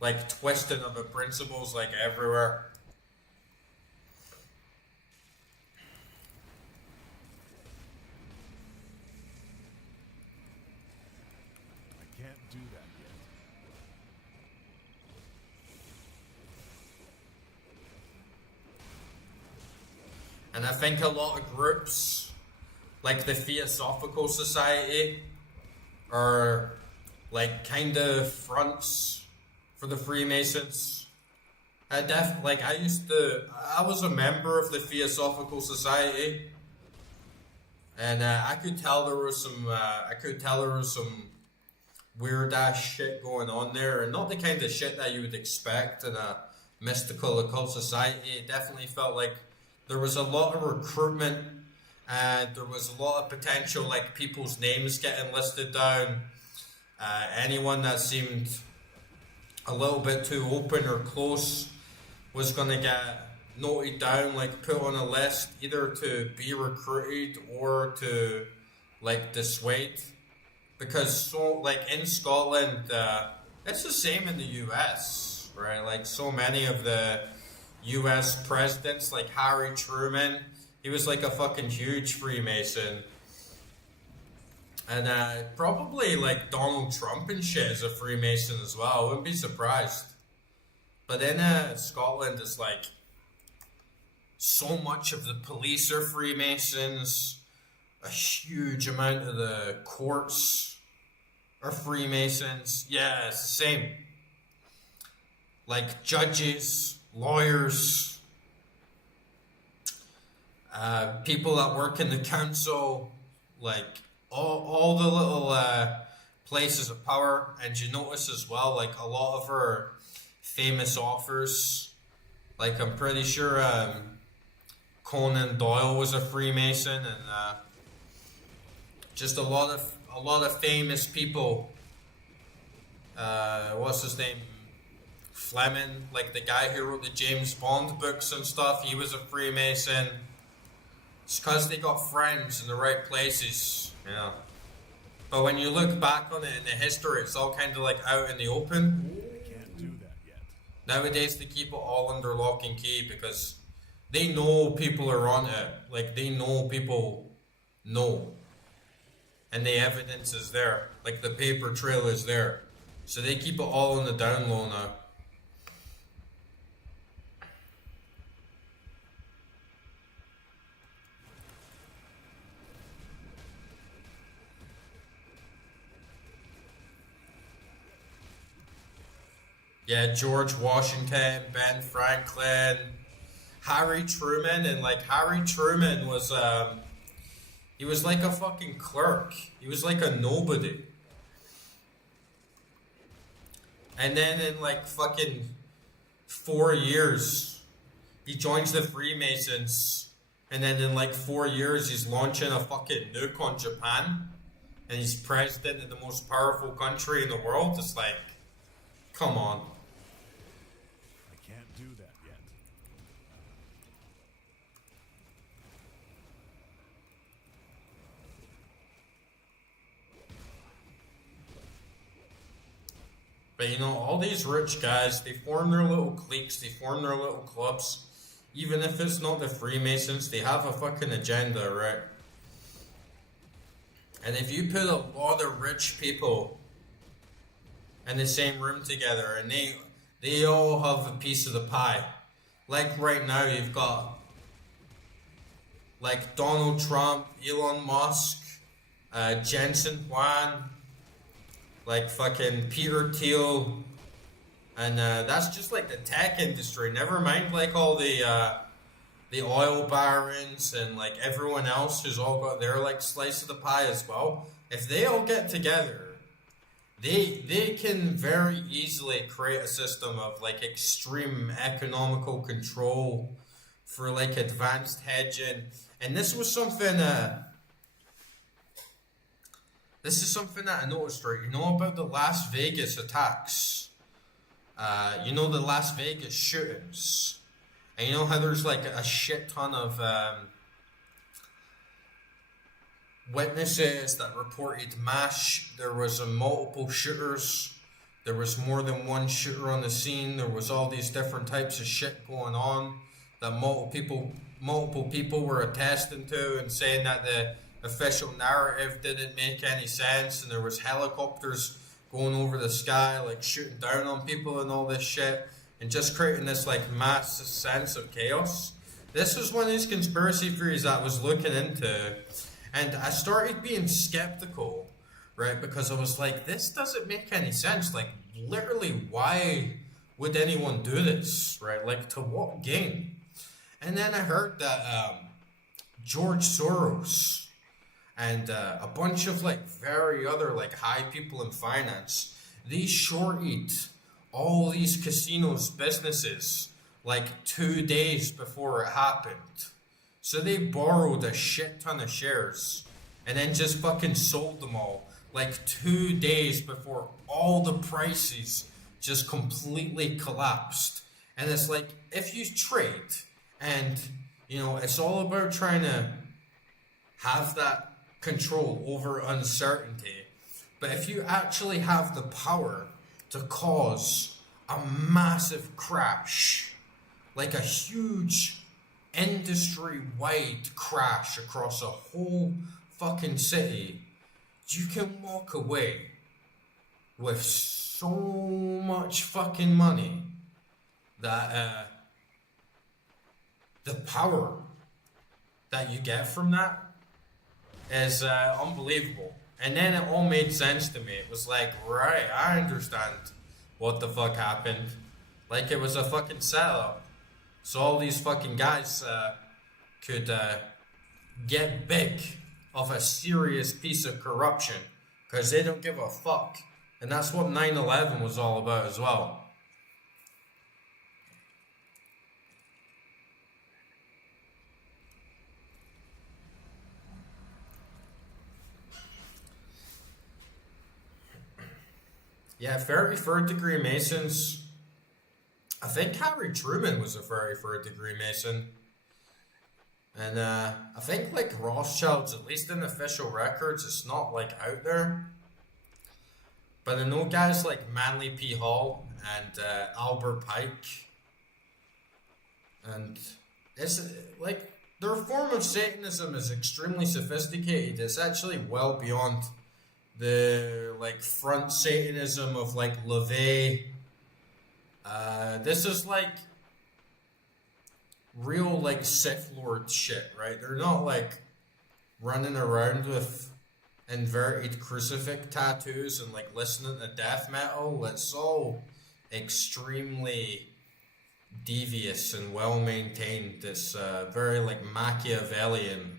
like twisting of the principles, like everywhere. I can't do that yet. And I think a lot of groups, like the Theosophical Society, are like kind of fronts for the Freemasons. I was a member of the Theosophical Society, and I could tell there was some weird ass shit going on there, and not the kind of shit that you would expect in a mystical occult society. It definitely felt like there was a lot of recruitment, and there was a lot of potential, like people's names getting listed down. Anyone that seemed a little bit too open or close was going to get noted down, like put on a list, either to be recruited or to like dissuade. Because so, like in Scotland, it's the same in the US, right? Like so many of the US presidents, like Harry Truman, he was like a fucking huge Freemason. And probably like Donald Trump and shit is a Freemason as well. I wouldn't be surprised. But in Scotland, it's like so much of the police are Freemasons. A huge amount of the courts are Freemasons. Yeah, it's the same. Like judges, lawyers, people that work in the council, like all the little places of power. And you notice as well, like a lot of our famous authors, like I'm pretty sure Conan Doyle was a Freemason, and just a lot of famous people. What's his name? Fleming, like the guy who wrote the James Bond books and stuff. He was a Freemason. It's because they got friends in the right places, you know. But when you look back on it in the history, it's all kind of like out in the open. I can't do that yet. Nowadays, they keep it all under lock and key because they know people are on it. Like, they know people know. And the evidence is there. Like, the paper trail is there. So they keep it all on the down low now. Yeah, George Washington, Ben Franklin, Harry Truman, and like Harry Truman was he was like a fucking clerk. He was like a nobody. And then in like fucking 4 years, he joins the Freemasons. And then in like 4 years, he's launching a fucking nuke on Japan. And he's president of the most powerful country in the world. It's like, come on. I can't do that yet. But you know, all these rich guys, they form their little cliques, they form their little clubs. Even if it's not the Freemasons, they have a fucking agenda, right? And if you put a lot of rich people in the same room together and they all have a piece of the pie. Like right now you've got like Donald Trump, Elon Musk, Jensen Huang, like fucking Peter Thiel, and that's just like the tech industry. Never mind like all the oil barons and like everyone else who's all got their like slice of the pie as well. If they all get together, they can very easily create a system of like extreme economical control for like advanced hedging. And this was something this is something that I noticed, right? You know about the Las Vegas attacks? You know the Las Vegas shootings? And you know how there's like a shit ton of witnesses that reported there was multiple shooters. There was more than one shooter on the scene. There was all these different types of shit going on that multiple people were attesting to and saying that the official narrative didn't make any sense, and there was helicopters going over the sky like shooting down on people and all this shit and just creating this like mass sense of chaos. This was one of these conspiracy theories that I was looking into, and I started being skeptical, right? Because I was like, this doesn't make any sense. Like, literally, why would anyone do this, right? Like, to what gain? And then I heard that George Soros and a bunch of like very other like high people in finance, they shorted all these casinos businesses like 2 days before it happened. So they borrowed a shit ton of shares and then just fucking sold them all like 2 days before all the prices just completely collapsed. And it's like, if you trade and, you know, it's all about trying to have that control over uncertainty. But if you actually have the power to cause a massive crash, like a huge industry-wide crash across a whole fucking city, you can walk away with so much fucking money that the power that you get from that is unbelievable. And then it all made sense to me. It was like, right, I understand what the fuck happened. Like it was a fucking setup. So all these fucking guys could get big off a serious piece of corruption because they don't give a fuck. And that's what 9/11 was all about as well. Yeah, 33rd degree Masons. I think Harry Truman was a 33rd degree Mason. And I think like Rothschilds, at least in official records, it's not like out there. But I know guys like Manly P. Hall and Albert Pike. And it's like their form of Satanism is extremely sophisticated. It's actually well beyond the like front Satanism of like LaVey. This is like real like Sith Lord shit, right? They're not like running around with inverted crucifix tattoos and like listening to death metal. It's all extremely devious and well maintained. It's very like Machiavellian.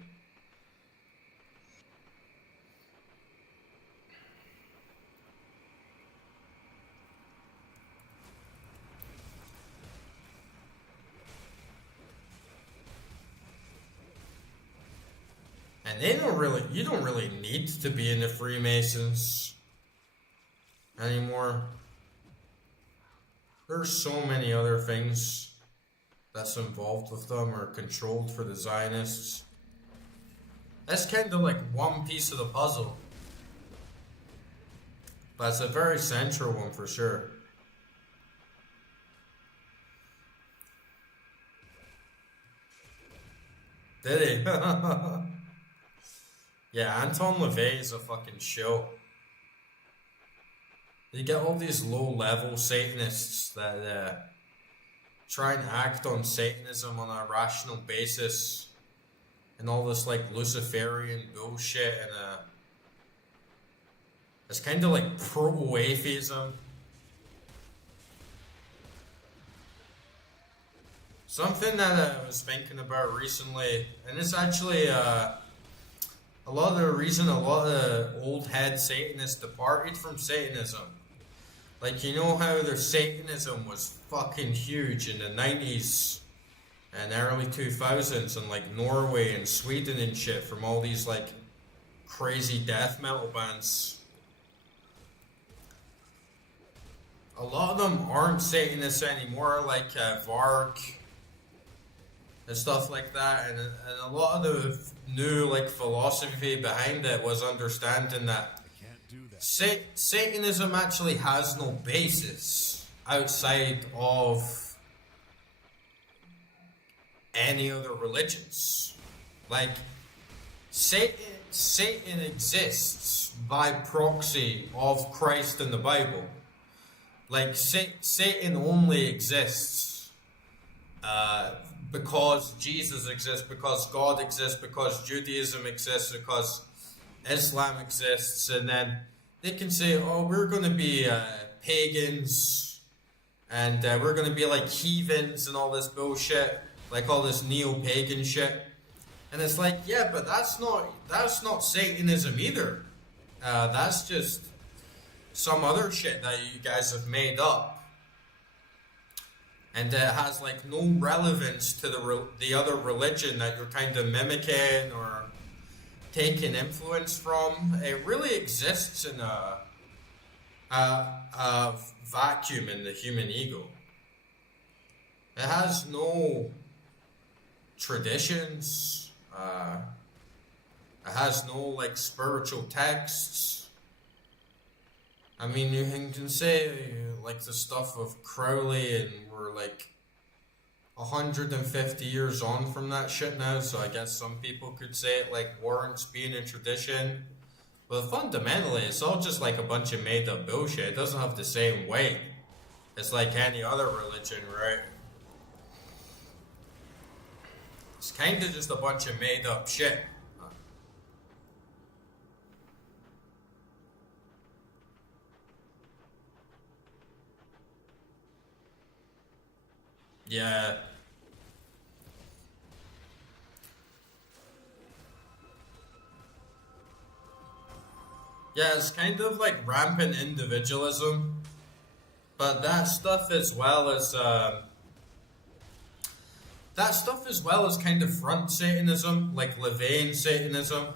And you don't really need to be in the Freemasons anymore. There's so many other things that's involved with them or controlled for the Zionists. That's kind of like one piece of the puzzle. But it's a very central one for sure. Did he? Yeah, Anton LaVey is a fucking show. You get all these low-level Satanists that try and act on Satanism on a rational basis, and all this like Luciferian bullshit, and it's kind of like proto-atheism. Something that I was thinking about recently, and it's actually a lot of the reason a lot of old head Satanists departed from Satanism. Like, you know how their Satanism was fucking huge in the 90s and early 2000s in like Norway and Sweden and shit from all these like crazy death metal bands. A lot of them aren't Satanists anymore, like Varg and stuff like that, and a lot of the new like philosophy behind it was understanding that Satanism actually has no basis outside of any other religions. Like Satan exists by proxy of Christ and the Bible. Like Satan only exists because Jesus exists, because God exists, because Judaism exists, because Islam exists, and then they can say, oh, we're going to be pagans, and we're going to be like heathens and all this bullshit, like all this neo-pagan shit. And it's like, yeah, but that's not Satanism either. That's just some other shit that you guys have made up. And it has like no relevance to the other religion that you're kind of mimicking or taking influence from. It really exists in a vacuum in the human ego. It has no traditions. It has no like spiritual texts. I mean, you can say like the stuff of Crowley, and we're like 150 years on from that shit now, so I guess some people could say it like warrants being a tradition. But fundamentally, it's all just like a bunch of made up bullshit. It doesn't have the same weight. It's like any other religion, right? It's kind of just a bunch of made up shit. Yeah. Yeah, it's kind of like rampant individualism, but that stuff as well as kind of front Satanism, like Levian Satanism.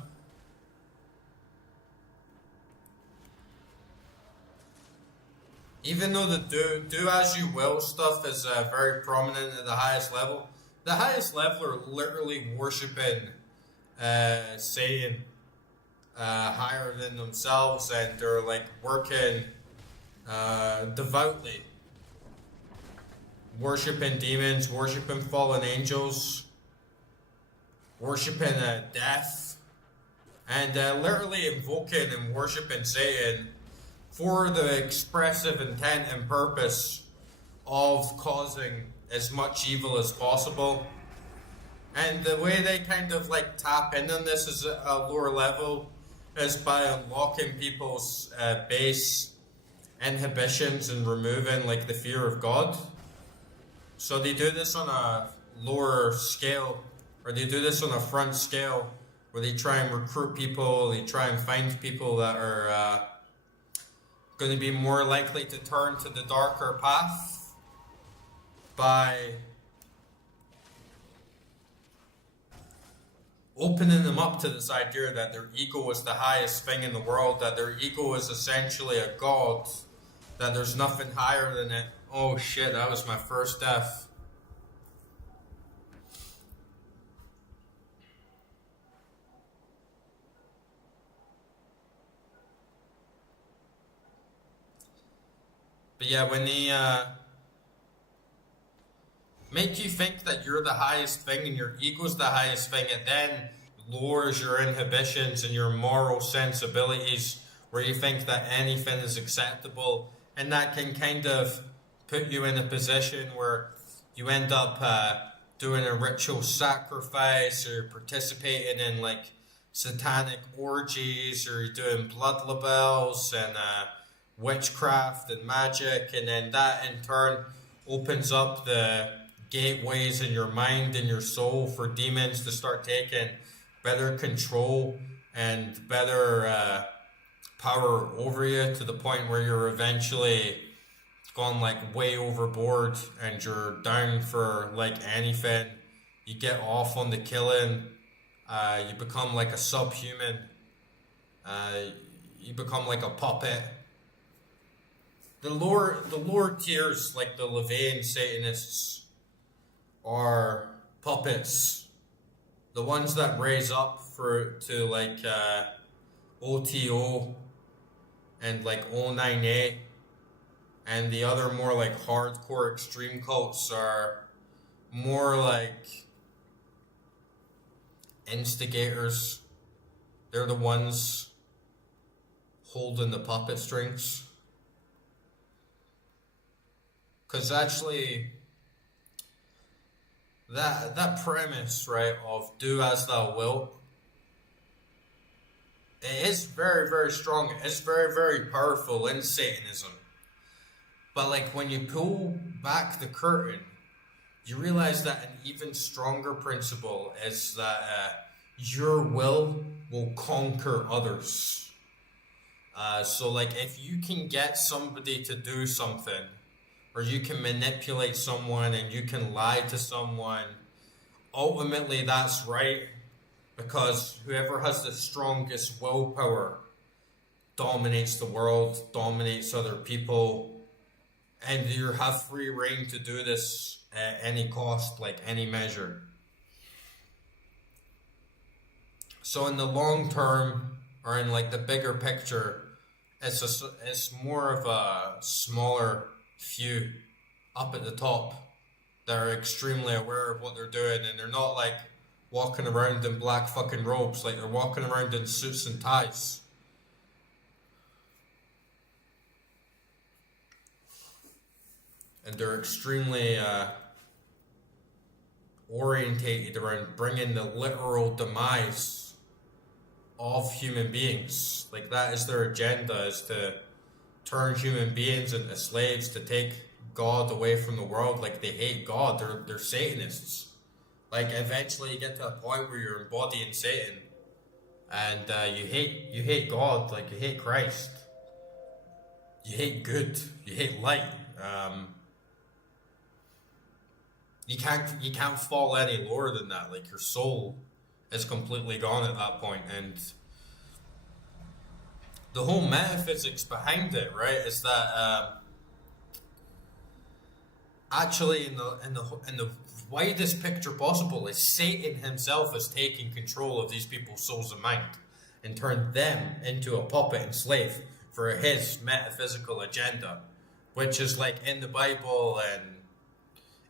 Even though the do as you will stuff is very prominent at the highest level, the highest level are literally worshiping Satan higher than themselves, and they're like working devoutly, worshiping demons, worshiping fallen angels, worshiping death, and literally invoking and worshiping Satan for the expressive intent and purpose of causing as much evil as possible. And the way they kind of like tap in on this is at a lower level is by unlocking people's base inhibitions and removing like the fear of God. So they do this on a lower scale, or they do this on a front scale, where they try and recruit people, they try and find people that are going to be more likely to turn to the darker path by opening them up to this idea that their ego is the highest thing in the world, that their ego is essentially a god, that there's nothing higher than it. Oh shit, that was my first death. But yeah, when they make you think that you're the highest thing and your ego's the highest thing, it then lowers your inhibitions and your moral sensibilities, where you think that anything is acceptable, and that can kind of put you in a position where you end up doing a ritual sacrifice, or participating in like satanic orgies, or you're doing blood labels and witchcraft and magic, and then that in turn opens up the gateways in your mind and your soul for demons to start taking better control and better power over you, to the point where you're eventually gone like way overboard and you're down for like anything. You get off on the killing, you become like a subhuman, you become like a puppet. The lower tiers, like the Levian Satanists, are puppets. The ones that raise up to like OTO and like O9A, and the other more like hardcore extreme cults are more like instigators. They're the ones holding the puppet strings. Because actually, that premise, right, of do as thou wilt, it is very, very strong. It's very, very powerful in Satanism. But like when you pull back the curtain, you realize that an even stronger principle is that your will conquer others. So like if you can get somebody to do something, or you can manipulate someone and you can lie to someone, ultimately that's right, because whoever has the strongest willpower dominates the world, dominates other people, and you have free reign to do this at any cost, like any measure. So in the long term, or in like the bigger picture, it's more of a smaller few up at the top that are extremely aware of what they're doing, and they're not like walking around in black fucking robes, like they're walking around in suits and ties. And they're extremely orientated around bringing the literal demise of human beings. Like, that is their agenda, is to turn human beings into slaves, to take God away from the world. Like, they hate God. They're Satanists. Like, eventually you get to a point where you're embodying Satan, and you hate God. Like, you hate Christ. You hate good. You hate light. You can't fall any lower than that. Like, your soul is completely gone at that point, and the whole metaphysics behind it, right, is that actually in the widest picture possible, is Satan himself is taking control of these people's souls and mind and turned them into a puppet and slave for his metaphysical agenda, which is like in the Bible and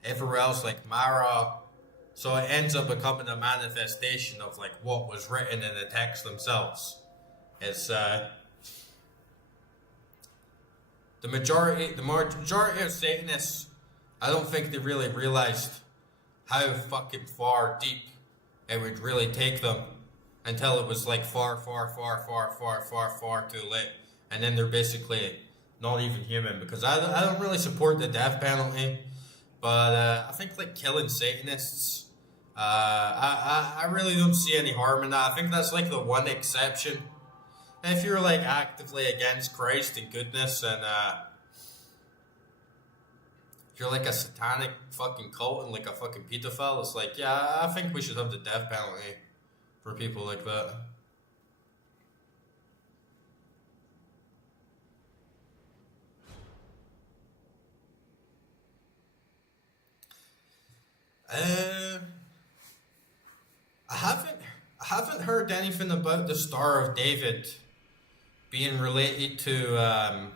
everywhere else, like Mara. So it ends up becoming a manifestation of like what was written in the text themselves. It's the majority of Satanists, I don't think they really realized how fucking far deep it would really take them until it was like far too late. And then they're basically not even human, because I don't really support the death penalty, but I think like killing Satanists, I really don't see any harm in that. I think that's like the one exception. If you're like actively against Christ and goodness, and if you're like a satanic fucking cult and like a fucking pedophile, it's like, yeah, I think we should have the death penalty for people like that. I haven't heard anything about the Star of David being related to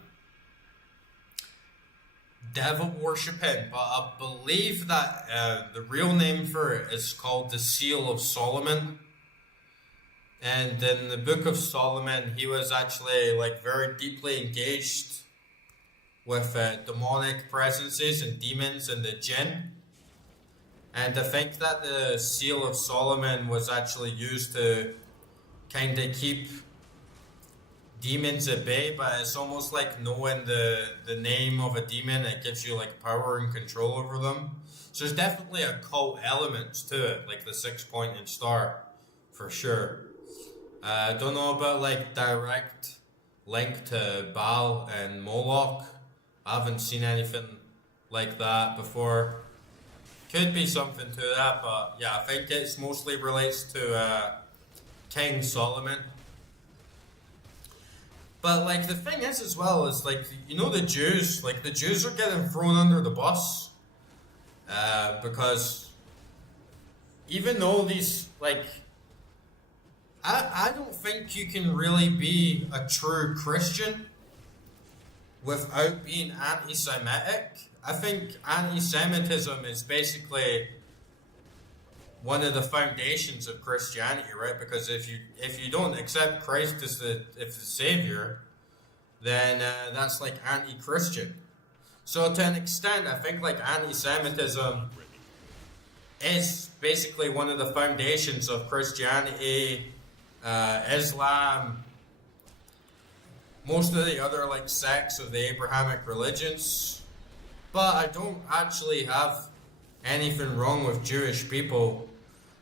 devil worshipping, but I believe that the real name for it is called the Seal of Solomon. And in the Book of Solomon, he was actually like very deeply engaged with demonic presences and demons and the jinn. And I think that the Seal of Solomon was actually used to kind of keep demons at bay, but it's almost like knowing the name of a demon, it gives you like power and control over them. So there's definitely a cult element to it, like the 6-pointed star, for sure. I don't know about like direct link to Baal and Moloch. I haven't seen anything like that before. Could be something to that, but yeah, I think it mostly relates to King Solomon. But like the thing is as well is like, you know, the Jews are getting thrown under the bus because even though these like, I don't think you can really be a true Christian without being anti-Semitic. I think anti-Semitism is basically one of the foundations of Christianity, right? Because if you don't accept Christ as the Savior, then that's like anti-Christian. So to an extent, I think like anti-Semitism is basically one of the foundations of Christianity, Islam, most of the other like sects of the Abrahamic religions. But I don't actually have anything wrong with Jewish people,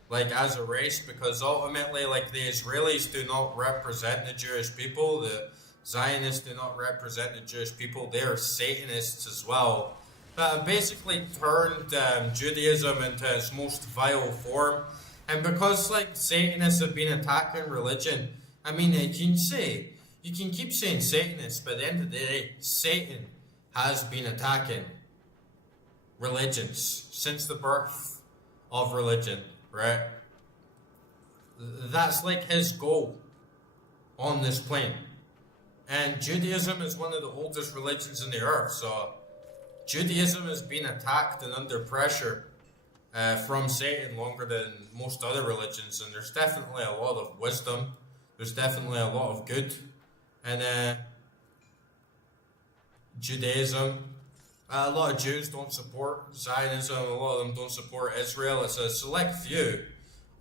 like as a race, because ultimately, like the Israelis do not represent the Jewish people, the Zionists do not represent the Jewish people. They are Satanists as well, that have basically turned Judaism into its most vile form. And because like Satanists have been attacking religion, I mean, you can keep saying Satanists, but at the end of the day, Satan has been attacking religions since the birth of religion, right? That's like his goal on this plane. And Judaism is one of the oldest religions in the earth, so Judaism has been attacked and under pressure from Satan longer than most other religions, and there's definitely a lot of wisdom, there's definitely a lot of good in Judaism. A lot of Jews don't support Zionism. A lot of them don't support Israel. It's a select few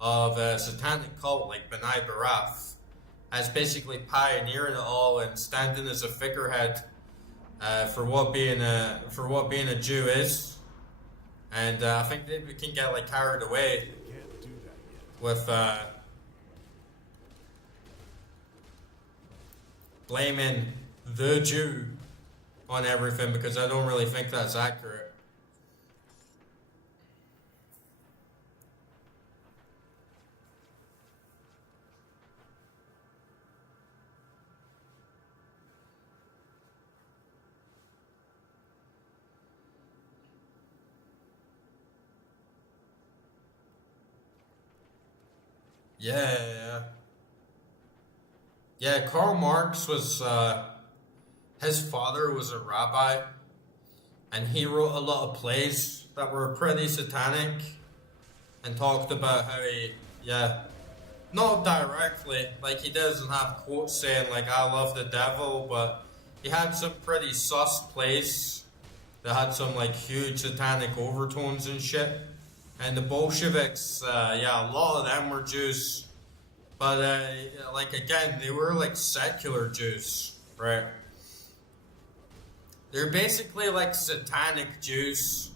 of a satanic cult like B'nai B'rith as basically pioneering it all and standing as a figurehead for what being a Jew is. And I think that we can get like carried away Can't do that yet. with blaming the Jew on everything, because I don't really think that's accurate. Yeah, Karl Marx was, his father was a rabbi, and he wrote a lot of plays that were pretty satanic, and talked about how not directly, like he doesn't have quotes saying like, I love the devil, but he had some pretty sus plays that had some like huge satanic overtones and shit. And the Bolsheviks, a lot of them were Jews. But, like, again, they were, like, secular Jews, right? They're basically, like, satanic Jews.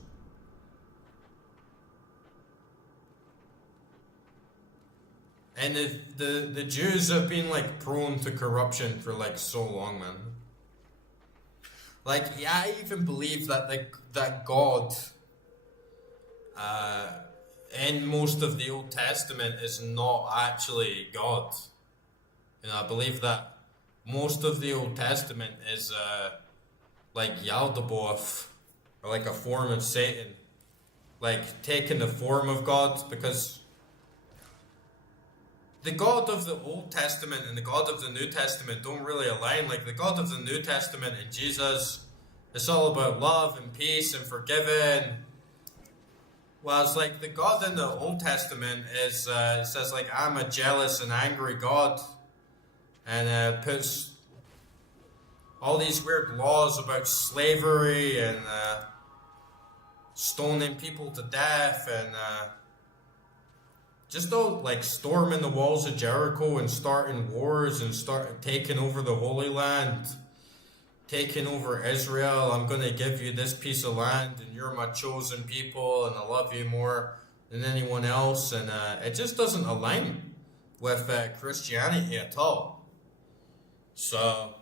And the Jews have been, like, prone to corruption for, like, so long, man. Like, yeah, I even believe that, like, that God, in most of the Old Testament is not actually God. You know, I believe that most of the Old Testament is like Yaldabaoth, or like a form of Satan, like taking the form of God, because the God of the Old Testament and the God of the New Testament don't really align. Like the God of the New Testament and Jesus, it's all about love and peace and forgiving. Well, it's like the God in the Old Testament is, it says like, I'm a jealous and angry God. And puts all these weird laws about slavery and stoning people to death and just like storming the walls of Jericho and starting wars and start taking over the Holy Land. Taking over Israel. I'm going to give you this piece of land and you're my chosen people and I love you more than anyone else. And it just doesn't align with Christianity at all. So,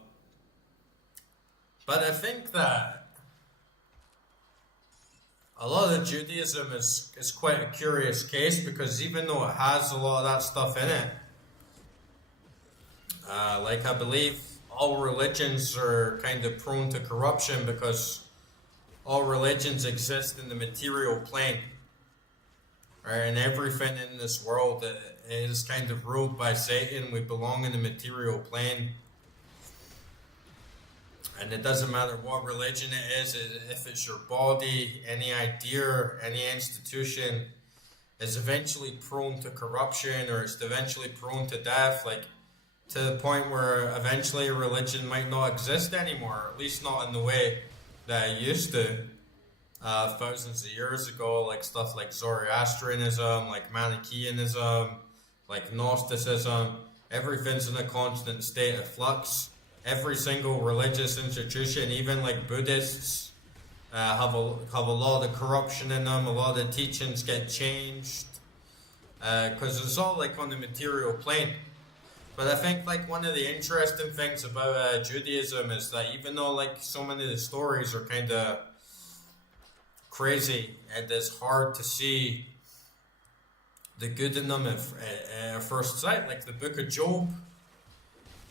but I think that a lot of Judaism is quite a curious case, because even though it has a lot of that stuff in it, like I believe all religions are kind of prone to corruption, because all religions exist in the material plane, right? And everything in this world is kind of ruled by Satan. We belong in the material plane, and it doesn't matter what religion it is. If it's your body, any idea, any institution is eventually prone to corruption, or it's eventually prone to death, like to the point where eventually religion might not exist anymore, at least not in the way that it used to thousands of years ago, like stuff like Zoroastrianism, like Manichaeanism, like Gnosticism. Everything's in a constant state of flux. Every single religious institution, even like Buddhists, have a lot of corruption in them. A lot of the teachings get changed because it's all like on the material plane. But I think like one of the interesting things about Judaism is that even though like so many of the stories are kind of crazy and it's hard to see the good in them at first sight, like the Book of Job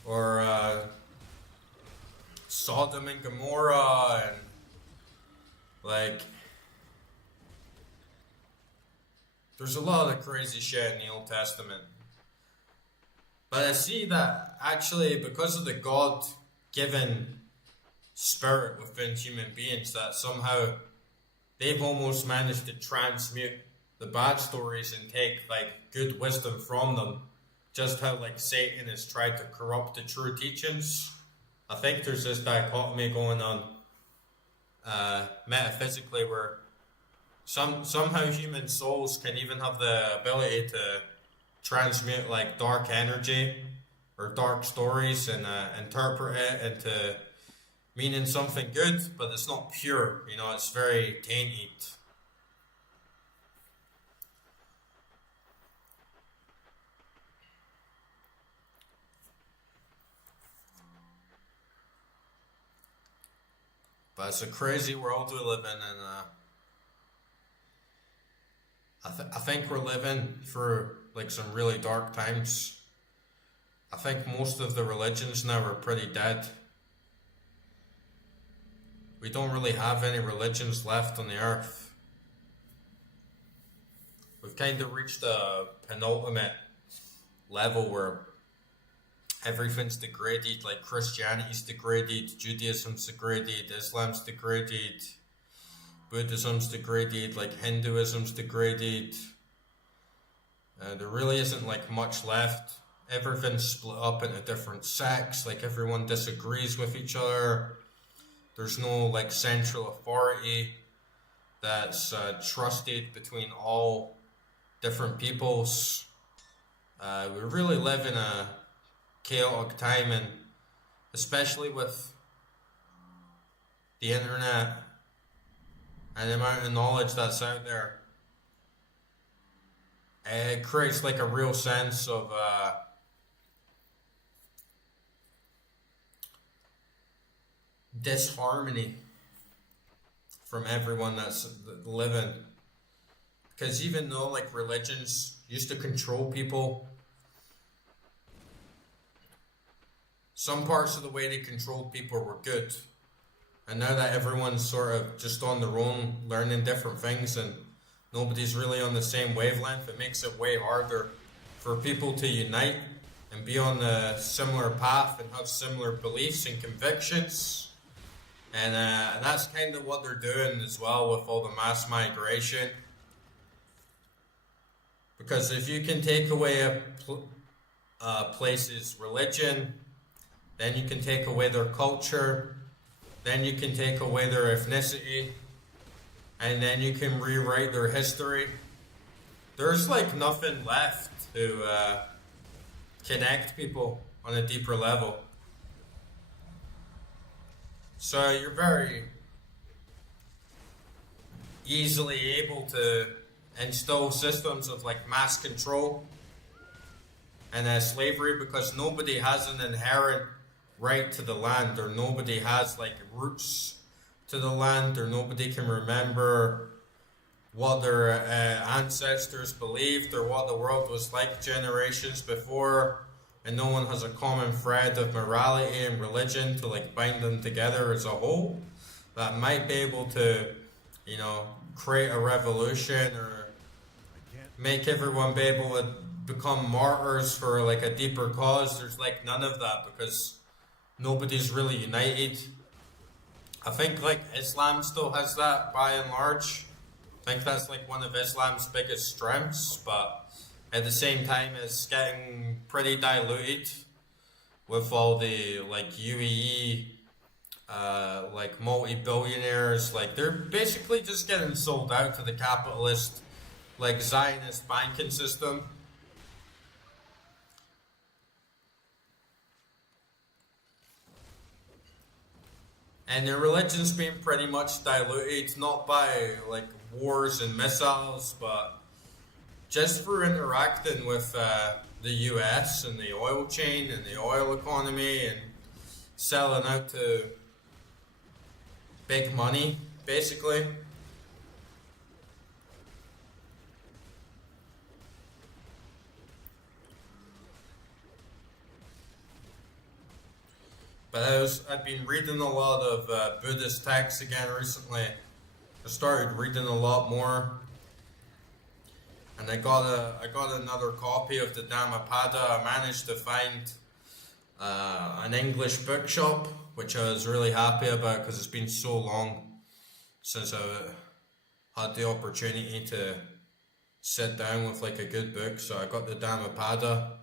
or Sodom and Gomorrah, and like there's a lot of crazy shit in the Old Testament. But I see that actually because of the God-given spirit within human beings, that somehow they've almost managed to transmute the bad stories and take like good wisdom from them. Just how like Satan has tried to corrupt the true teachings. I think there's this dichotomy going on. metaphysically, where somehow human souls can even have the ability to transmute like dark energy or dark stories and interpret it into meaning something good, but it's not pure. You know, it's very tainted. But it's a crazy world we live in, and I think we're living through like some really dark times. I think most of the religions now are pretty dead. We don't really have any religions left on the earth. We've kind of reached a penultimate level where everything's degraded, like Christianity's degraded, Judaism's degraded, Islam's degraded, Buddhism's degraded, like Hinduism's degraded. There really isn't like much left. Everything's split up into different sects, like everyone disagrees with each other. There's no like central authority that's trusted between all different peoples. We really live in a chaotic time, and especially with the internet and the amount of knowledge that's out there, it creates like a real sense of disharmony from everyone that's living. Because even though like religions used to control people, some parts of the way they controlled people were good. And now that everyone's sort of just on their own, learning different things, and nobody's really on the same wavelength, it makes it way harder for people to unite and be on a similar path and have similar beliefs and convictions. And that's kind of what they're doing as well with all the mass migration. Because if you can take away a place's religion, then you can take away their culture, then you can take away their ethnicity, and then you can rewrite their history. There's like nothing left to connect people on a deeper level. So you're very easily able to instill systems of like mass control and slavery, because nobody has an inherent right to the land, or nobody has like roots to the land, or nobody can remember what their ancestors believed or what the world was like generations before, and no one has a common thread of morality and religion to like bind them together as a whole that might be able to, you know, create a revolution or make everyone be able to become martyrs for like a deeper cause. There's like none of that, because nobody's really united. I think like Islam still has that by and large. I think that's like one of Islam's biggest strengths, but at the same time it's getting pretty diluted with all the like UAE like multi-billionaires. Like they're basically just getting sold out to the capitalist like Zionist banking system. And their religion's been pretty much diluted, not by like wars and missiles, but just through interacting with the US and the oil chain and the oil economy and selling out to big money, basically. But I've been reading a lot of Buddhist texts again recently. I started reading a lot more, and I got another copy of the Dhammapada. I managed to find an English bookshop, which I was really happy about because it's been so long since I had the opportunity to sit down with like a good book. So I got the Dhammapada,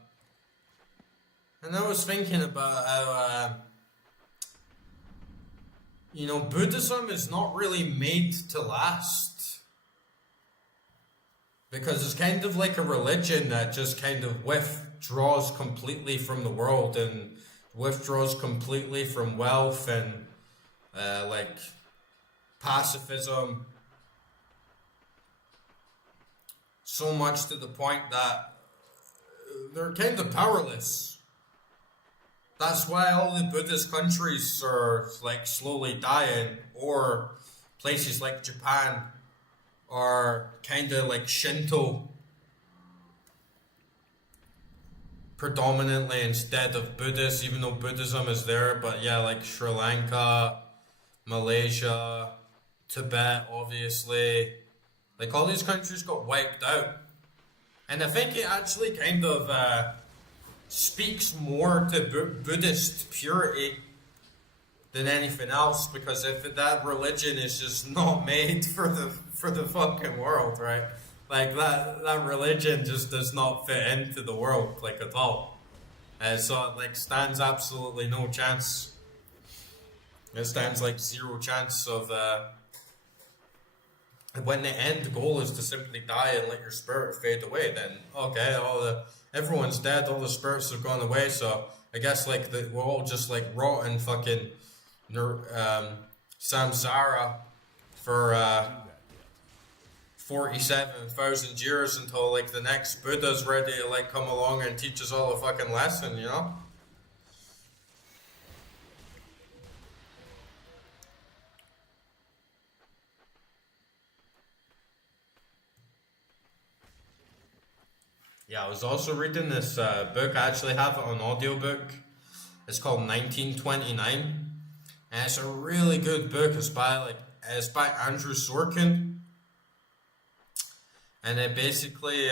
and I was thinking about how you know, Buddhism is not really made to last. Because it's kind of like a religion that just kind of withdraws completely from the world and withdraws completely from wealth and like pacifism. So much to the point that they're kind of powerless. That's why all the Buddhist countries are like slowly dying, or places like Japan are kind of like Shinto predominantly instead of Buddhist, even though Buddhism is there. But yeah, like Sri Lanka, Malaysia, Tibet, obviously. Like all these countries got wiped out. And I think it actually kind of speaks more to Buddhist purity than anything else, because if that religion is just not made for the fucking world, right? Like that religion just does not fit into the world like at all. So it like stands absolutely no chance. It stands like zero chance of when the end goal is to simply die and let your spirit fade away, then okay, everyone's dead, all the spirits have gone away, so I guess like we'll all just like rot in fucking samsara for 47,000 years until like the next Buddha's ready to like come along and teach us all a fucking lesson, you know? Yeah, I was also reading this book. I actually have it on audiobook. It's called 1929, and it's a really good book. It's by Andrew Sorkin, and it basically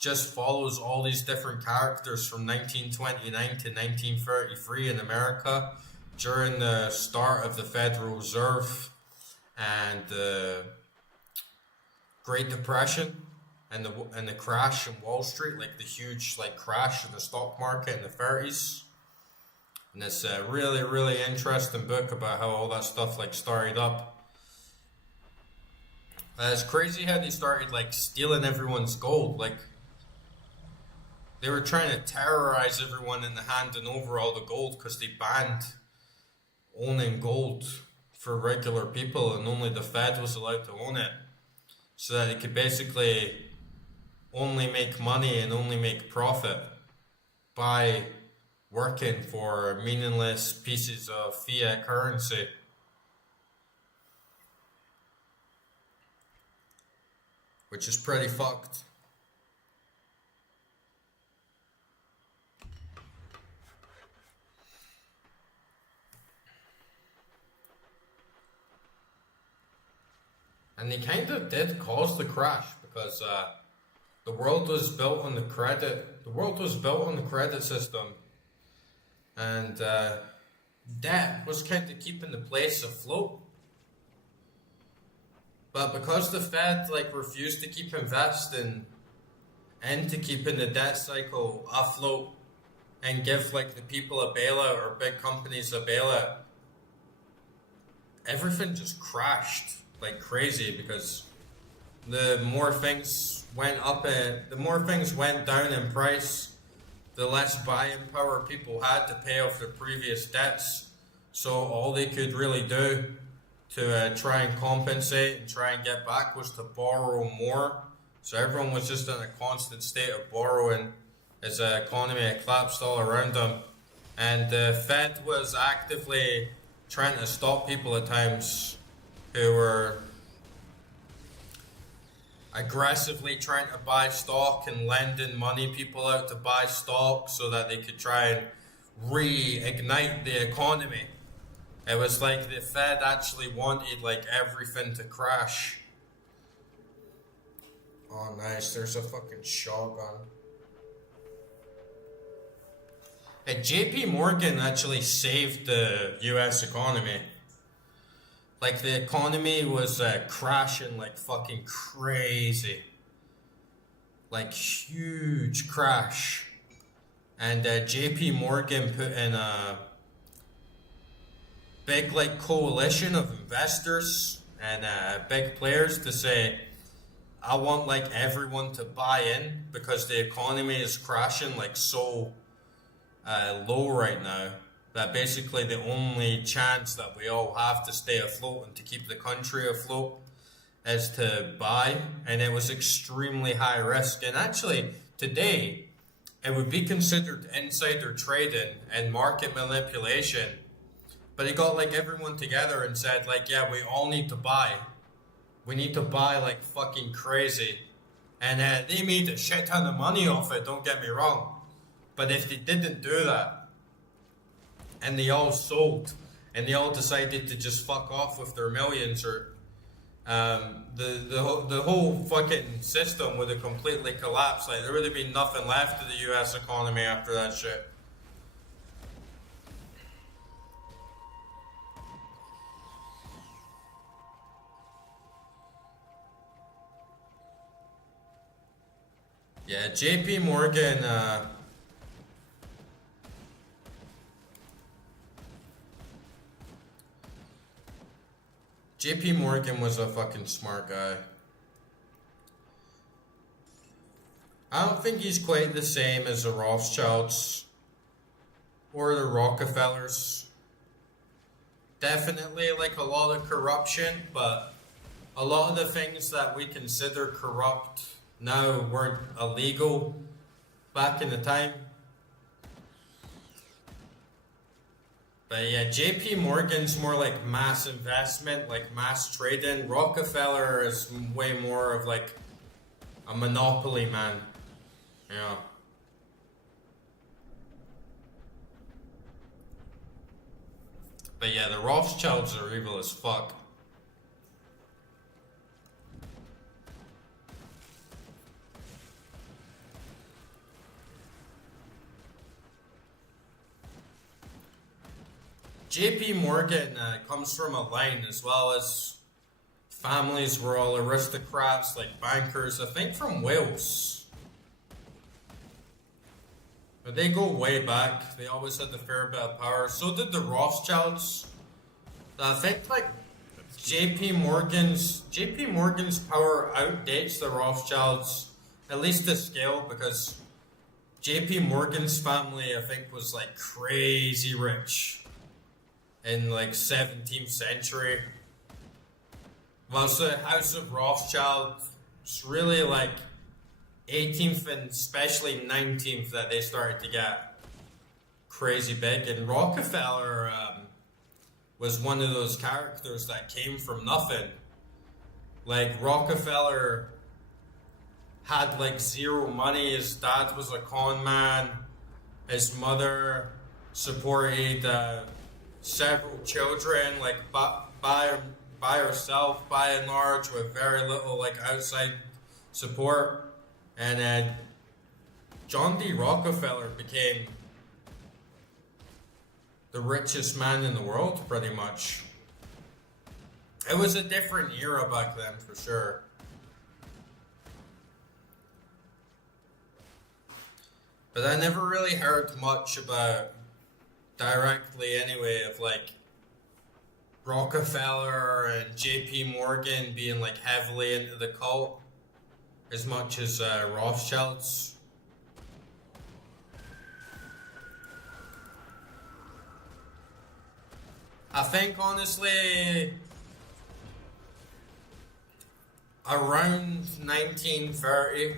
just follows all these different characters from 1929 to 1933 in America during the start of the Federal Reserve and the Great Depression and the crash in Wall Street, like the huge like crash in the stock market in the 30s. And it's a really, really interesting book about how all that stuff like started up. It's crazy how they started like stealing everyone's gold. Like they were trying to terrorize everyone into handing over all the gold because they banned owning gold for regular people, and only the Fed was allowed to own it, so that it could basically only make money and only make profit by working for meaningless pieces of fiat currency. Which is pretty fucked. And they kind of did cause the crash, because the world was built on the credit. The world was built on the credit system, and debt was kind of keeping the place afloat. But because the Fed like refused to keep investing into keeping the debt cycle afloat and give like the people a bailout or big companies a bailout, everything just crashed like crazy, because the more things went up and the more things went down in price, the less buying power people had to pay off their previous debts. So all they could really do to try and compensate and try and get back was to borrow more. So everyone was just in a constant state of borrowing as the economy had collapsed all around them. And the Fed was actively trying to stop people at times who were aggressively trying to buy stock and lending money people out to buy stock so that they could try and reignite the economy. It was like the Fed actually wanted like everything to crash. Oh nice, there's a fucking shotgun. Hey, JP Morgan actually saved the US economy. Like the economy was crashing like fucking crazy. Like huge crash. And JP Morgan put in big like coalition of investors and big players to say, I want like everyone to buy in because the economy is crashing like so low right now that basically the only chance that we all have to stay afloat and to keep the country afloat is to buy, and it was extremely high risk. And actually today it would be considered insider trading and market manipulation, but he got like everyone together and said like, yeah, we all need to buy. We need to buy like fucking crazy. And they made a shit ton of money off it, don't get me wrong. But if they didn't do that, and they all sold, and they all decided to just fuck off with their millions, or the whole fucking system would have completely collapsed. Like there would have been nothing left of the US economy after that shit. Yeah, JP Morgan, JP Morgan was a fucking smart guy. I don't think he's quite the same as the Rothschilds or the Rockefellers. Definitely like a lot of corruption, but a lot of the things that we consider corrupt now weren't illegal back in the time. But yeah, JP Morgan's more like mass investment, like mass trading. Rockefeller is way more of like a monopoly man. Yeah. But yeah, the Rothschilds are evil as fuck. JP Morgan comes from a line as well as families were all aristocrats, like bankers, I think from Wales. But they go way back. They always had a fair bit of power. So did the Rothschilds. I think like JP Morgan's power outdates the Rothschilds, at least to scale, because JP Morgan's family I think was like crazy rich in like 17th century. Whilst the House of Rothschild was really like 18th and especially 19th that they started to get crazy big. And Rockefeller was one of those characters that came from nothing. Like Rockefeller had like zero money. His dad was a con man. His mother supported several children, like by herself, by and large, with very little like outside support. And John D. Rockefeller became the richest man in the world, pretty much. It was a different era back then, for sure. But I never really heard much about, directly anyway, of like Rockefeller and JP Morgan being like heavily into the cult as much as Rothschilds. I think honestly around 1930,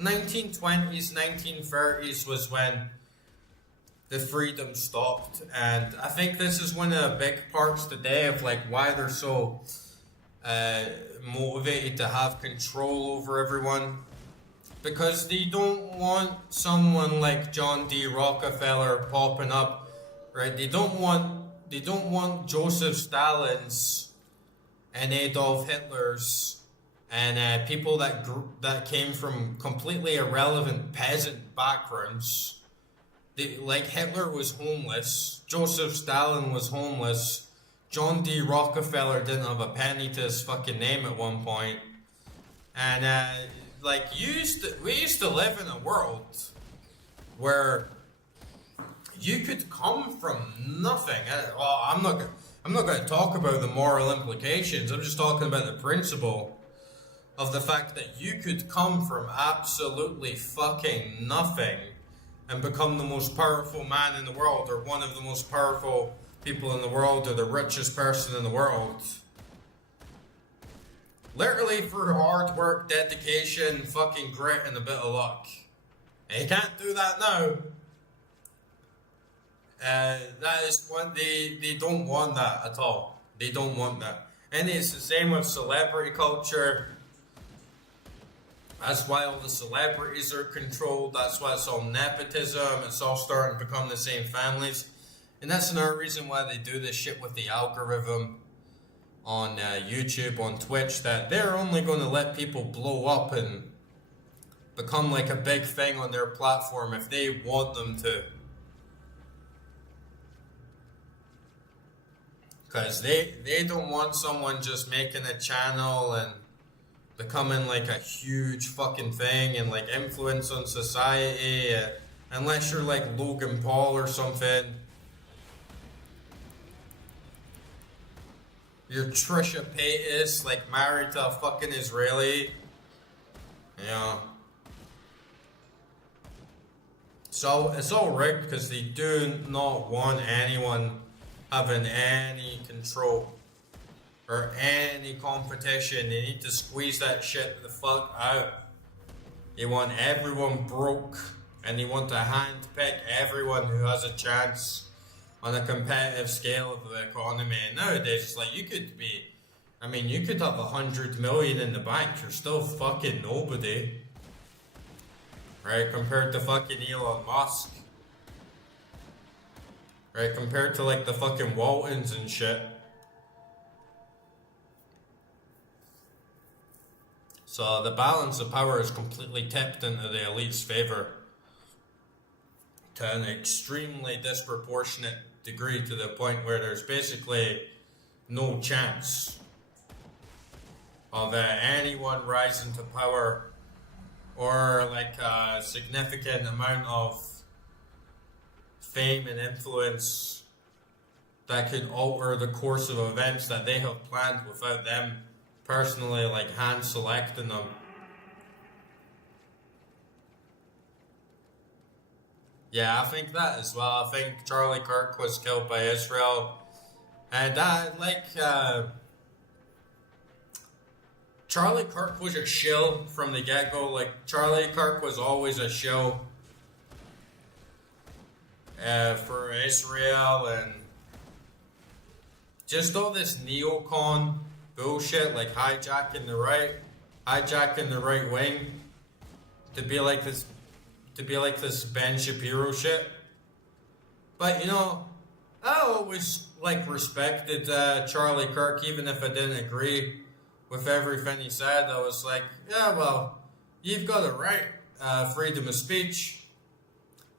1920s, 1930s was when the freedom stopped. And I think this is one of the big parts today of like why they're so motivated to have control over everyone, because they don't want someone like John D. Rockefeller popping up, right? They don't want Joseph Stalin's and Adolf Hitler's and people that came from completely irrelevant peasant backgrounds. Like Hitler was homeless, Joseph Stalin was homeless, John D. Rockefeller didn't have a penny to his fucking name at one point. And we used to live in a world where you could come from nothing. Well, I'm not going to talk about the moral implications. I'm just talking about the principle of the fact that you could come from absolutely fucking nothing and become the most powerful man in the world, or one of the most powerful people in the world, or the richest person in the world. Literally through hard work, dedication, fucking grit, and a bit of luck. And you can't do that now. That is what they don't want that at all. They don't want that. And it's the same with celebrity culture. That's why all the celebrities are controlled. That's why it's all nepotism. It's all starting to become the same families. And that's another reason why they do this shit with the algorithm on YouTube, on Twitch, that they're only going to let people blow up and become like a big thing on their platform if they want them to. Because they don't want someone just making a channel and becoming like a huge fucking thing and like influence on society, unless you're like Logan Paul or something. You're Trisha Paytas, like married to a fucking Israeli. Yeah. So it's all rigged because they do not want anyone having any control or any competition. They need to squeeze that shit the fuck out. They want everyone broke, and they want to handpick everyone who has a chance on a competitive scale of the economy. And nowadays, it's like you could have 100 million in the bank, you're still fucking nobody. Right? Compared to fucking Elon Musk. Right? Compared to like the fucking Waltons and shit. So the balance of power is completely tipped into the elite's favor to an extremely disproportionate degree, to the point where there's basically no chance of anyone rising to power or like a significant amount of fame and influence that could alter the course of events that they have planned without them personally like hand selecting them. Yeah, I think that as well. I think Charlie Kirk was killed by Israel. And Charlie Kirk was a shill from the get-go. Like, Charlie Kirk was always a shill for Israel, and just all this neocon bullshit, like hijacking the right wing to be like this Ben Shapiro shit. But you know, I always like respected Charlie Kirk, even if I didn't agree with everything he said. I was like, yeah, well, you've got a right, freedom of speech.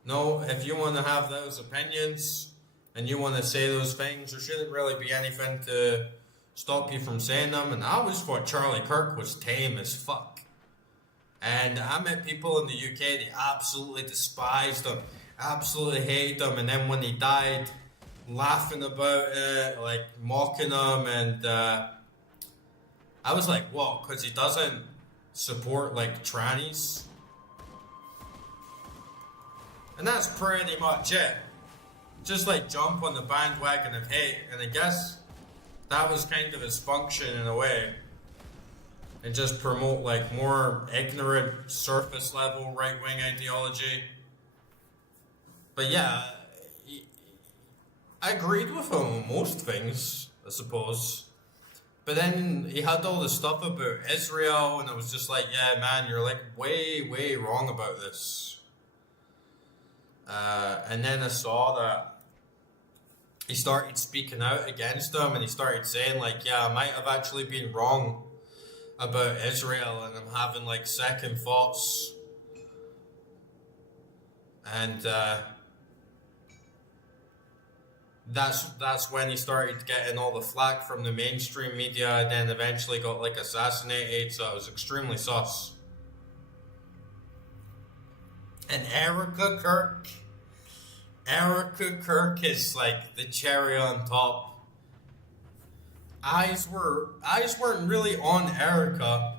No, if you want to have those opinions and you want to say those things, there shouldn't really be anything to stop you from saying them. And I always thought Charlie Kirk was tame as fuck. And I met people in the UK, they absolutely despised him, absolutely hated him. And then when he died, laughing about it, like mocking him. And I was like, whoa, because he doesn't support like trannies. And that's pretty much it. Just like jump on the bandwagon of hate. And I guess that was kind of his function in a way. And just promote like more ignorant, surface level right-wing ideology. But yeah, I agreed with him on most things, I suppose. But then he had all this stuff about Israel, and I was just like, yeah, man, you're like way, way wrong about this. And then I saw that he started speaking out against them, and he started saying like, yeah, I might have actually been wrong about Israel, and I'm having like second thoughts. And that's when he started getting all the flack from the mainstream media, and then eventually got like assassinated. So it was extremely sus. And Erica Kirk, Erica Kirk is like the cherry on top. Eyes weren't really on Erica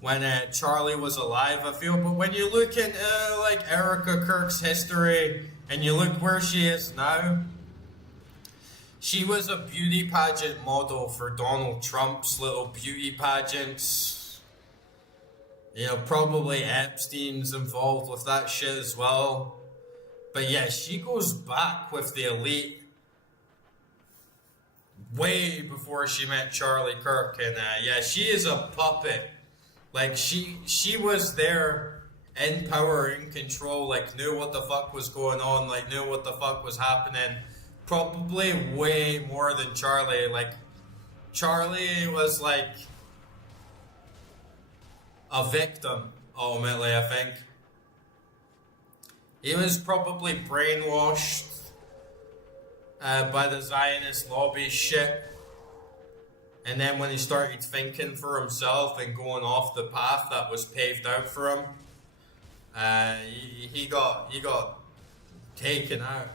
when Charlie was alive, I feel. But when you look at like Erica Kirk's history and you look where she is now, she was a beauty pageant model for Donald Trump's little beauty pageants. You know, probably Epstein's involved with that shit as well. But yeah, she goes back with the elite way before she met Charlie Kirk. And yeah, she is a puppet. Like, she was there in power, in control, like, knew what the fuck was going on, like, knew what the fuck was happening. Probably way more than Charlie. Like, Charlie was, like, a victim, ultimately, I think. He was probably brainwashed by the Zionist lobby shit. And then when he started thinking for himself and going off the path that was paved out for him, he got taken out.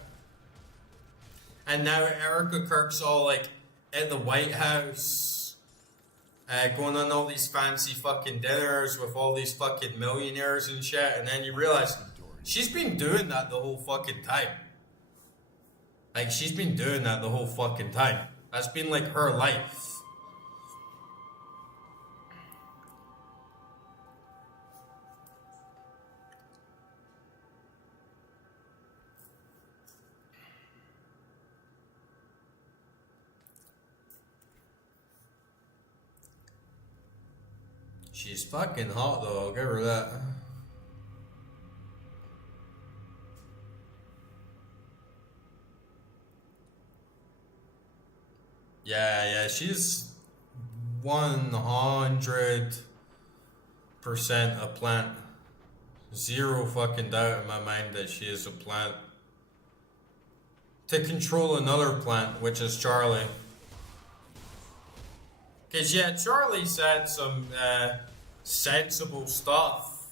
And now Erica Kirk's all like at the White House, going on all these fancy fucking dinners with all these fucking millionaires and shit. And then you realize she's been doing that the whole fucking time. Like, she's been doing that the whole fucking time. That's been like her life. She's fucking hot though, I'll give her that. Yeah, she's 100% a plant. Zero fucking doubt in my mind that she is a plant. To control another plant, which is Charlie. Because, yeah, Charlie said some sensible stuff.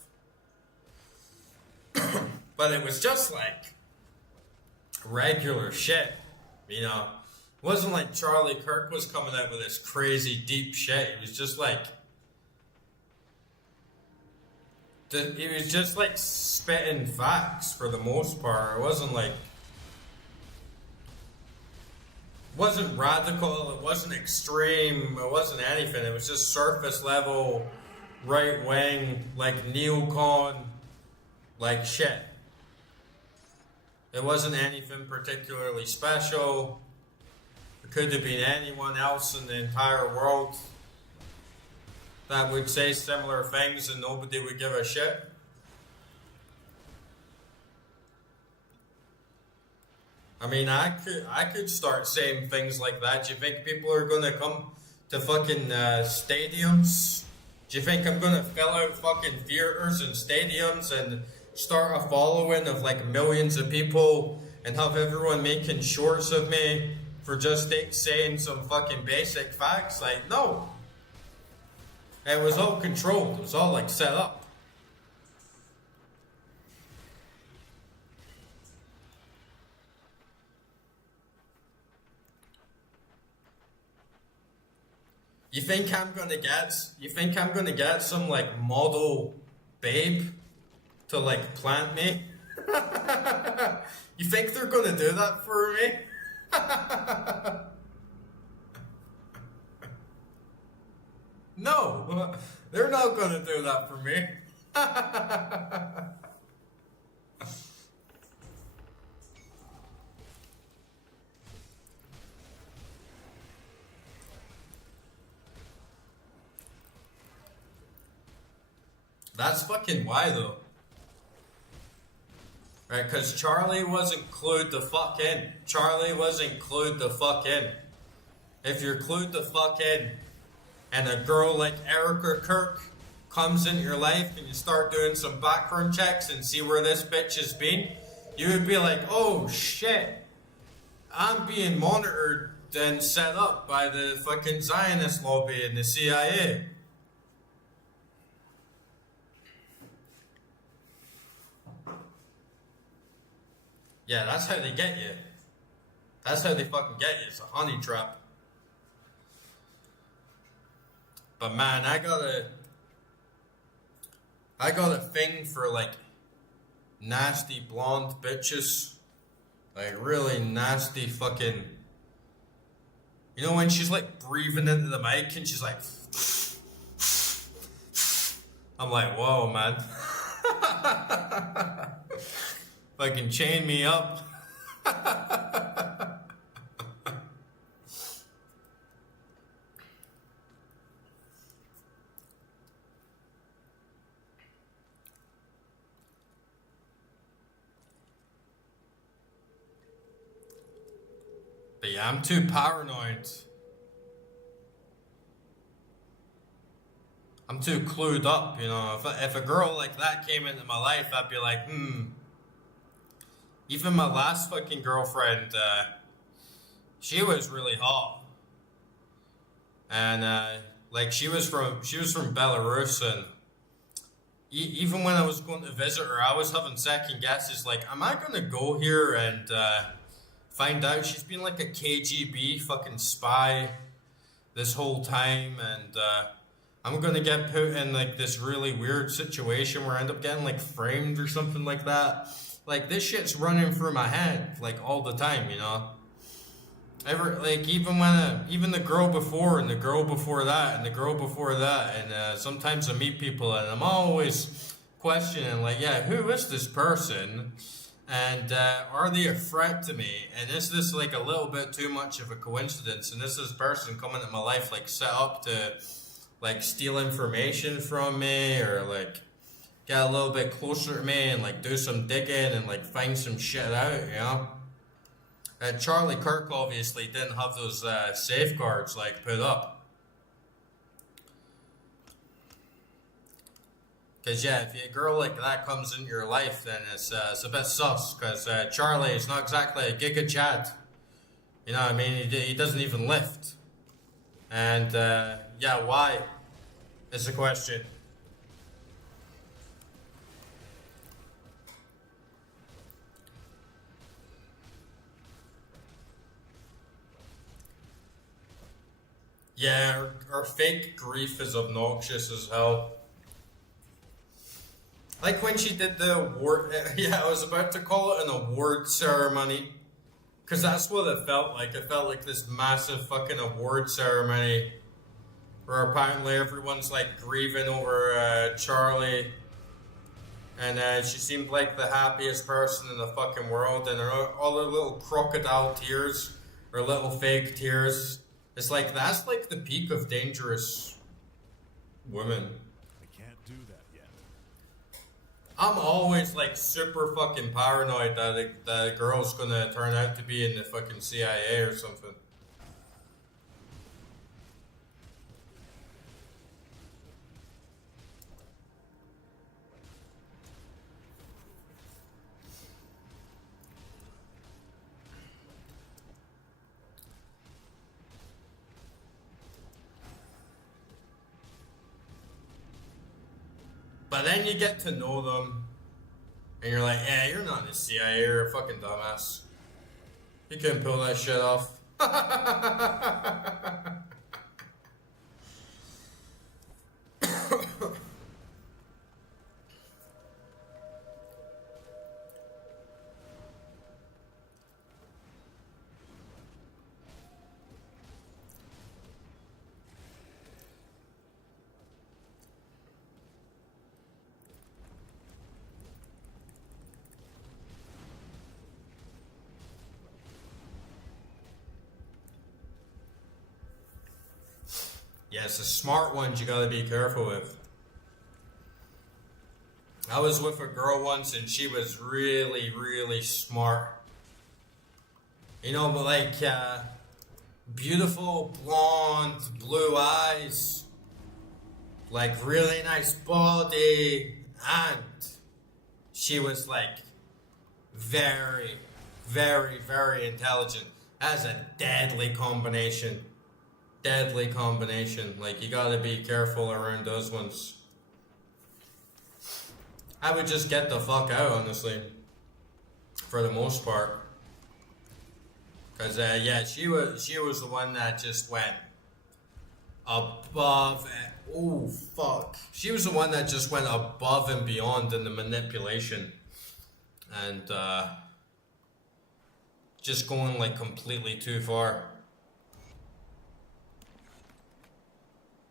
But it was just like regular shit, you know. It wasn't like Charlie Kirk was coming out with this crazy deep shit. It was just like... He was just like spitting facts for the most part. It wasn't like... It wasn't radical, it wasn't extreme, it wasn't anything. It was just surface level, right wing, like neocon, like shit. It wasn't anything particularly special. It could have been anyone else in the entire world that would say similar things and nobody would give a shit. I mean, I could start saying things like that. Do you think people are going to come to fucking stadiums? Do you think I'm going to fill out fucking theaters and stadiums and start a following of like millions of people and have everyone making shorts of me for just saying some fucking basic facts? Like, no. It was all controlled. It was all like set up. You think I'm gonna get some like model babe to like plant me? You think they're gonna do that for me? No, they're not gonna do that for me. That's fucking why though. Right, because Charlie wasn't clued the fuck in. Charlie wasn't clued the fuck in. If you're clued the fuck in, and a girl like Erica Kirk comes into your life and you start doing some background checks and see where this bitch has been, you would be like, oh shit, I'm being monitored and set up by the fucking Zionist lobby and the CIA. Yeah, that's how they get you. That's how they fucking get you. It's a honey trap. But man, I got a thing for like nasty blonde bitches. Like really nasty fucking. You know when she's like breathing into the mic and she's like. I'm like, whoa, man. Fucking chain me up. But yeah, I'm too paranoid. I'm too clued up, you know. If a girl like that came into my life, I'd be like, Even my last fucking girlfriend, she was really hot. And, like, she was from Belarus, and even when I was going to visit her, I was having second guesses, like, am I gonna go here and, find out she's been like a KGB fucking spy this whole time, and I'm gonna get put in like this really weird situation where I end up getting like framed or something like that. Like this shit's running through my head like all the time, you know. Even the girl before and the girl before that and the girl before that, and sometimes I meet people and I'm always questioning like, yeah, who is this person? And are they a threat to me? And is this like a little bit too much of a coincidence? And is this person coming into my life like set up to like steal information from me or like get a little bit closer to me and like do some digging and like find some shit out, you know? Charlie Kirk obviously didn't have those safeguards like put up. Because yeah, if a girl like that comes into your life, then it's a bit sus. Because Charlie is not exactly a giga chad. You know what I mean? He doesn't even lift. And yeah, why is the question. Yeah, her fake grief is obnoxious as hell. Like when she did the award, yeah, I was about to call it an award ceremony. Because that's what it felt like. It felt like this massive fucking award ceremony. Where apparently everyone's like grieving over Charlie. And she seemed like the happiest person in the fucking world. And all her little crocodile tears, or little fake tears. It's like, that's like the peak of dangerous women. I can't do that yet. I'm always like super fucking paranoid that a girl's gonna turn out to be in the fucking CIA or something. But then you get to know them, and you're like, yeah, you're not in the CIA, you're a fucking dumbass. You couldn't pull that shit off. Yeah, it's the smart ones you gotta be careful with. I was with a girl once and she was really, really smart. You know, but like, beautiful blonde, blue eyes, like really nice body, and she was like very, very, very intelligent. That's a deadly combination. Deadly combination. Like, you gotta be careful around those ones. I would just get the fuck out, honestly. for the most part. Cause yeah, she was the one that just went above. Oh fuck! She was the one that just went above and beyond in the manipulation, and just going like completely too far.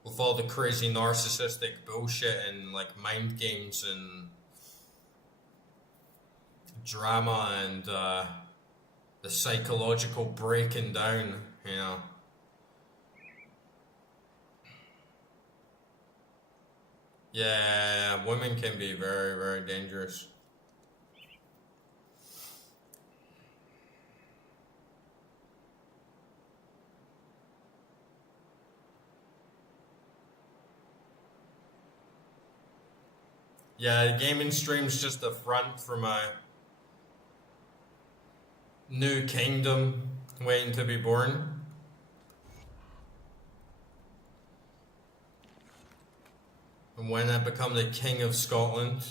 With all the crazy narcissistic bullshit and like mind games and drama and the psychological breaking down, you know. Yeah, women can be very, very dangerous. Yeah, the gaming stream's just a front for my new kingdom waiting to be born. And when I become the King of Scotland,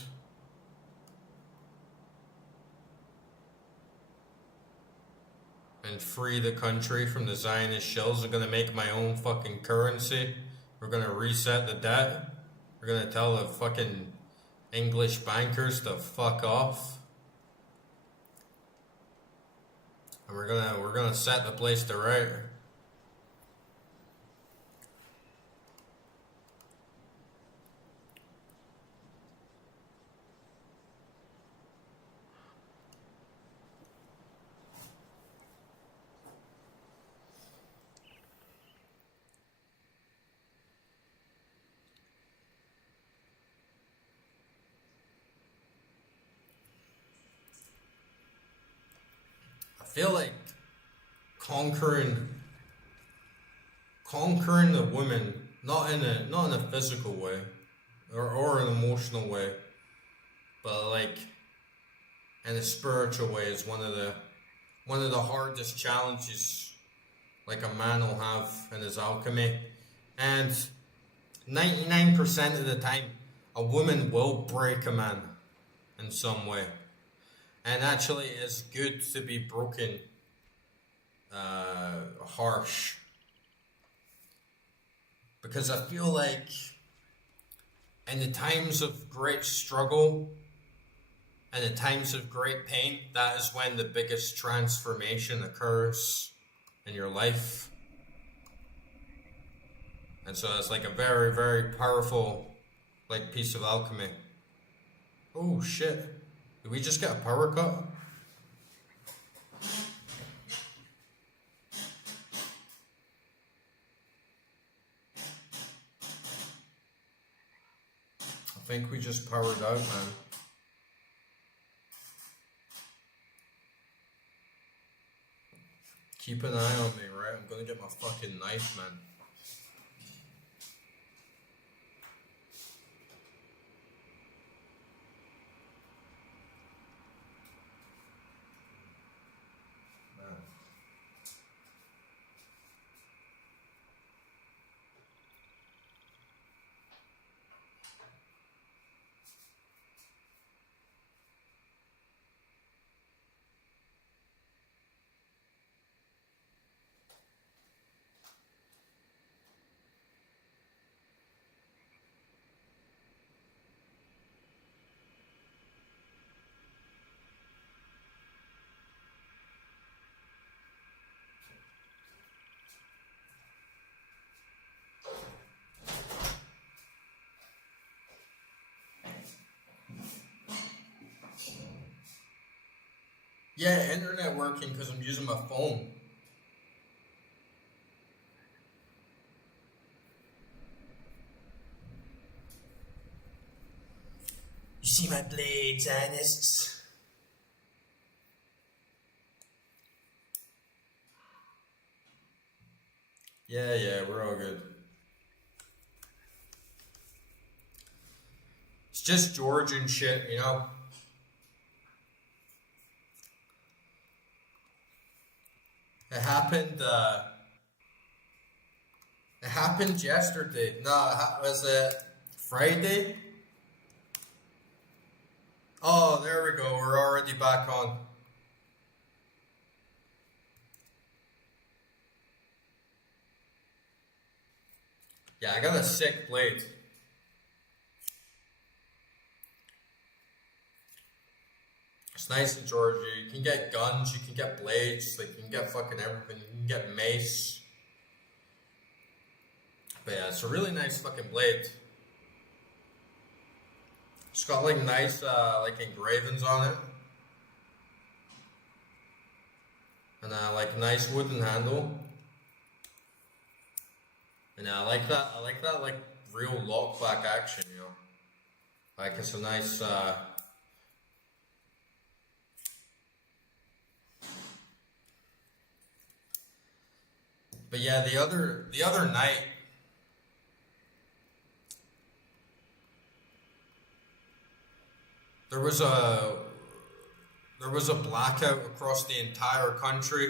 and free the country from the Zionist shells, I'm gonna make my own fucking currency. We're gonna reset the debt. We're gonna tell the fucking English bankers to fuck off. And we're gonna set the place to right. I feel like conquering the woman, not in a physical way or an emotional way, but like in a spiritual way is one of the hardest challenges like a man will have in his alchemy. And 99% of the time a woman will break a man in some way. And actually, it's good to be broken, harsh. Because I feel like in the times of great struggle and the times of great pain, that is when the biggest transformation occurs in your life. And so it's like a very, very powerful like piece of alchemy. Oh shit. Did we just get a power cut? I think we just powered out, man. Keep an eye on me, right? I'm gonna get my fucking knife, man. Yeah, internet working because I'm using my phone. You see my blade, Zionists? Yeah, we're all good. It's just Georgian shit, you know? It happened yesterday. No, was it Friday? Oh, there we go. We're already back on. Yeah, I got a sick blade. It's nice in Georgia. You can get guns, you can get blades, like you can get fucking everything. You can get mace. But yeah, it's a really nice fucking blade. It's got like nice like engravings on it. And like nice wooden handle. And I like that like real lockback action, you know. Like it's a nice but yeah, the other night there was a blackout across the entire country.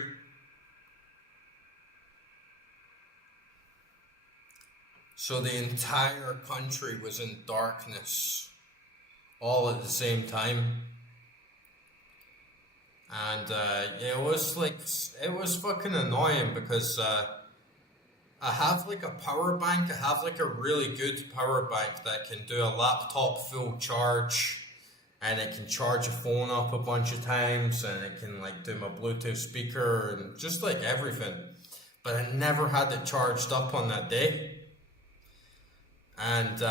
So the entire country was in darkness all at the same time. And yeah, it was fucking annoying because I have like a power bank. I have like a really good power bank that can do a laptop full charge, and it can charge a phone up a bunch of times, and it can like do my Bluetooth speaker and just like everything. But I never had it charged up on that day. And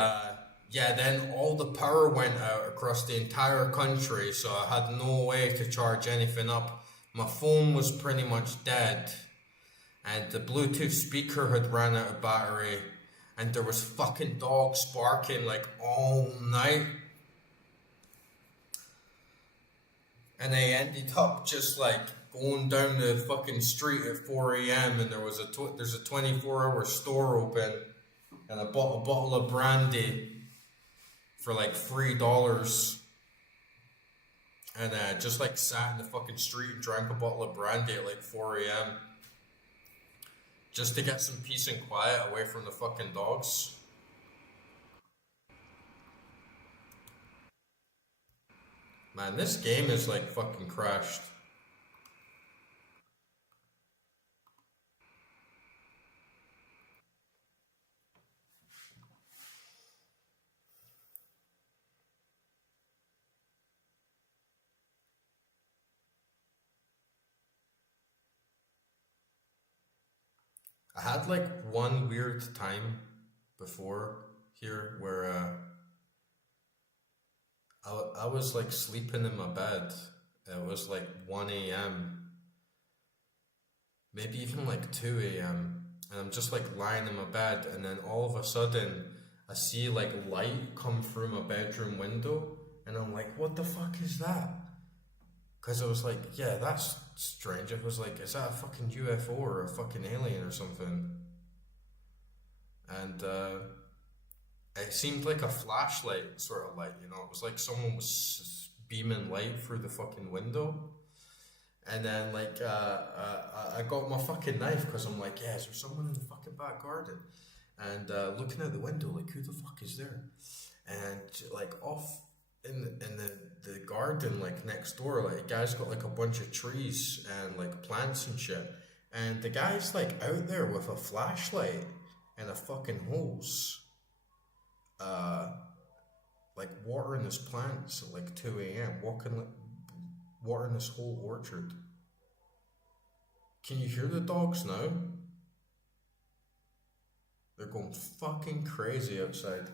yeah, then all the power went out across the entire country, so I had no way to charge anything up. My phone was pretty much dead, and the Bluetooth speaker had ran out of battery, and there was fucking dogs barking like all night. And they ended up just like going down the fucking street at 4 a.m. and there's a 24-hour store open, and I bought a bottle of brandy for like $3, and just like sat in the fucking street and drank a bottle of brandy at like 4 a.m. just to get some peace and quiet away from the fucking dogs. Man, this game is like fucking crashed. I had like one weird time before here where I was like sleeping in my bed. It was like 1 a.m., maybe even like 2 a.m. And I'm just like lying in my bed, and then all of a sudden I see like light come through my bedroom window, and I'm like, what the fuck is that? Because I was like, yeah, that's strange. It was like, is that a fucking UFO or a fucking alien or something? And it seemed like a flashlight sort of light, you know. It was like someone was beaming light through the fucking window. And then like I got my fucking knife because I'm like, yeah, is there someone in the fucking back garden? And looking out the window, like, who the fuck is there? And like off in the garden, like next door, like a guy's got like a bunch of trees and like plants and shit. And the guy's like out there with a flashlight and a fucking hose, like watering his plants at like 2 a.m. Watering this whole orchard. Can you hear the dogs now? They're going fucking crazy outside.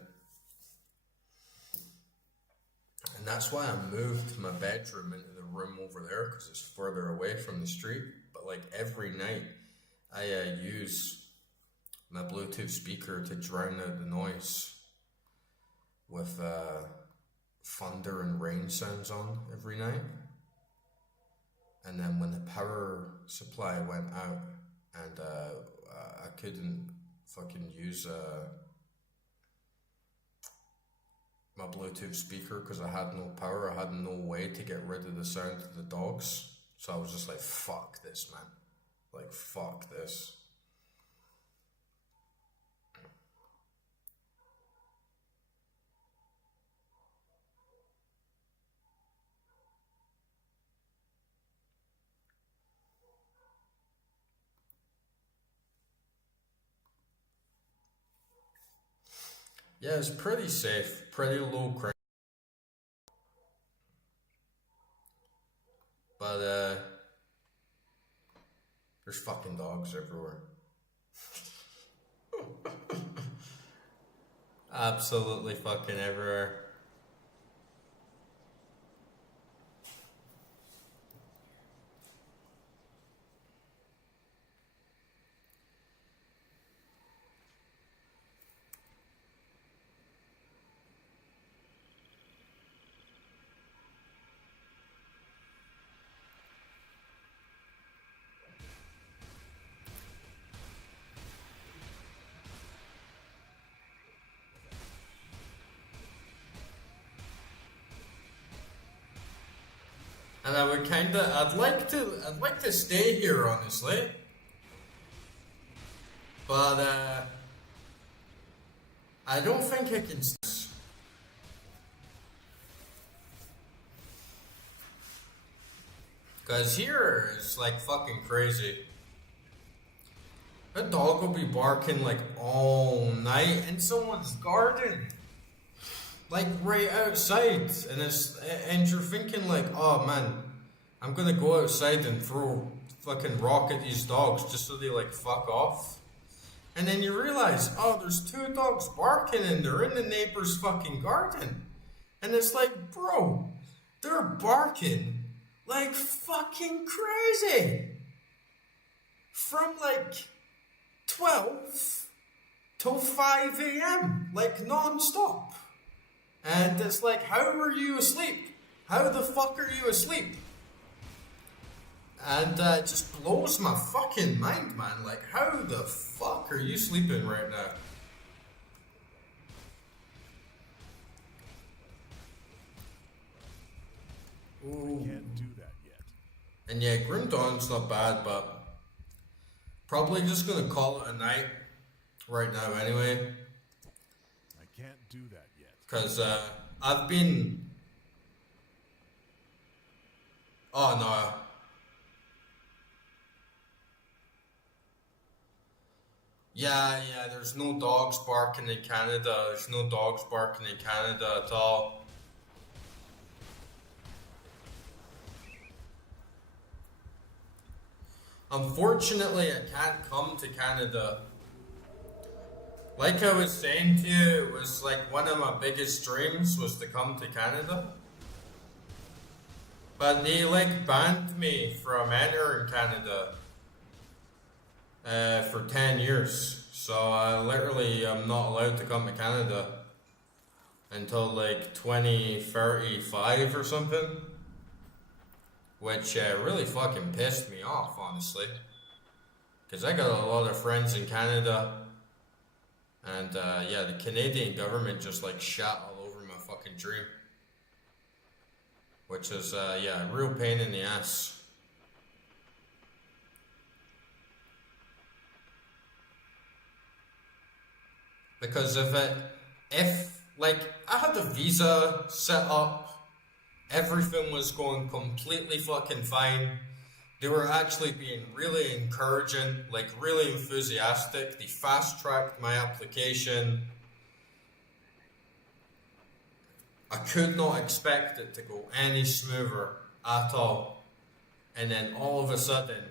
And that's why I moved my bedroom into the room over there, because it's further away from the street. But like every night, I use my Bluetooth speaker to drown out the noise with thunder and rain sounds on every night. And then when the power supply went out and I couldn't fucking use my Bluetooth speaker because I had no power, I had no way to get rid of the sound of the dogs. So I was just like, fuck this, man. Like, fuck this. Yeah, it's pretty safe, pretty low crime. But there's fucking dogs everywhere. Absolutely fucking everywhere. And I would I'd like to stay here, honestly. But, I don't think I can. Because here it's like fucking crazy. A dog will be barking like all night in someone's garden. Like right outside. And you're thinking like, oh man, I'm gonna go outside and throw fucking rock at these dogs just so they like fuck off. And then you realize, oh, there's two dogs barking and they're in the neighbor's fucking garden. And it's like, bro, they're barking like fucking crazy. From like 12 till 5 a.m. like non-stop. And it's like, how are you asleep? How the fuck are you asleep? And it just blows my fucking mind, man. Like, how the fuck are you sleeping right now? I can't do that yet. And yeah, Grim Dawn's not bad, but probably just gonna call it a night right now anyway. I can't do that yet. Because I've been... Oh no. Yeah, there's no dogs barking in Canada. There's no dogs barking in Canada at all. Unfortunately, I can't come to Canada. Like I was saying to you, it was like one of my biggest dreams was to come to Canada. But they like banned me from entering Canada for 10 years. So I literally am not allowed to come to Canada until like 2035 or something. Which really fucking pissed me off, honestly. Because I got a lot of friends in Canada. And yeah, the Canadian government just like shat all over my fucking dream. Which is, yeah, a real pain in the ass. Because if like, I had the visa set up, everything was going completely fucking fine. They were actually being really encouraging, like really enthusiastic. They fast-tracked my application. I could not expect it to go any smoother at all. And then all of a sudden,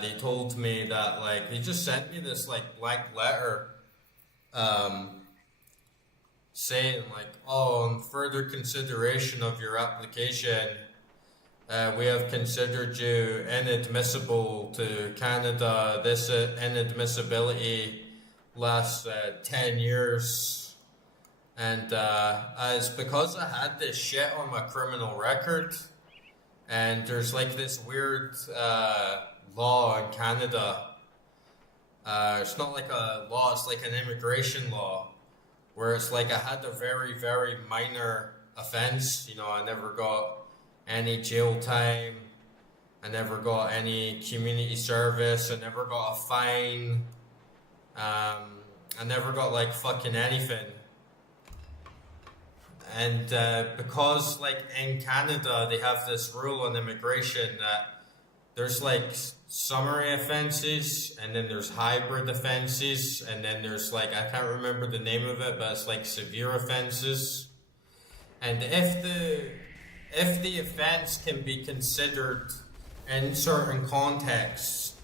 they told me that, like, they just sent me this, like, blank letter saying, like, oh, on further consideration of your application, we have considered you inadmissible to Canada. This inadmissibility lasts 10 years. And it's because I had this shit on my criminal record. And there's like this weird law in Canada. It's not like a law, it's like an immigration law. Where it's like I had a very, very minor offense. You know, I never got any jail time. I never got any community service. I never got a fine. I never got like fucking anything. And because like in Canada they have this rule on immigration that there's like summary offenses, and then there's hybrid offenses, and then there's like, I can't remember the name of it, but it's like severe offenses. And if the offense can be considered in certain contexts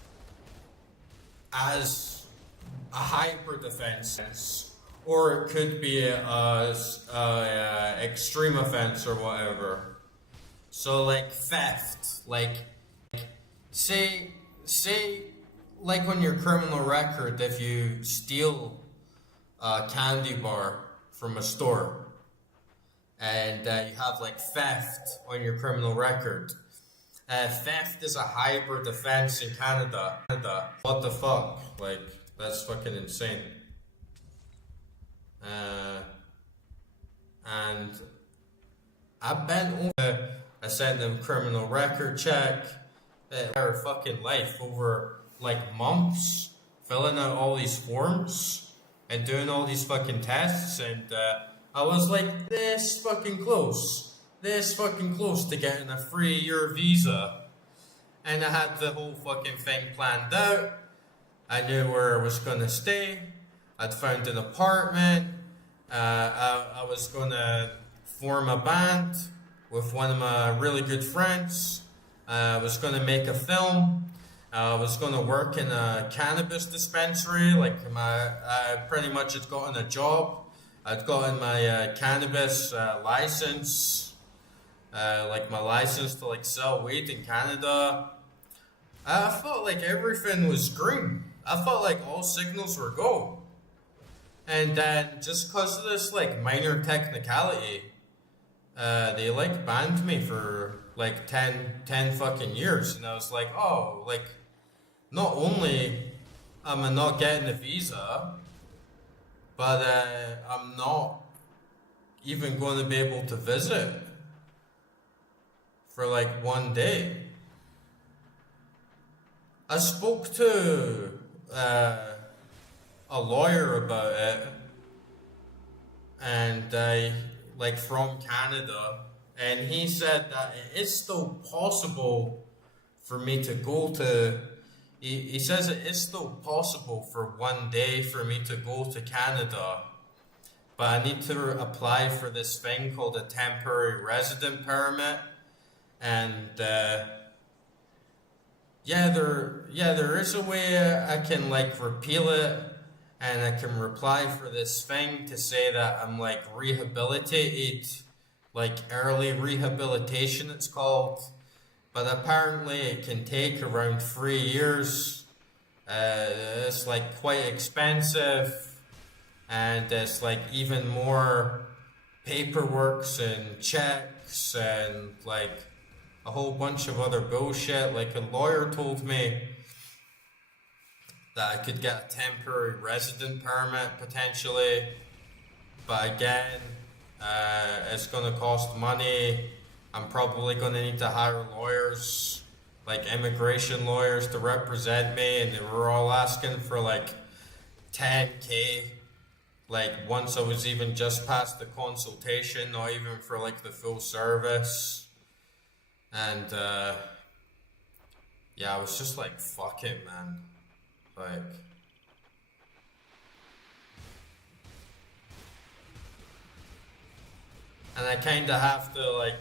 as a hybrid offense, or it could be a extreme offense or whatever. So like theft, like say like on your criminal record, if you steal a candy bar from a store, and you have like theft on your criminal record. Theft is a hybrid offense in Canada. What the fuck? Like, that's fucking insane. And I bent over, I sent them criminal record check, their fucking life over like months, filling out all these forms and doing all these fucking tests, and I was like this fucking close to getting a 3-year visa, and I had the whole fucking thing planned out. I knew where I was gonna stay. I'd found an apartment. I was gonna form a band with one of my really good friends. I was gonna make a film. I was gonna work in a cannabis dispensary. Like I pretty much had gotten a job. I'd gotten my cannabis license, like my license to like sell weed in Canada. I felt like everything was green. I felt like all signals were go. And then just because of this like minor technicality, they like banned me for like 10 fucking years. And I was like, oh, like not only am I not getting a visa, but I'm not even going to be able to visit for like one day. I spoke to a lawyer about it, and like from Canada, and he said that it is still possible for me to go to. He says it is still possible for one day for me to go to Canada, but I need to apply for this thing called a temporary resident permit, and there is a way I can like repeal it, and I can apply for this thing to say that I'm like rehabilitated, like early rehabilitation it's called. But apparently it can take around 3 years. It's like quite expensive, and it's like even more paperwork and checks and like a whole bunch of other bullshit. Like a lawyer told me that I could get a temporary resident permit potentially, but again, it's gonna cost money. I'm probably going to need to hire lawyers, like immigration lawyers, to represent me, and they were all asking for like 10K, like once I was even just past the consultation, not even for like the full service. And yeah, I was just like, fuck it, man. Like, and I kind of have to like,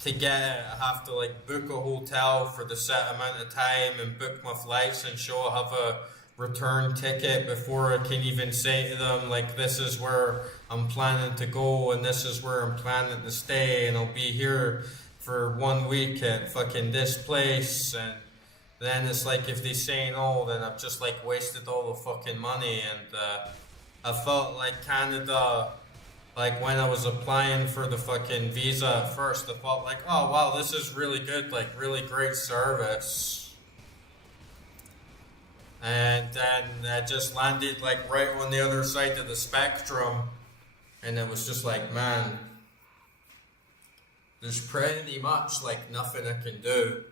to get it, I have to like book a hotel for the set amount of time and book my flights and show I have a return ticket before I can even say to them like, this is where I'm planning to go and this is where I'm planning to stay, and I'll be here for 1 week at fucking this place. And then it's like, if they say no, then I've just like wasted all the fucking money. And I felt like Canada, like when I was applying for the fucking visa at first, I felt like, oh wow, this is really good, like really great service. And then I just landed like right on the other side of the spectrum, and it was just like, man, there's pretty much like nothing I can do.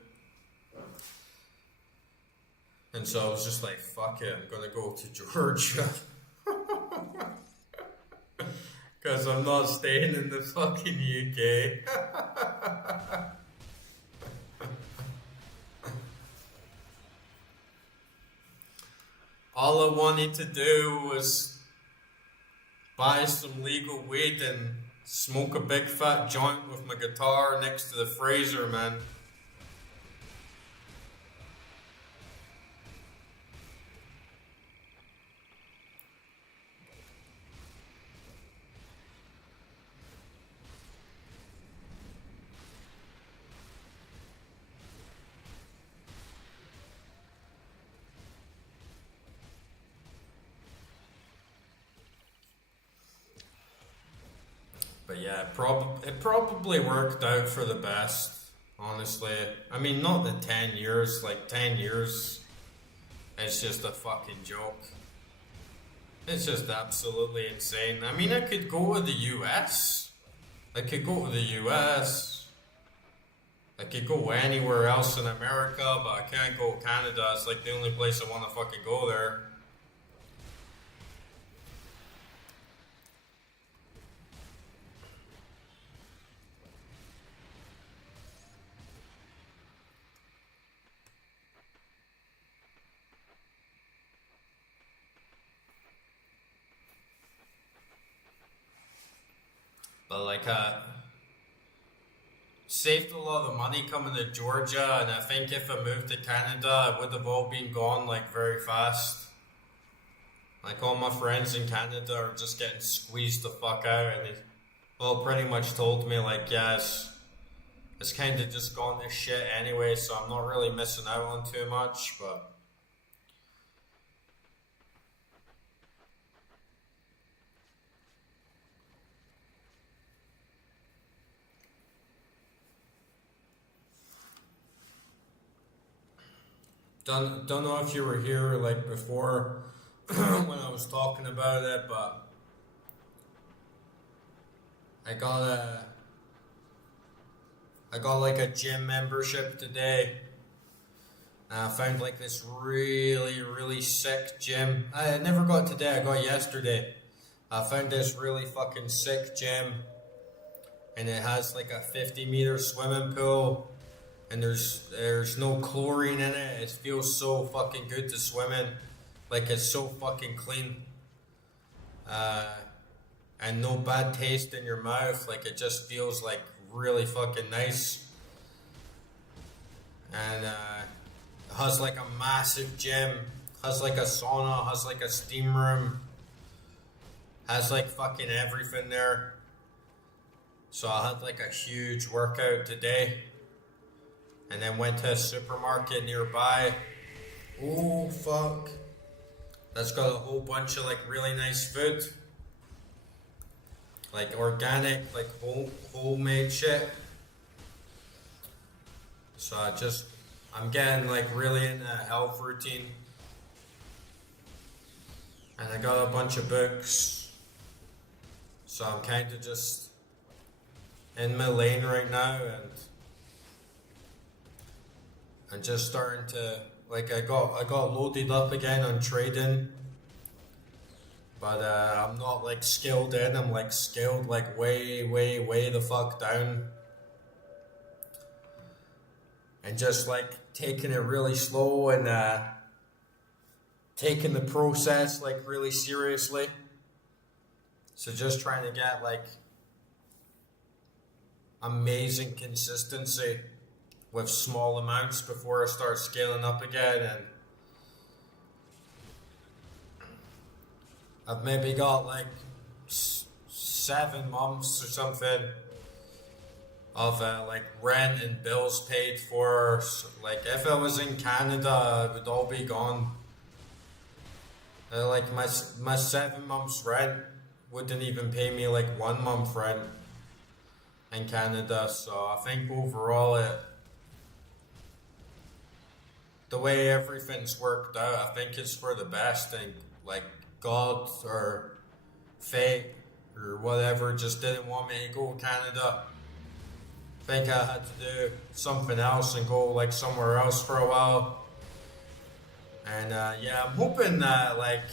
And so I was just like, fuck it, I'm gonna go to Georgia. Because I'm not staying in the fucking UK. All I wanted to do was buy some legal weed and smoke a big fat joint with my guitar next to the freezer, man. But yeah, it probably worked out for the best, honestly. I mean, not the 10 years, like 10 years, it's just a fucking joke. It's just absolutely insane. I mean, I could go to the US. I could go to the US. I could go anywhere else in America, but I can't go to Canada. It's like the only place I want to fucking go there. But like, saved a lot of money coming to Georgia, and I think if I moved to Canada, it would have all been gone like very fast. Like all my friends in Canada are just getting squeezed the fuck out, and they well pretty much told me like, yes, it's kind of just gone to shit anyway, so I'm not really missing out on too much, but. Don't know if you were here like before when I was talking about it, but I got like a gym membership today. And I found like this really sick gym. I never got today, I got yesterday. I found this really fucking sick gym, and it has like a 50-meter swimming pool. And there's no chlorine in it. It feels so fucking good to swim in. Like it's so fucking clean. And no bad taste in your mouth. Like it just feels like really fucking nice. And it has like a massive gym. Has like a sauna. Has like a steam room. Has like fucking everything there. So I had like a huge workout today. And then went to a supermarket nearby. Oh, fuck. That's got a whole bunch of like really nice food. Like organic, like homemade shit. So I'm getting like really into a health routine. And I got a bunch of books. So I'm kind of just in my lane right now, and I'm just starting to, like, I got loaded up again on trading, but I'm not like skilled in. I'm like skilled like way the fuck down, and just like taking it really slow and taking the process like really seriously. So just trying to get like amazing consistency with small amounts before I start scaling up again. And I've maybe got like 7 months or something of like rent and bills paid for. So, like if I was in Canada, it would all be gone. Like my 7 months rent wouldn't even pay me like 1 month rent in Canada. So I think overall the way everything's worked out, I think it's for the best. And like God or fate or whatever just didn't want me to go to Canada. I think I had to do something else and go like somewhere else for a while. And yeah, I'm hoping that like,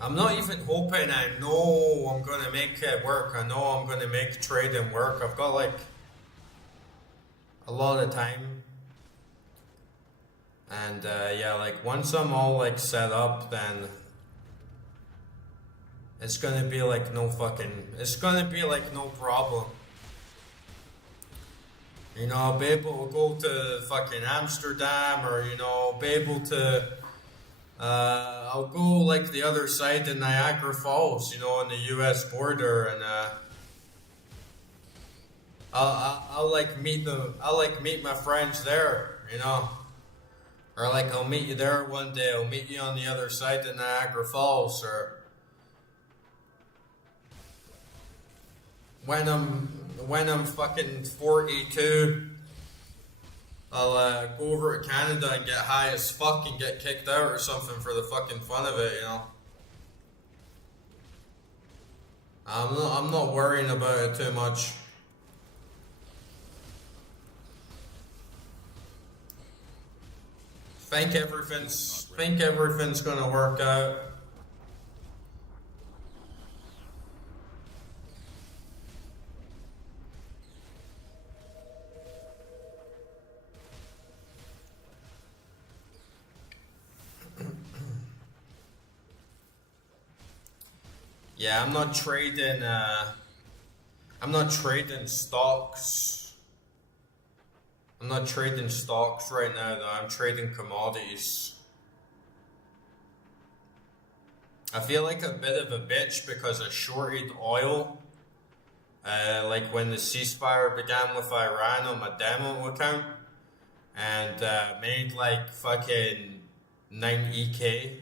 I'm not even hoping, I know I'm gonna make it work. I know I'm gonna make trading work. I've got like a lot of time, And yeah, like once I'm all like set up, then it's gonna be like it's gonna be like no problem. You know, I'll be able to go to fucking Amsterdam, or you know, be able to I'll go like the other side in Niagara Falls, you know, on the US border, and I'll like meet my friends there, you know. Or like I'll meet you there one day, I'll meet you on the other side of Niagara Falls, or when I'm fucking 42, I'll go over to Canada and get high as fuck and get kicked out or something for the fucking fun of it, you know. I'm not worrying about it too much. Think everything's gonna work out. Yeah, I'm not trading stocks. I'm not trading stocks right now though, I'm trading commodities. I feel like a bit of a bitch because I shorted oil. Like when the ceasefire began with Iran on my demo account, and made like fucking 90k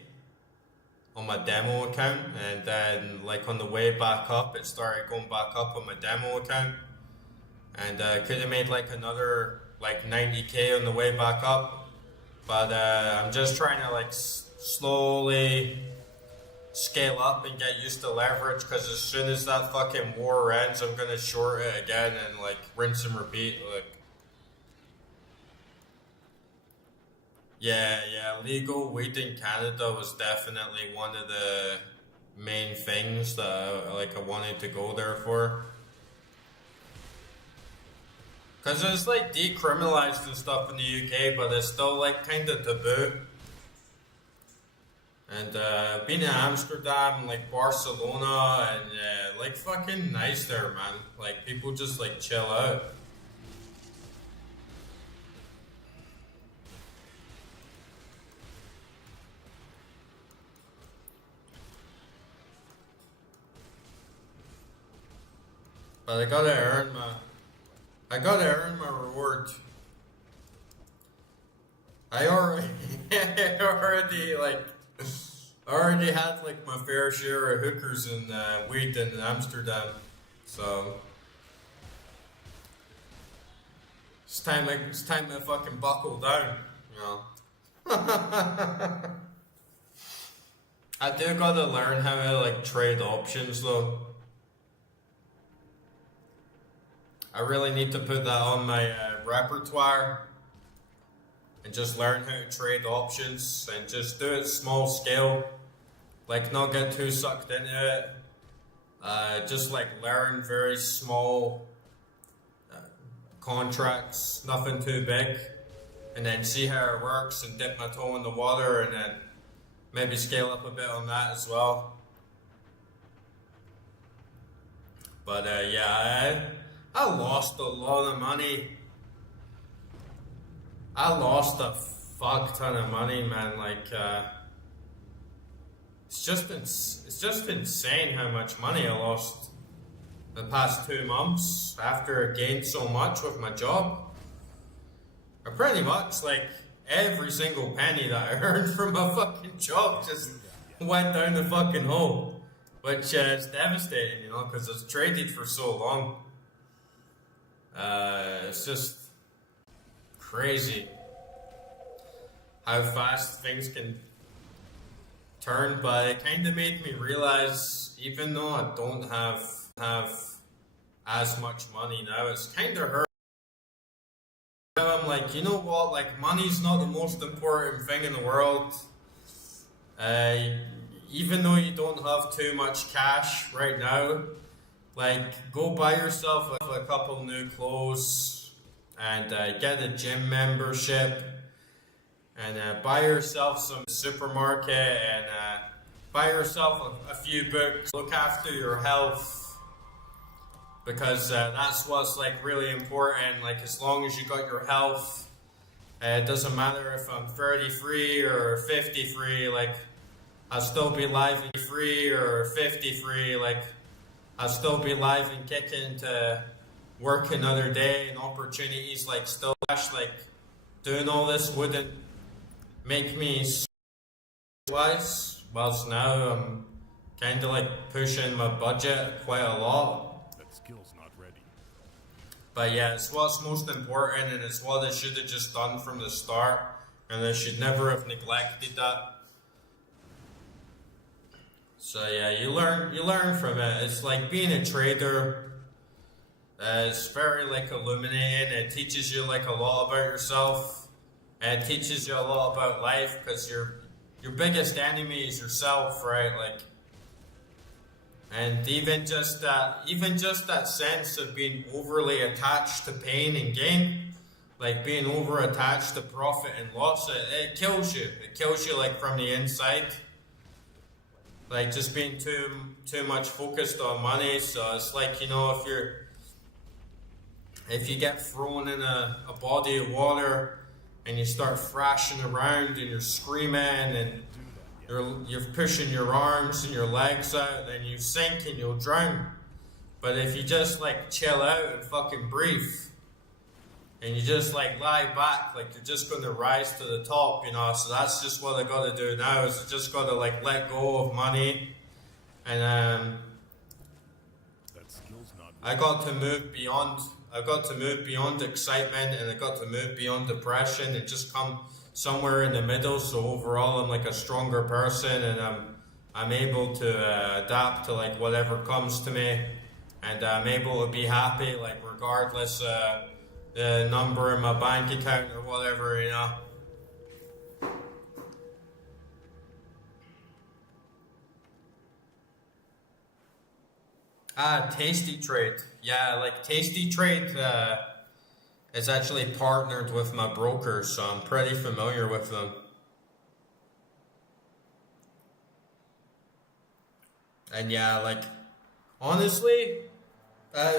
on my demo account, and then like on the way back up it started going back up on my demo account, and could have made like another like 90k on the way back up, but I'm just trying to like slowly scale up and get used to leverage, because as soon as that fucking war ends I'm gonna short it again and like rinse and repeat. Like yeah, legal weed in Canada was definitely one of the main things that I wanted to go there for. Because it's like decriminalized and stuff in the UK, but it's still like kind of taboo. And been in Amsterdam, like Barcelona, and like fucking nice there, man. Like people just like chill out. But I gotta earn my reward. I already had like my fair share of hookers and weed in Amsterdam, so it's time to fucking buckle down, you know. I do gotta learn how to like trade options though. I really need to put that on my repertoire and just learn how to trade options and just do it small scale, like not get too sucked into it. Just like learn very small contracts, nothing too big, and then see how it works and dip my toe in the water, and then maybe scale up a bit on that as well. But yeah, I lost a lot of money. I lost a fuck ton of money, man. Like, it's just insane how much money I lost the past 2 months after I gained so much with my job. I pretty much, like, every single penny that I earned from my fucking job just went down the fucking hole, which is devastating, you know, because it's traded for so long. It's just crazy how fast things can turn, but it kind of made me realize, even though I don't have as much money now, it's kind of hurt. I'm like, you know what, like money's not the most important thing in the world. Even though you don't have too much cash right now, like go buy yourself a couple new clothes and get a gym membership and buy yourself some supermarket and buy yourself a few books. Look after your health, because that's what's like really important. Like, as long as you got your health, it doesn't matter if I'm 33 or 53. Like, I'll still be live and free, or 53. Like, I'll still be live and kicking to work another day, and opportunities like still like doing all this wouldn't make me wise. Whilst now I'm kind of like pushing my budget quite a lot. That skill's not ready. But yeah, it's what's most important, and it's what I should have just done from the start, and I should never have neglected that. So yeah, you learn from it. It's like being a trader. It's very like illuminating. It teaches you like a lot about yourself. And it teaches you a lot about life, because your biggest enemy is yourself, right? Like, and even just that sense of being overly attached to pain and gain, like being over attached to profit and loss, it kills you. It kills you like from the inside. Like, just being too much focused on money. So it's like, you know, if you get thrown in a body of water and you start thrashing around and you're screaming and you're pushing your arms and your legs out, then you sink and you'll drown. But if you just like chill out and fucking breathe, and you just like lie back, like you're just going to rise to the top, you know. So that's just what I got to do now, is I just got to like let go of money, and That skill's not I got to move beyond. I got to move beyond excitement, and I got to move beyond depression, and just come somewhere in the middle. So overall, I'm like a stronger person, and I'm able to adapt to like whatever comes to me, and I'm able to be happy, like regardless the number in my bank account or whatever, you know. Tasty Trade. Yeah, like Tasty Trade is actually partnered with my broker, so I'm pretty familiar with them. And yeah, like, honestly, I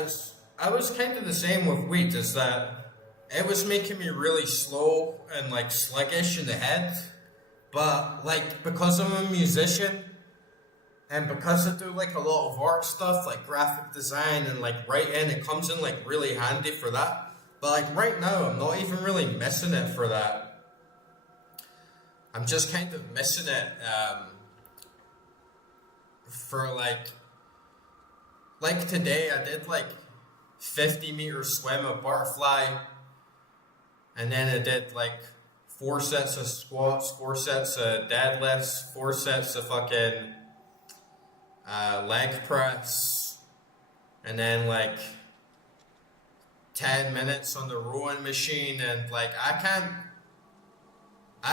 was kind of the same with wheat, is that it was making me really slow and like sluggish in the head. But like, because I'm a musician, and because I do like a lot of art stuff, like graphic design and like writing, it comes in like really handy for that. But like right now, I'm not even really missing it for that. I'm just kind of missing it for like today I did like 50-meter swim of butterfly, and then I did like 4 sets of squats, 4 sets of deadlifts, 4 sets of fucking leg press, and then like 10 minutes on the rowing machine. And like I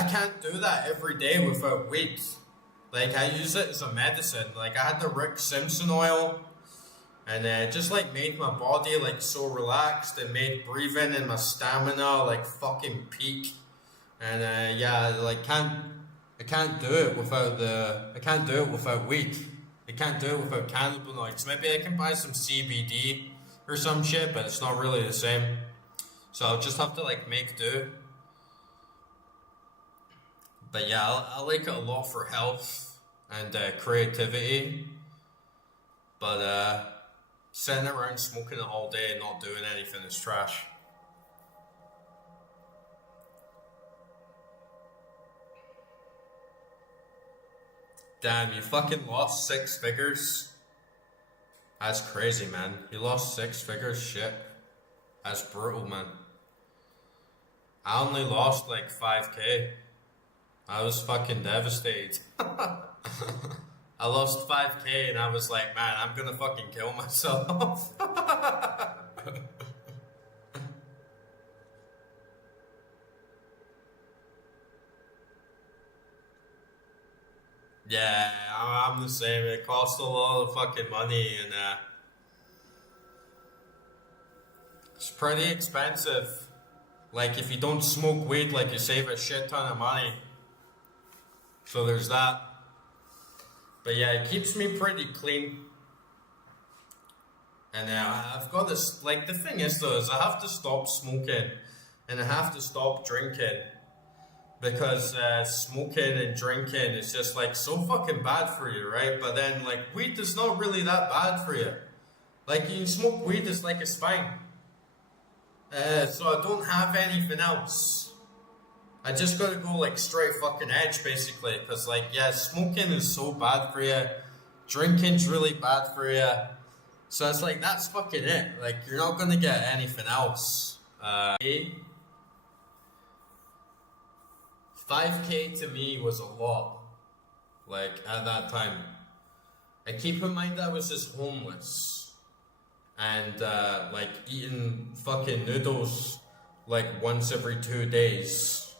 can't do that every day without weight. Like, I use it as a medicine. Like, I had the Rick Simpson oil, and it just like made my body like so relaxed, and made breathing and my stamina like fucking peak. And yeah, like I can't do it without weed. I can't do it without cannabinoids. Maybe I can buy some CBD or some shit, but it's not really the same. So I'll just have to like make do. But yeah, I like it a lot for health and creativity. But sitting around smoking it all day and not doing anything is trash. Damn, you fucking lost 6 figures? That's crazy, man. You lost 6 figures? Shit. That's brutal, man. I only lost like 5k. I was fucking devastated. I lost 5k and I was like, man, I'm gonna fucking kill myself. Yeah, I'm the same. It costs a lot of fucking money, and it's pretty expensive Like, if you don't smoke weed, like, you save a shit ton of money. So there's that. But yeah, it keeps me pretty clean. And I've got this, like, the thing is though, is I have to stop smoking. And I have to stop drinking. Because smoking and drinking is just, like, so fucking bad for you, right? But then, like, weed is not really that bad for you. Like, you can smoke weed, it's like it's fine. So I don't have anything else. I just gotta go, like, straight fucking edge, basically. Because, like, yeah, smoking is so bad for you. Drinking's really bad for you. So it's like, that's fucking it. Like, you're not gonna get anything else. 5K to me was a lot. Like, at that time. I keep in mind I was just homeless. And, like, eating fucking noodles, like, once every 2 days.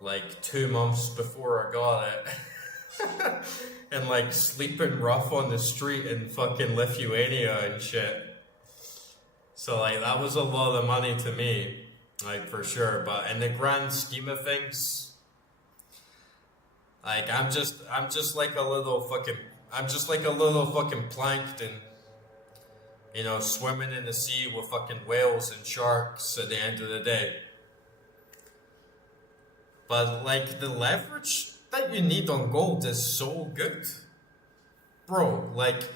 Like, 2 months before I got it. And, like, sleeping rough on the street in fucking Lithuania and shit. So, like, that was a lot of money to me. Like, for sure. But in the grand scheme of things, like, I'm just like a little fucking plankton. You know, swimming in the sea with fucking whales and sharks at the end of the day. But, like, the leverage that you need on gold is so good. Bro, like,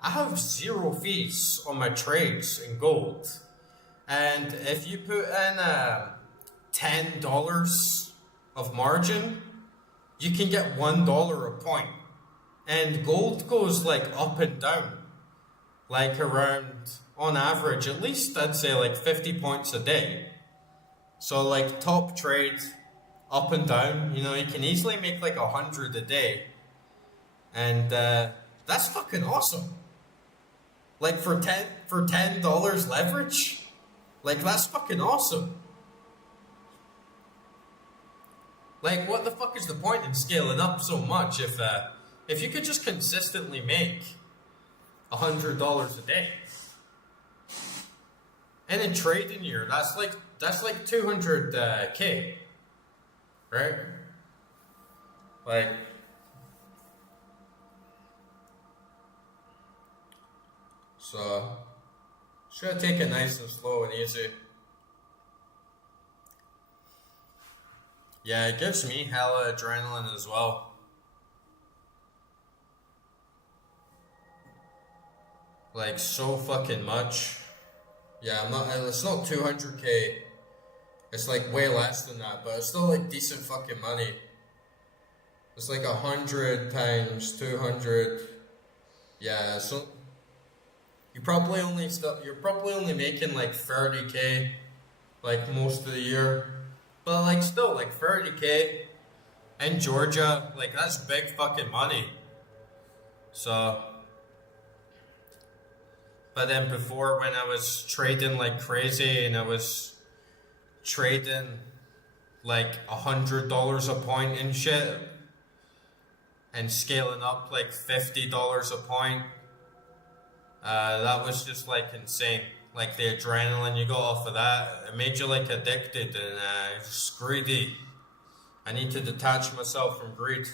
I have 0 fees on my trades in gold. And if you put in $10 of margin, you can get $1 a point. And gold goes, like, up and down. Like, around, on average, at least I'd say, like, 50 points a day. So, like, top trade, up and down, you know, you can easily make, like, 100 a day. And that's fucking awesome. Like, for $10 leverage, like, that's fucking awesome. Like, what the fuck is the point in scaling up so much if you could just consistently make $100 a day? And in trading year, that's like 200K, right? Like, so should take it nice and slow and easy. Yeah, it gives me hella adrenaline as well. Like, so fucking much. Yeah, it's not 200K. It's like way less than that, but it's still like decent fucking money. It's like 100 times 200. Yeah, so you're probably only making like 30K, like most of the year. But like still, like 30K in Georgia, like that's big fucking money. So, but then before, when I was trading like crazy and I was trading like $100 a point and shit and scaling up like $50 a point, that was just like insane. Like the adrenaline you got off of that, it made you like addicted and just greedy. I need to detach myself from greed.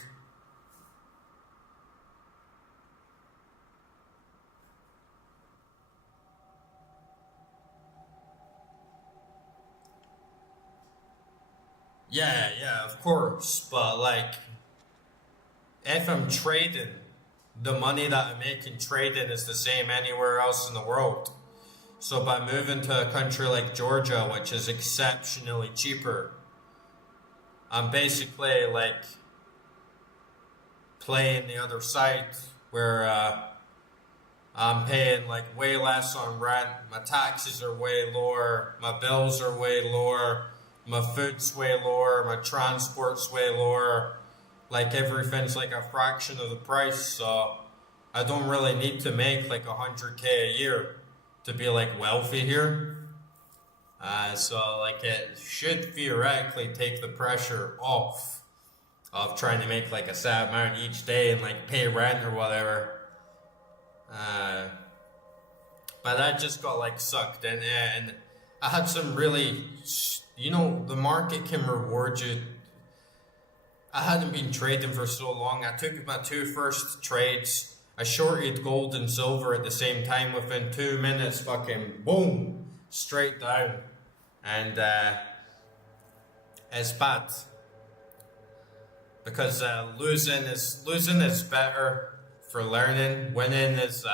Yeah, of course. But like, if I'm trading, the money that I make in trading is the same anywhere else in the world. So by moving to a country like Georgia, which is exceptionally cheaper, I'm basically like playing the other side where I'm paying like way less on rent, my taxes are way lower, my bills are way lower, my food's way lower, my transport's way lower, like everything's like a fraction of the price, so I don't really need to make like 100K a year to be like wealthy here. So like it should theoretically take the pressure off of trying to make like a sad amount each day and like pay rent or whatever. But I just got like sucked in it, and I had some really, you know, the market can reward you. I hadn't been trading for so long. I took my two first trades. I shorted gold and silver at the same time. Within 2 minutes, fucking boom, straight down. And it's bad. Because losing is better for learning. Winning is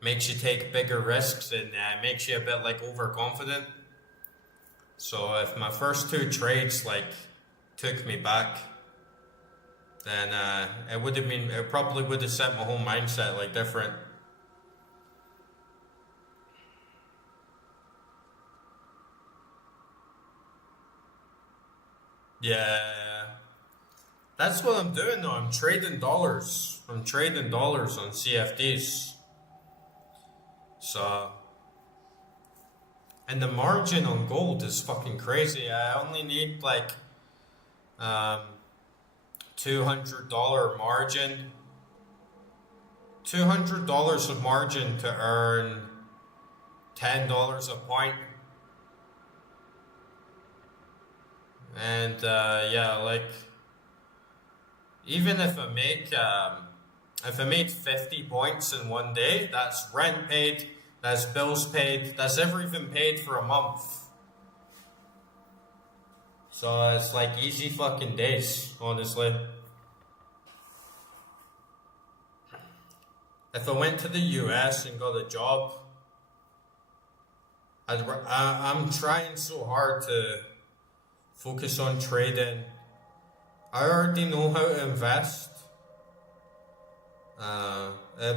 makes you take bigger risks and makes you a bit like overconfident. So if my first two trades like took me back, then it probably would have set my whole mindset like different. Yeah, that's what I'm doing now. I'm trading dollars. I'm trading dollars on CFDs. So, and the margin on gold is fucking crazy. I only need like $200 margin. $200 of margin to earn $10 a point. And yeah, like even if I made 50 points in one day, that's rent paid, that's bills paid, that's everything paid for a month. So it's like easy fucking days, honestly. If I went to the US and got a job, I'm trying so hard to focus on trading. I already know how to invest.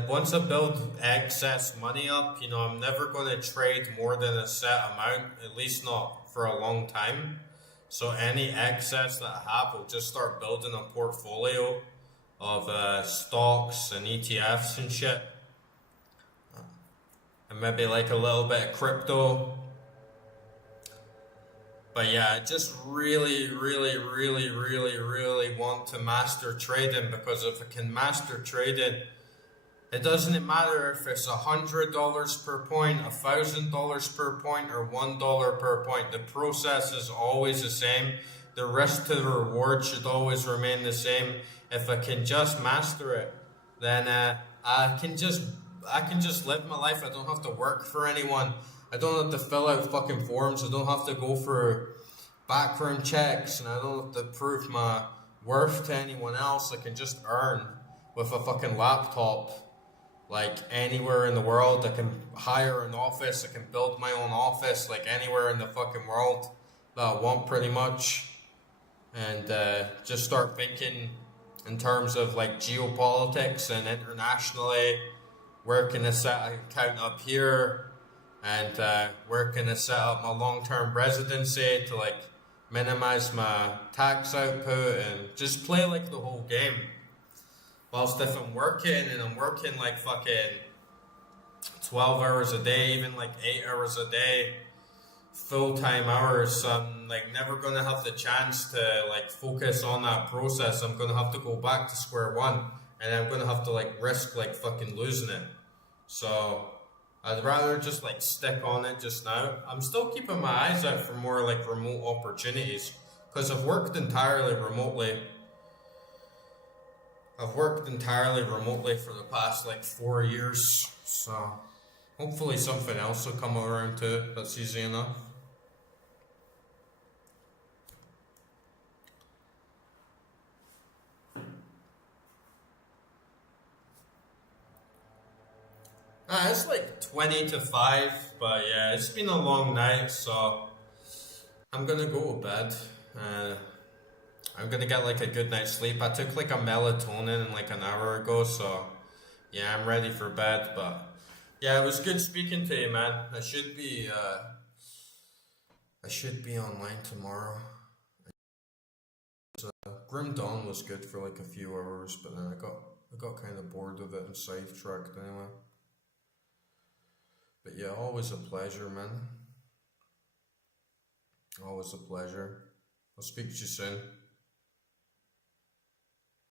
Once I build excess money up, you know, I'm never going to trade more than a set amount, at least not for a long time. So any excess that I have, will just start building a portfolio of stocks and ETFs and shit. And maybe like a little bit of crypto. But yeah, I just really want to master trading, because if I can master trading, it doesn't matter if it's $100 per point, $1,000 per point, or $1 per point. The process is always the same. The risk to the reward should always remain the same. If I can just master it, then I can just live my life. I don't have to work for anyone. I don't have to fill out fucking forms. I don't have to go for background checks, and I don't have to prove my worth to anyone else. I can just earn with a fucking laptop, like anywhere in the world. I can hire an office. I can build my own office, like anywhere in the fucking world that I want, pretty much. And just start thinking in terms of like geopolitics and internationally. Where can I set an account up here? And where can I set up my long-term residency to like minimize my tax output, and just play like the whole game. Whilst if I'm working and I'm working like fucking 12 hours a day, even like 8 hours a day, full-time hours, I'm like never gonna have the chance to like focus on that process. I'm gonna have to go back to square one, and I'm gonna have to like risk like fucking losing it. So I'd rather just like stick on it just now. I'm still keeping my eyes out for more like remote opportunities, because I've worked entirely remotely. I've worked entirely remotely for the past like 4 years. So hopefully something else will come around too that's easy enough. It's like 20 to 5, but yeah, it's been a long night, so I'm gonna go to bed. I'm gonna get like a good night's sleep. I took like a melatonin like an hour ago, so yeah, I'm ready for bed. But yeah, it was good speaking to you, man. I should be online tomorrow. Grim Dawn was good for like a few hours, but then I got kind of bored with it and sidetracked anyway. But yeah, always a pleasure, man. Always a pleasure. I'll speak to you soon.